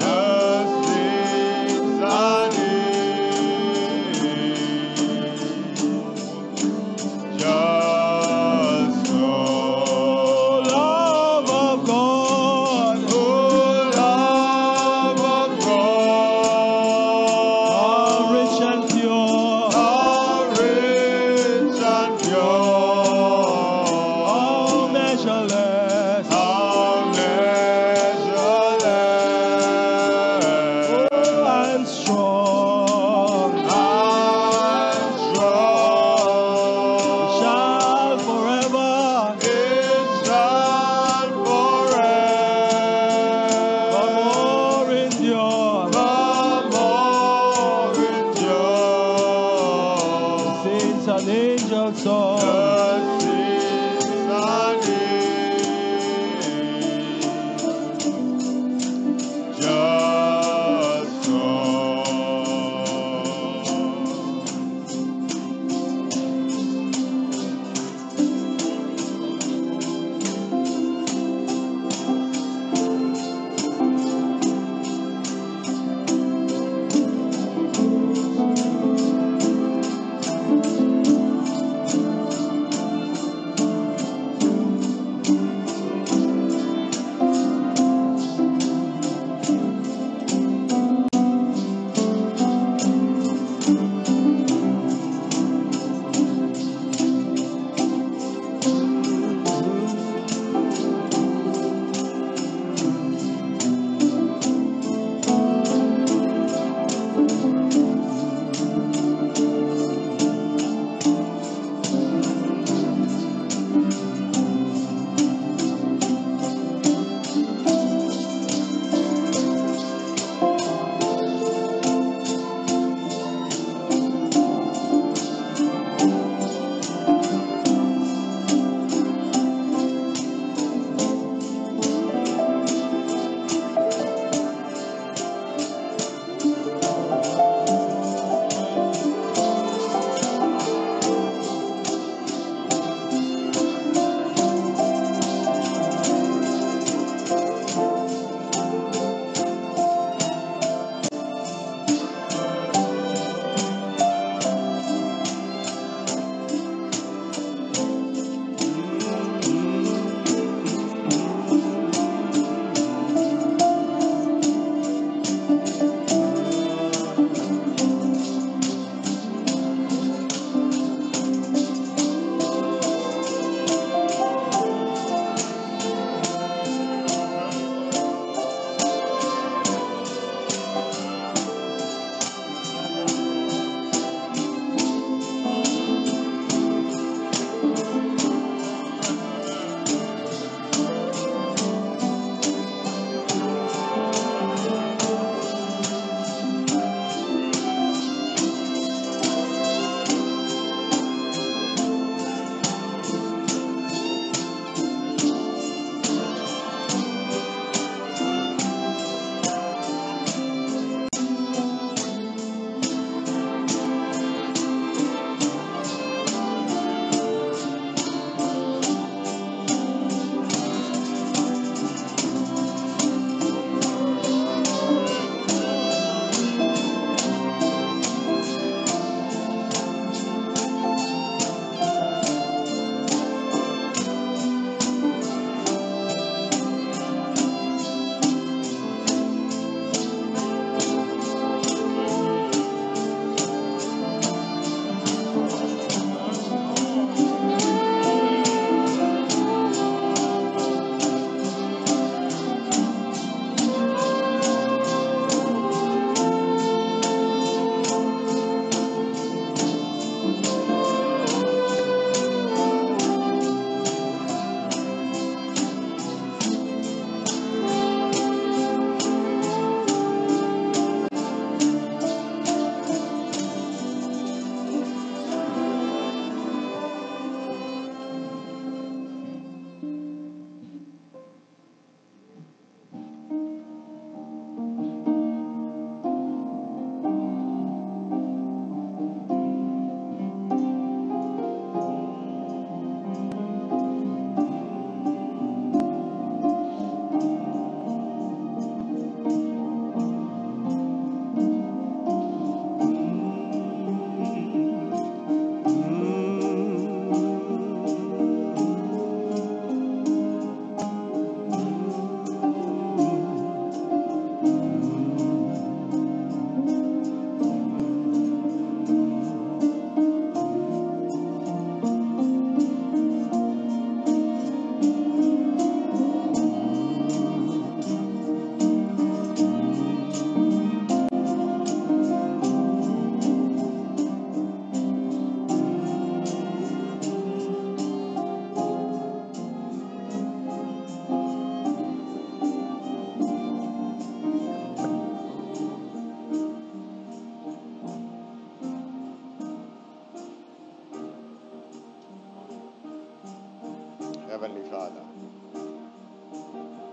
Heavenly Father.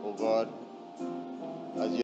Oh God,